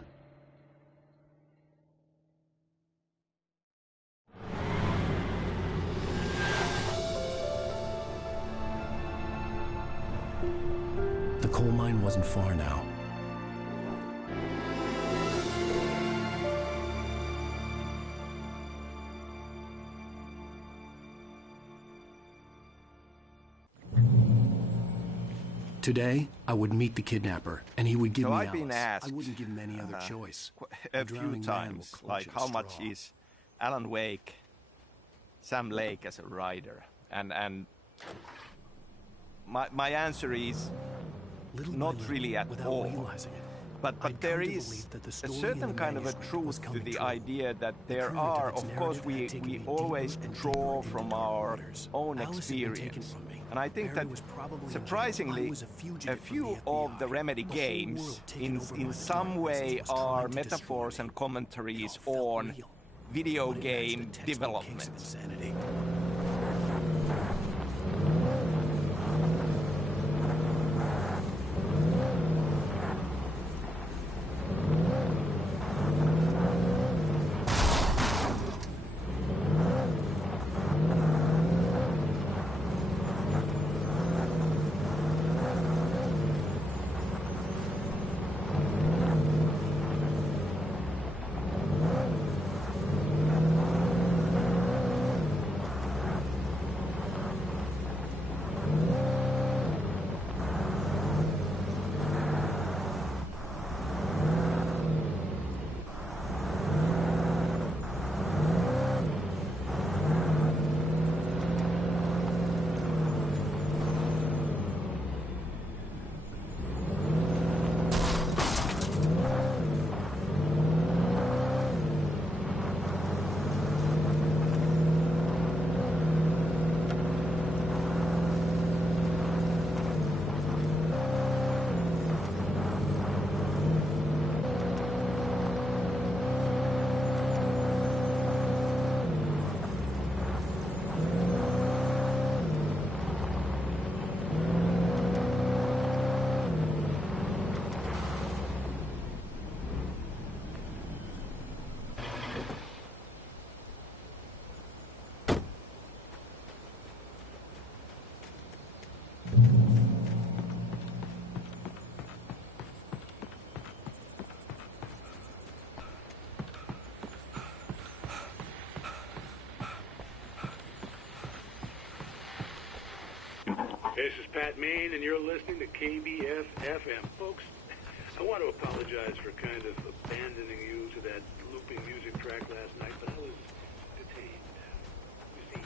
The coal mine wasn't far now. Today, I would meet the kidnapper, and he would give me I've been Alice. asked I wouldn't give him any other choice. a few times, like how much is Alan Wake, Sam Lake as a writer, and my answer is not really at all. But there is a certain kind of a truth to the idea that there are, of course, we always draw from our own experience. And I think that, surprisingly, a few of the Remedy games in some way are metaphors and commentaries on video game development. This is Pat Main, and you're listening to KBF-FM. Folks, I want to apologize for kind of abandoning you to that looping music track last night, but I was detained. You see,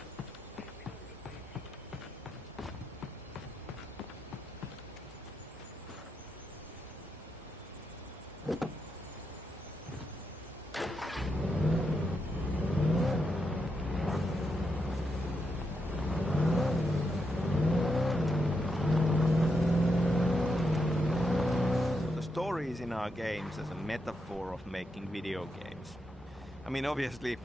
stories in our games as a metaphor of making video games. I mean, obviously,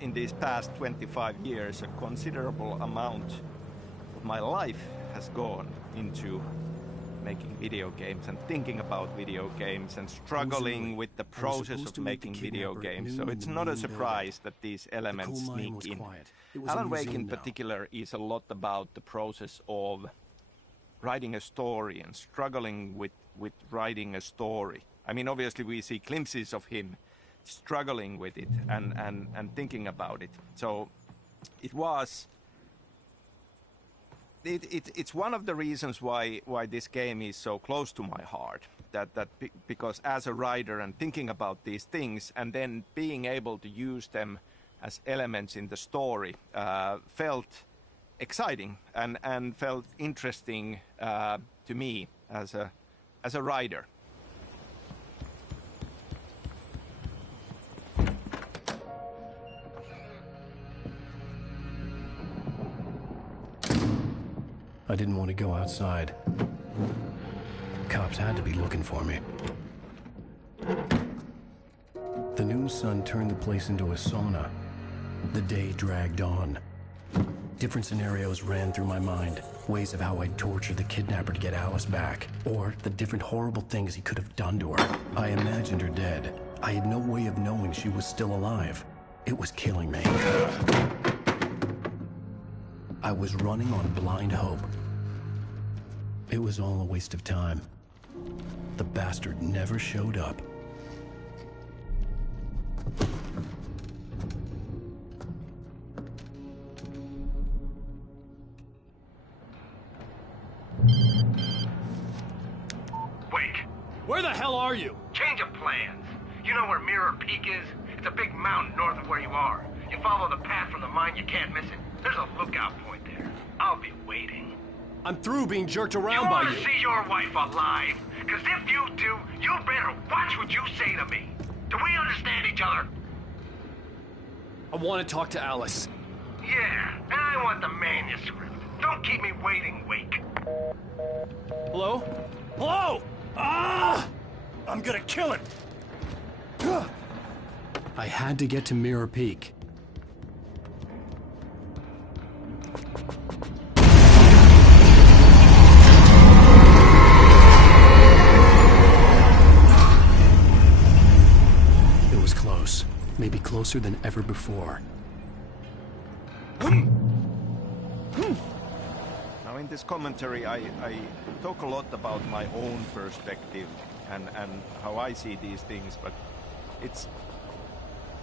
in these past 25 years, a considerable amount of my life has gone into making video games and thinking about video games and struggling with the process of making video games. So it's not a surprise that these elements sneak in. Alan Wake in particular is a lot about the process of writing a story and struggling with writing a story. I mean, obviously we see glimpses of him struggling with it and thinking about it. So it's one of the reasons why this game is so close to my heart. Because as a writer and thinking about these things and then being able to use them as elements in the story felt exciting and felt interesting to me as a writer. I didn't want to go outside. Cops had to be looking for me. The noon sun turned the place into a sauna. The day dragged on. Different scenarios ran through my mind. Ways of how I'd torture the kidnapper to get Alice back. Or the different horrible things he could have done to her. I imagined her dead. I had no way of knowing she was still alive. It was killing me. I was running on blind hope. It was all a waste of time. The bastard never showed up. Wake. Where the hell are you? Change of plans. You know where Mirror Peak is? It's a big mountain north of where you are. You follow the path from the mine, you can't miss it. There's a lookout point there. I'll be waiting. I'm through being jerked around by You you. want to see your wife alive? Because if you do, you better watch what you say to me. Do we understand each other? I want to talk to Alice. Yeah, and I want the manuscript. Don't keep me waiting, Wake. Hello? Hello? Ah! I'm gonna kill it. I had to get to Mirror Peak. It was close. Maybe closer than ever before. Now in this commentary I talk a lot about my own perspective and how I see these things, but it's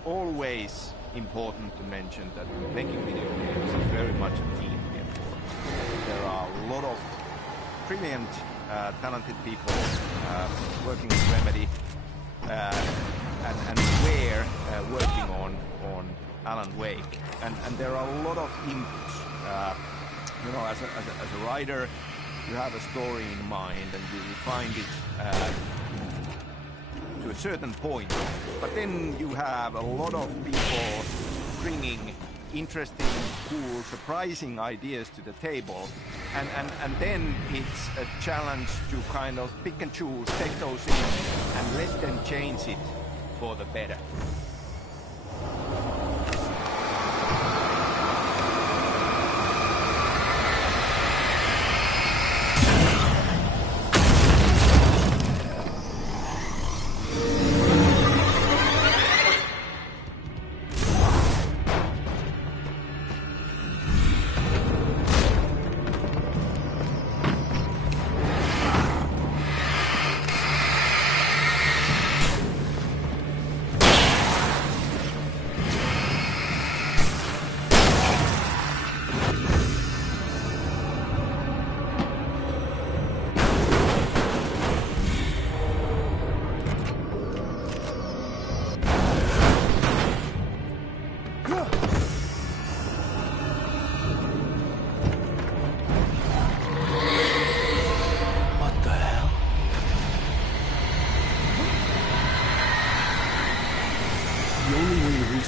always important to mention that making video games is very much a team effort. There are a lot of brilliant, talented people working with Remedy and Square working on Alan Wake, and there are a lot of inputs. You know, as a writer, you have a story in mind and you find it to a certain point, but then you have a lot of people bringing interesting, cool, surprising ideas to the table, and then it's a challenge to kind of pick and choose, take those in, and let them change it for the better.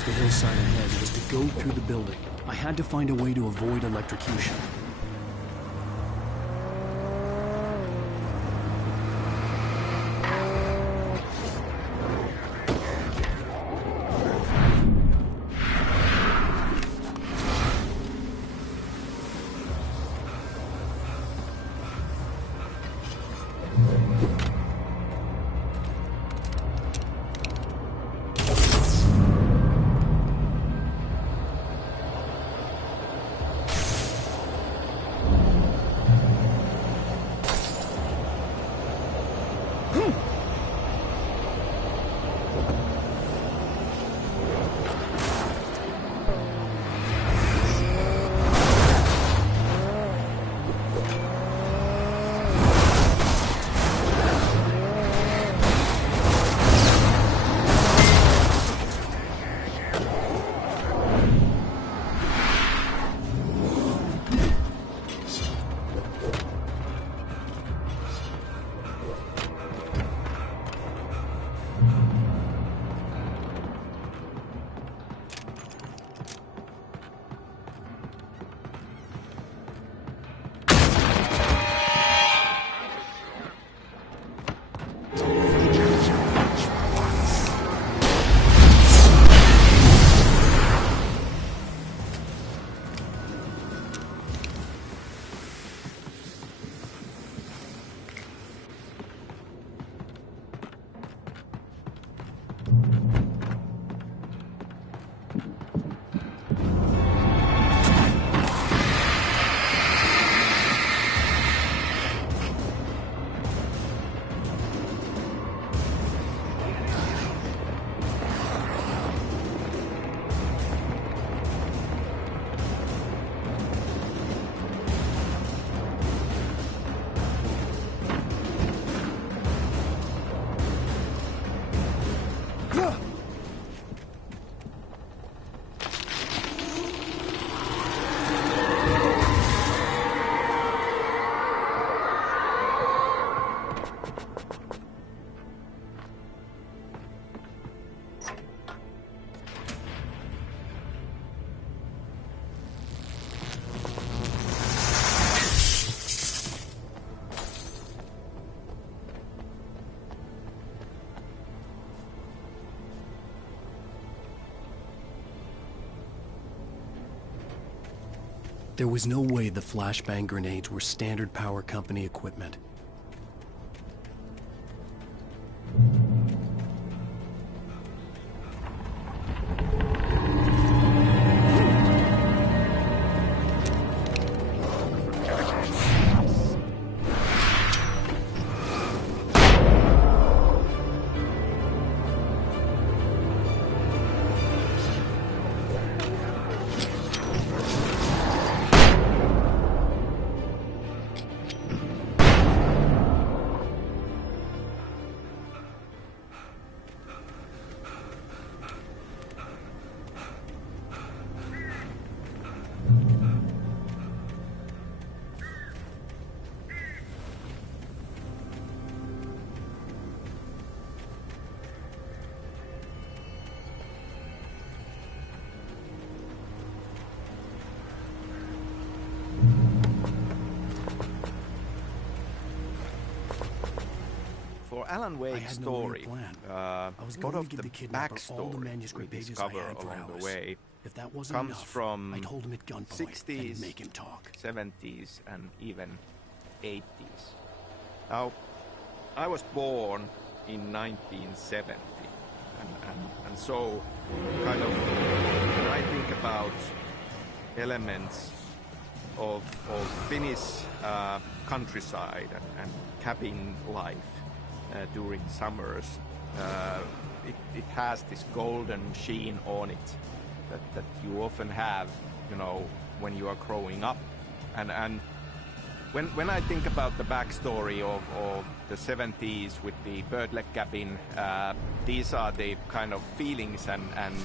The hillside ahead was to go through the building. I had to find a way to avoid electrocution. There was no way the flashbang grenades were Standard Power Company equipment. For Alan Wake's story, a lot of the backstory we discover along the way comes from 60s, 70s, and even 80s. Now, I was born in 1970, and so kind of when I think about elements of Finnish countryside and cabin life during summers, it has this golden sheen on it that you often have, you know, when you are growing up. And when I think about the backstory of the 70s with the birdleg cabin, these are the kind of feelings and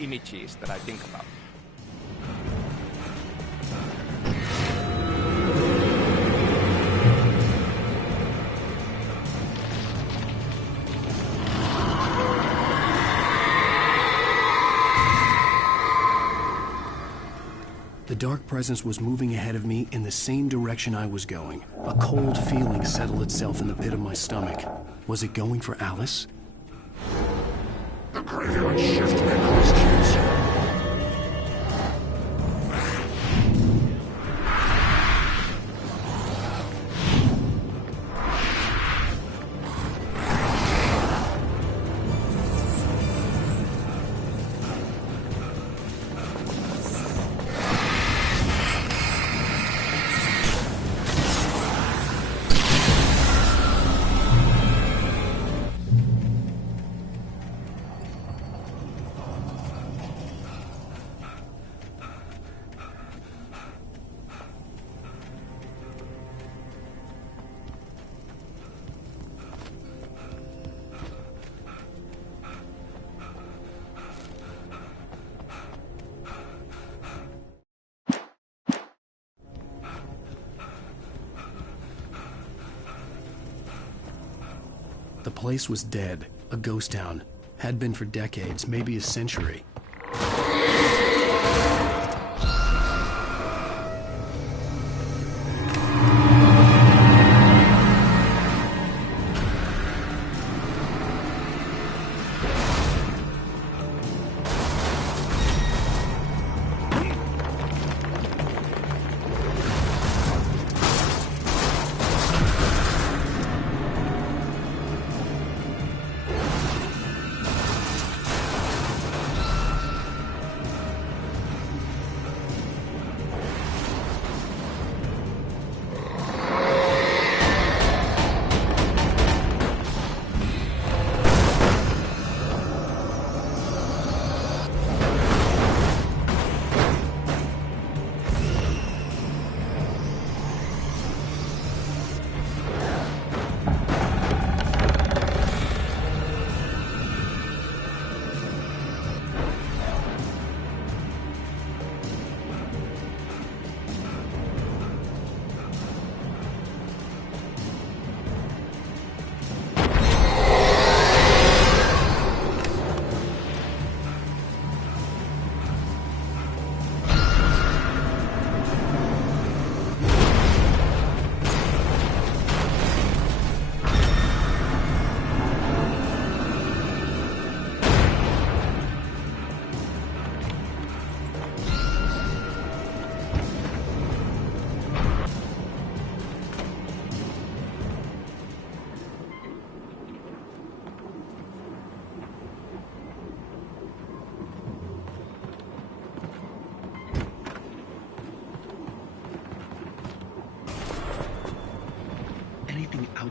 images that I think about. The dark presence was moving ahead of me in the same direction I was going. A cold feeling settled itself in the pit of my stomach. Was it going for Alice? The graveyard shift may cause cancer. The place was dead, a ghost town. Had been for decades, maybe a century.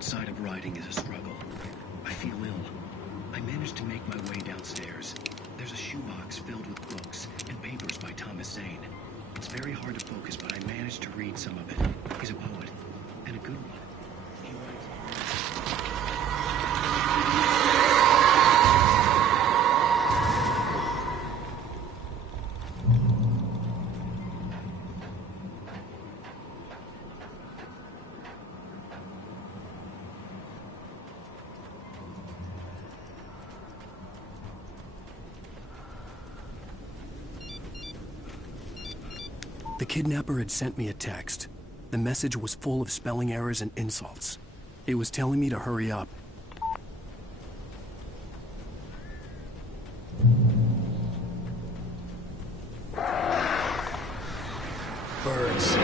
outside of writing is a struggle. I feel ill. I managed to make my way downstairs. There's a shoebox filled with books and papers by Thomas Zane. It's very hard to focus, but I managed to read some of it. He's a poet, and a good one. He writes... The kidnapper had sent me a text. The message was full of spelling errors and insults. It was telling me to hurry up. Birds.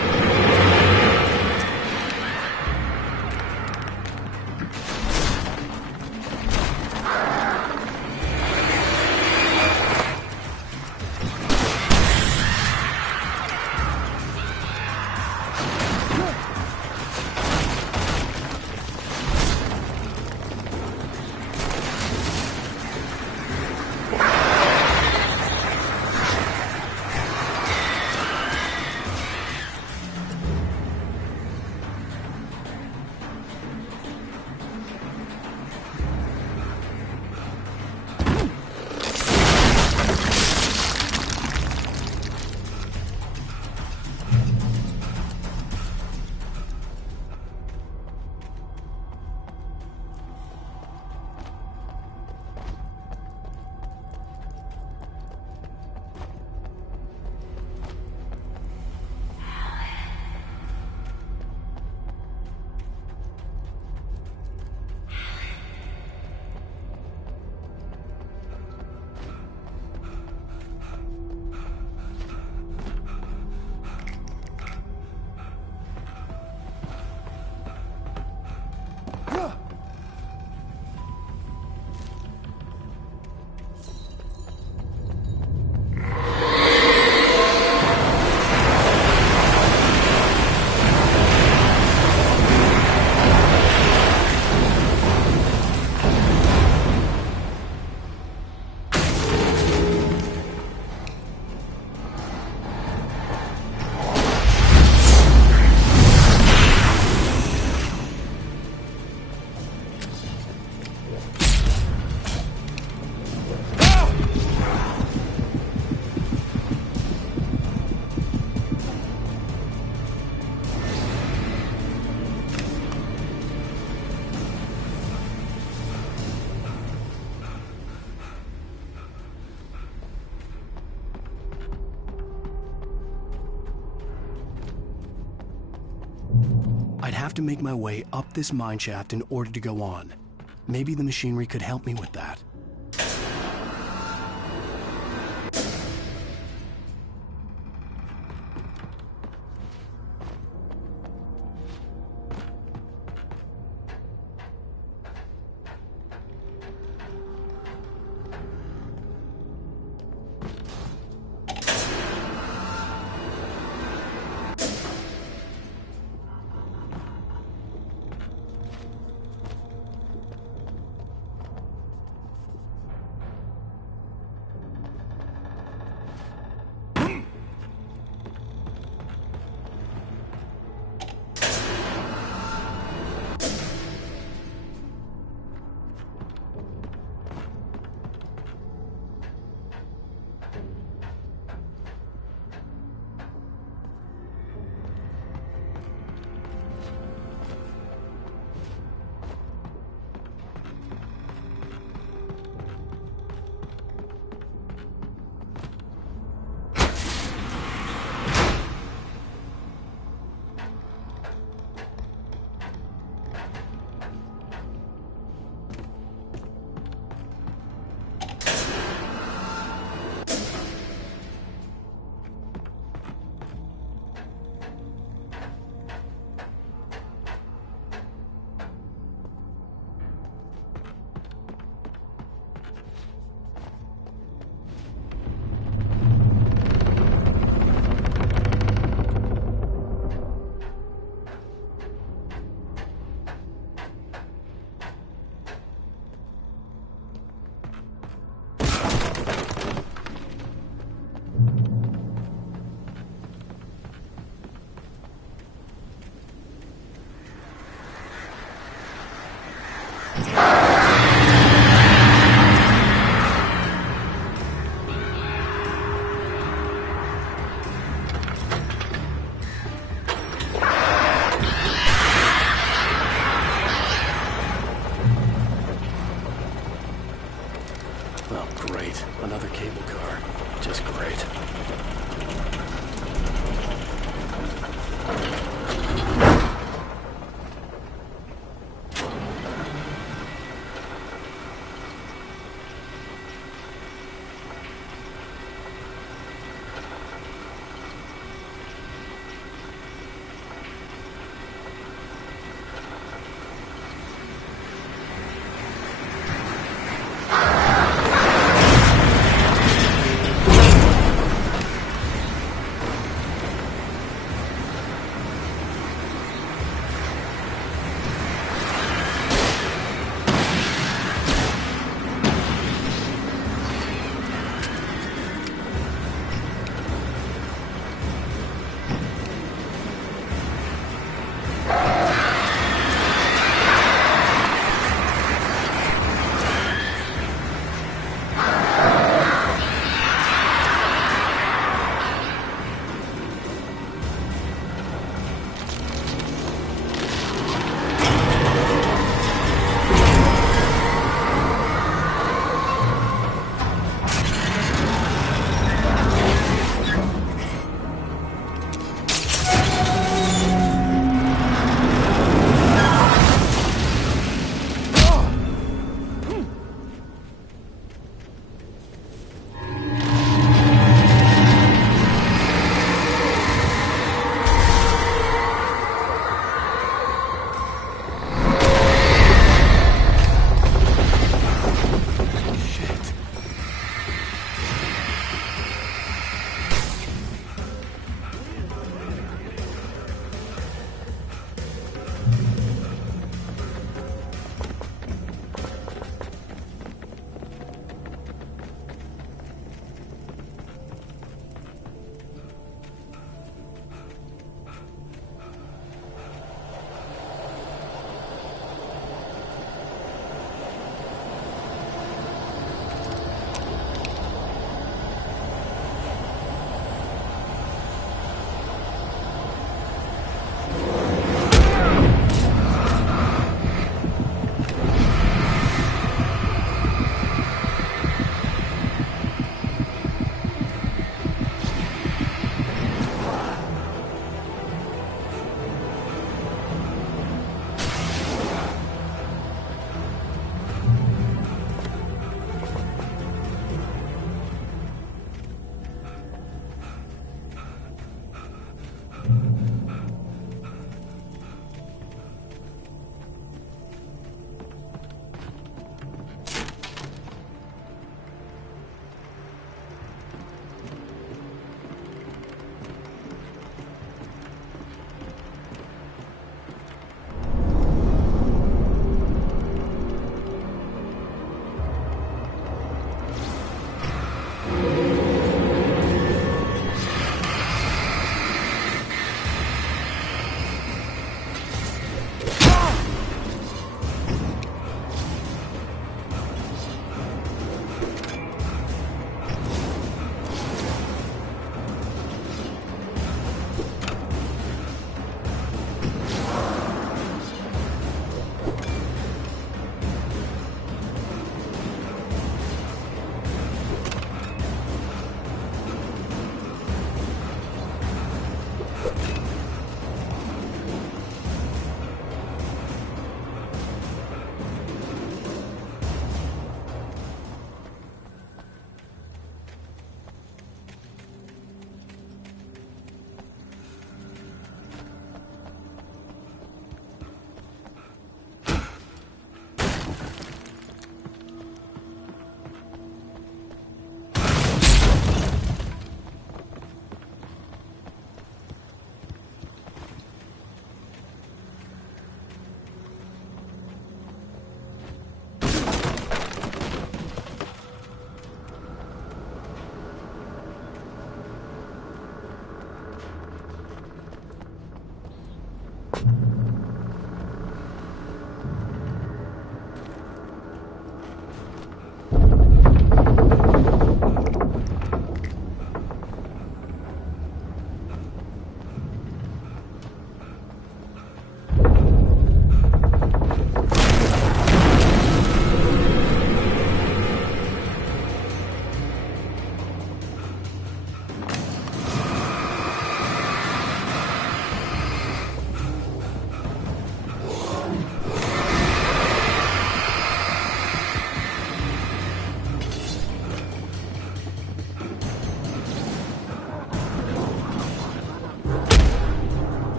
I'd have to make my way up this mine shaft in order to go on. Maybe the machinery could help me with that. cable car. Just great.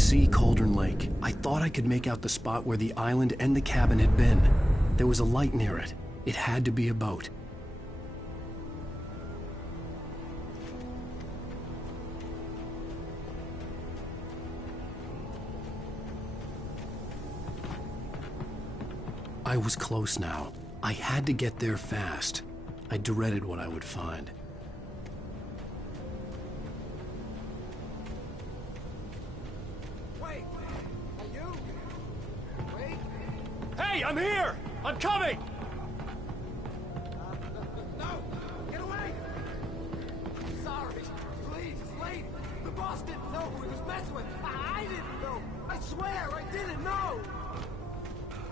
see Cauldron Lake. I thought I could make out the spot where the island and the cabin had been. There was a light near it. It had to be a boat. I was close now. I had to get there fast. I dreaded what I would find. Wait! Are you? Wait! Hey, I'm here! I'm coming! No! Get away! I'm sorry. Please, it's late. The boss didn't know who he was messing with. I didn't know. I swear, I didn't know.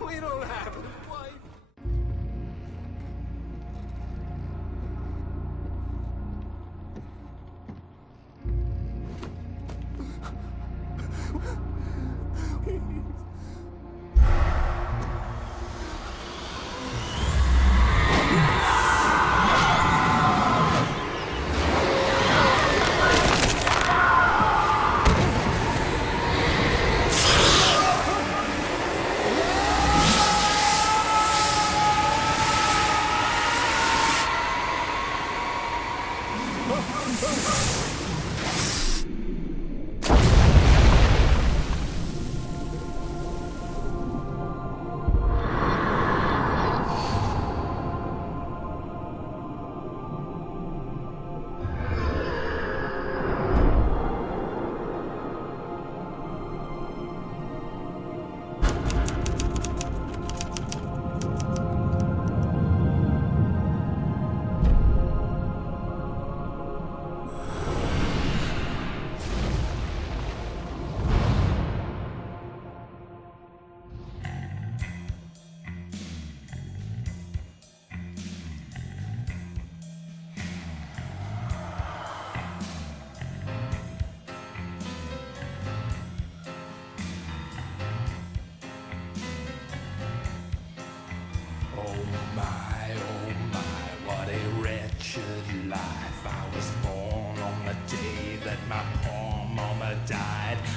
We don't have a wife.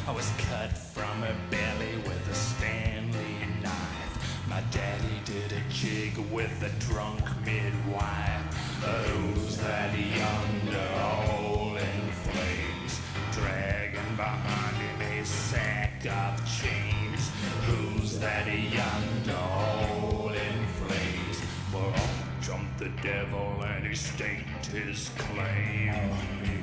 I was cut from her belly with a Stanley knife. My daddy did a jig with a drunk midwife. Who's that yonder all in flames, dragging behind him a sack of chains? Who's that yonder all in flames? Well, on jumped the devil and he staked his claim.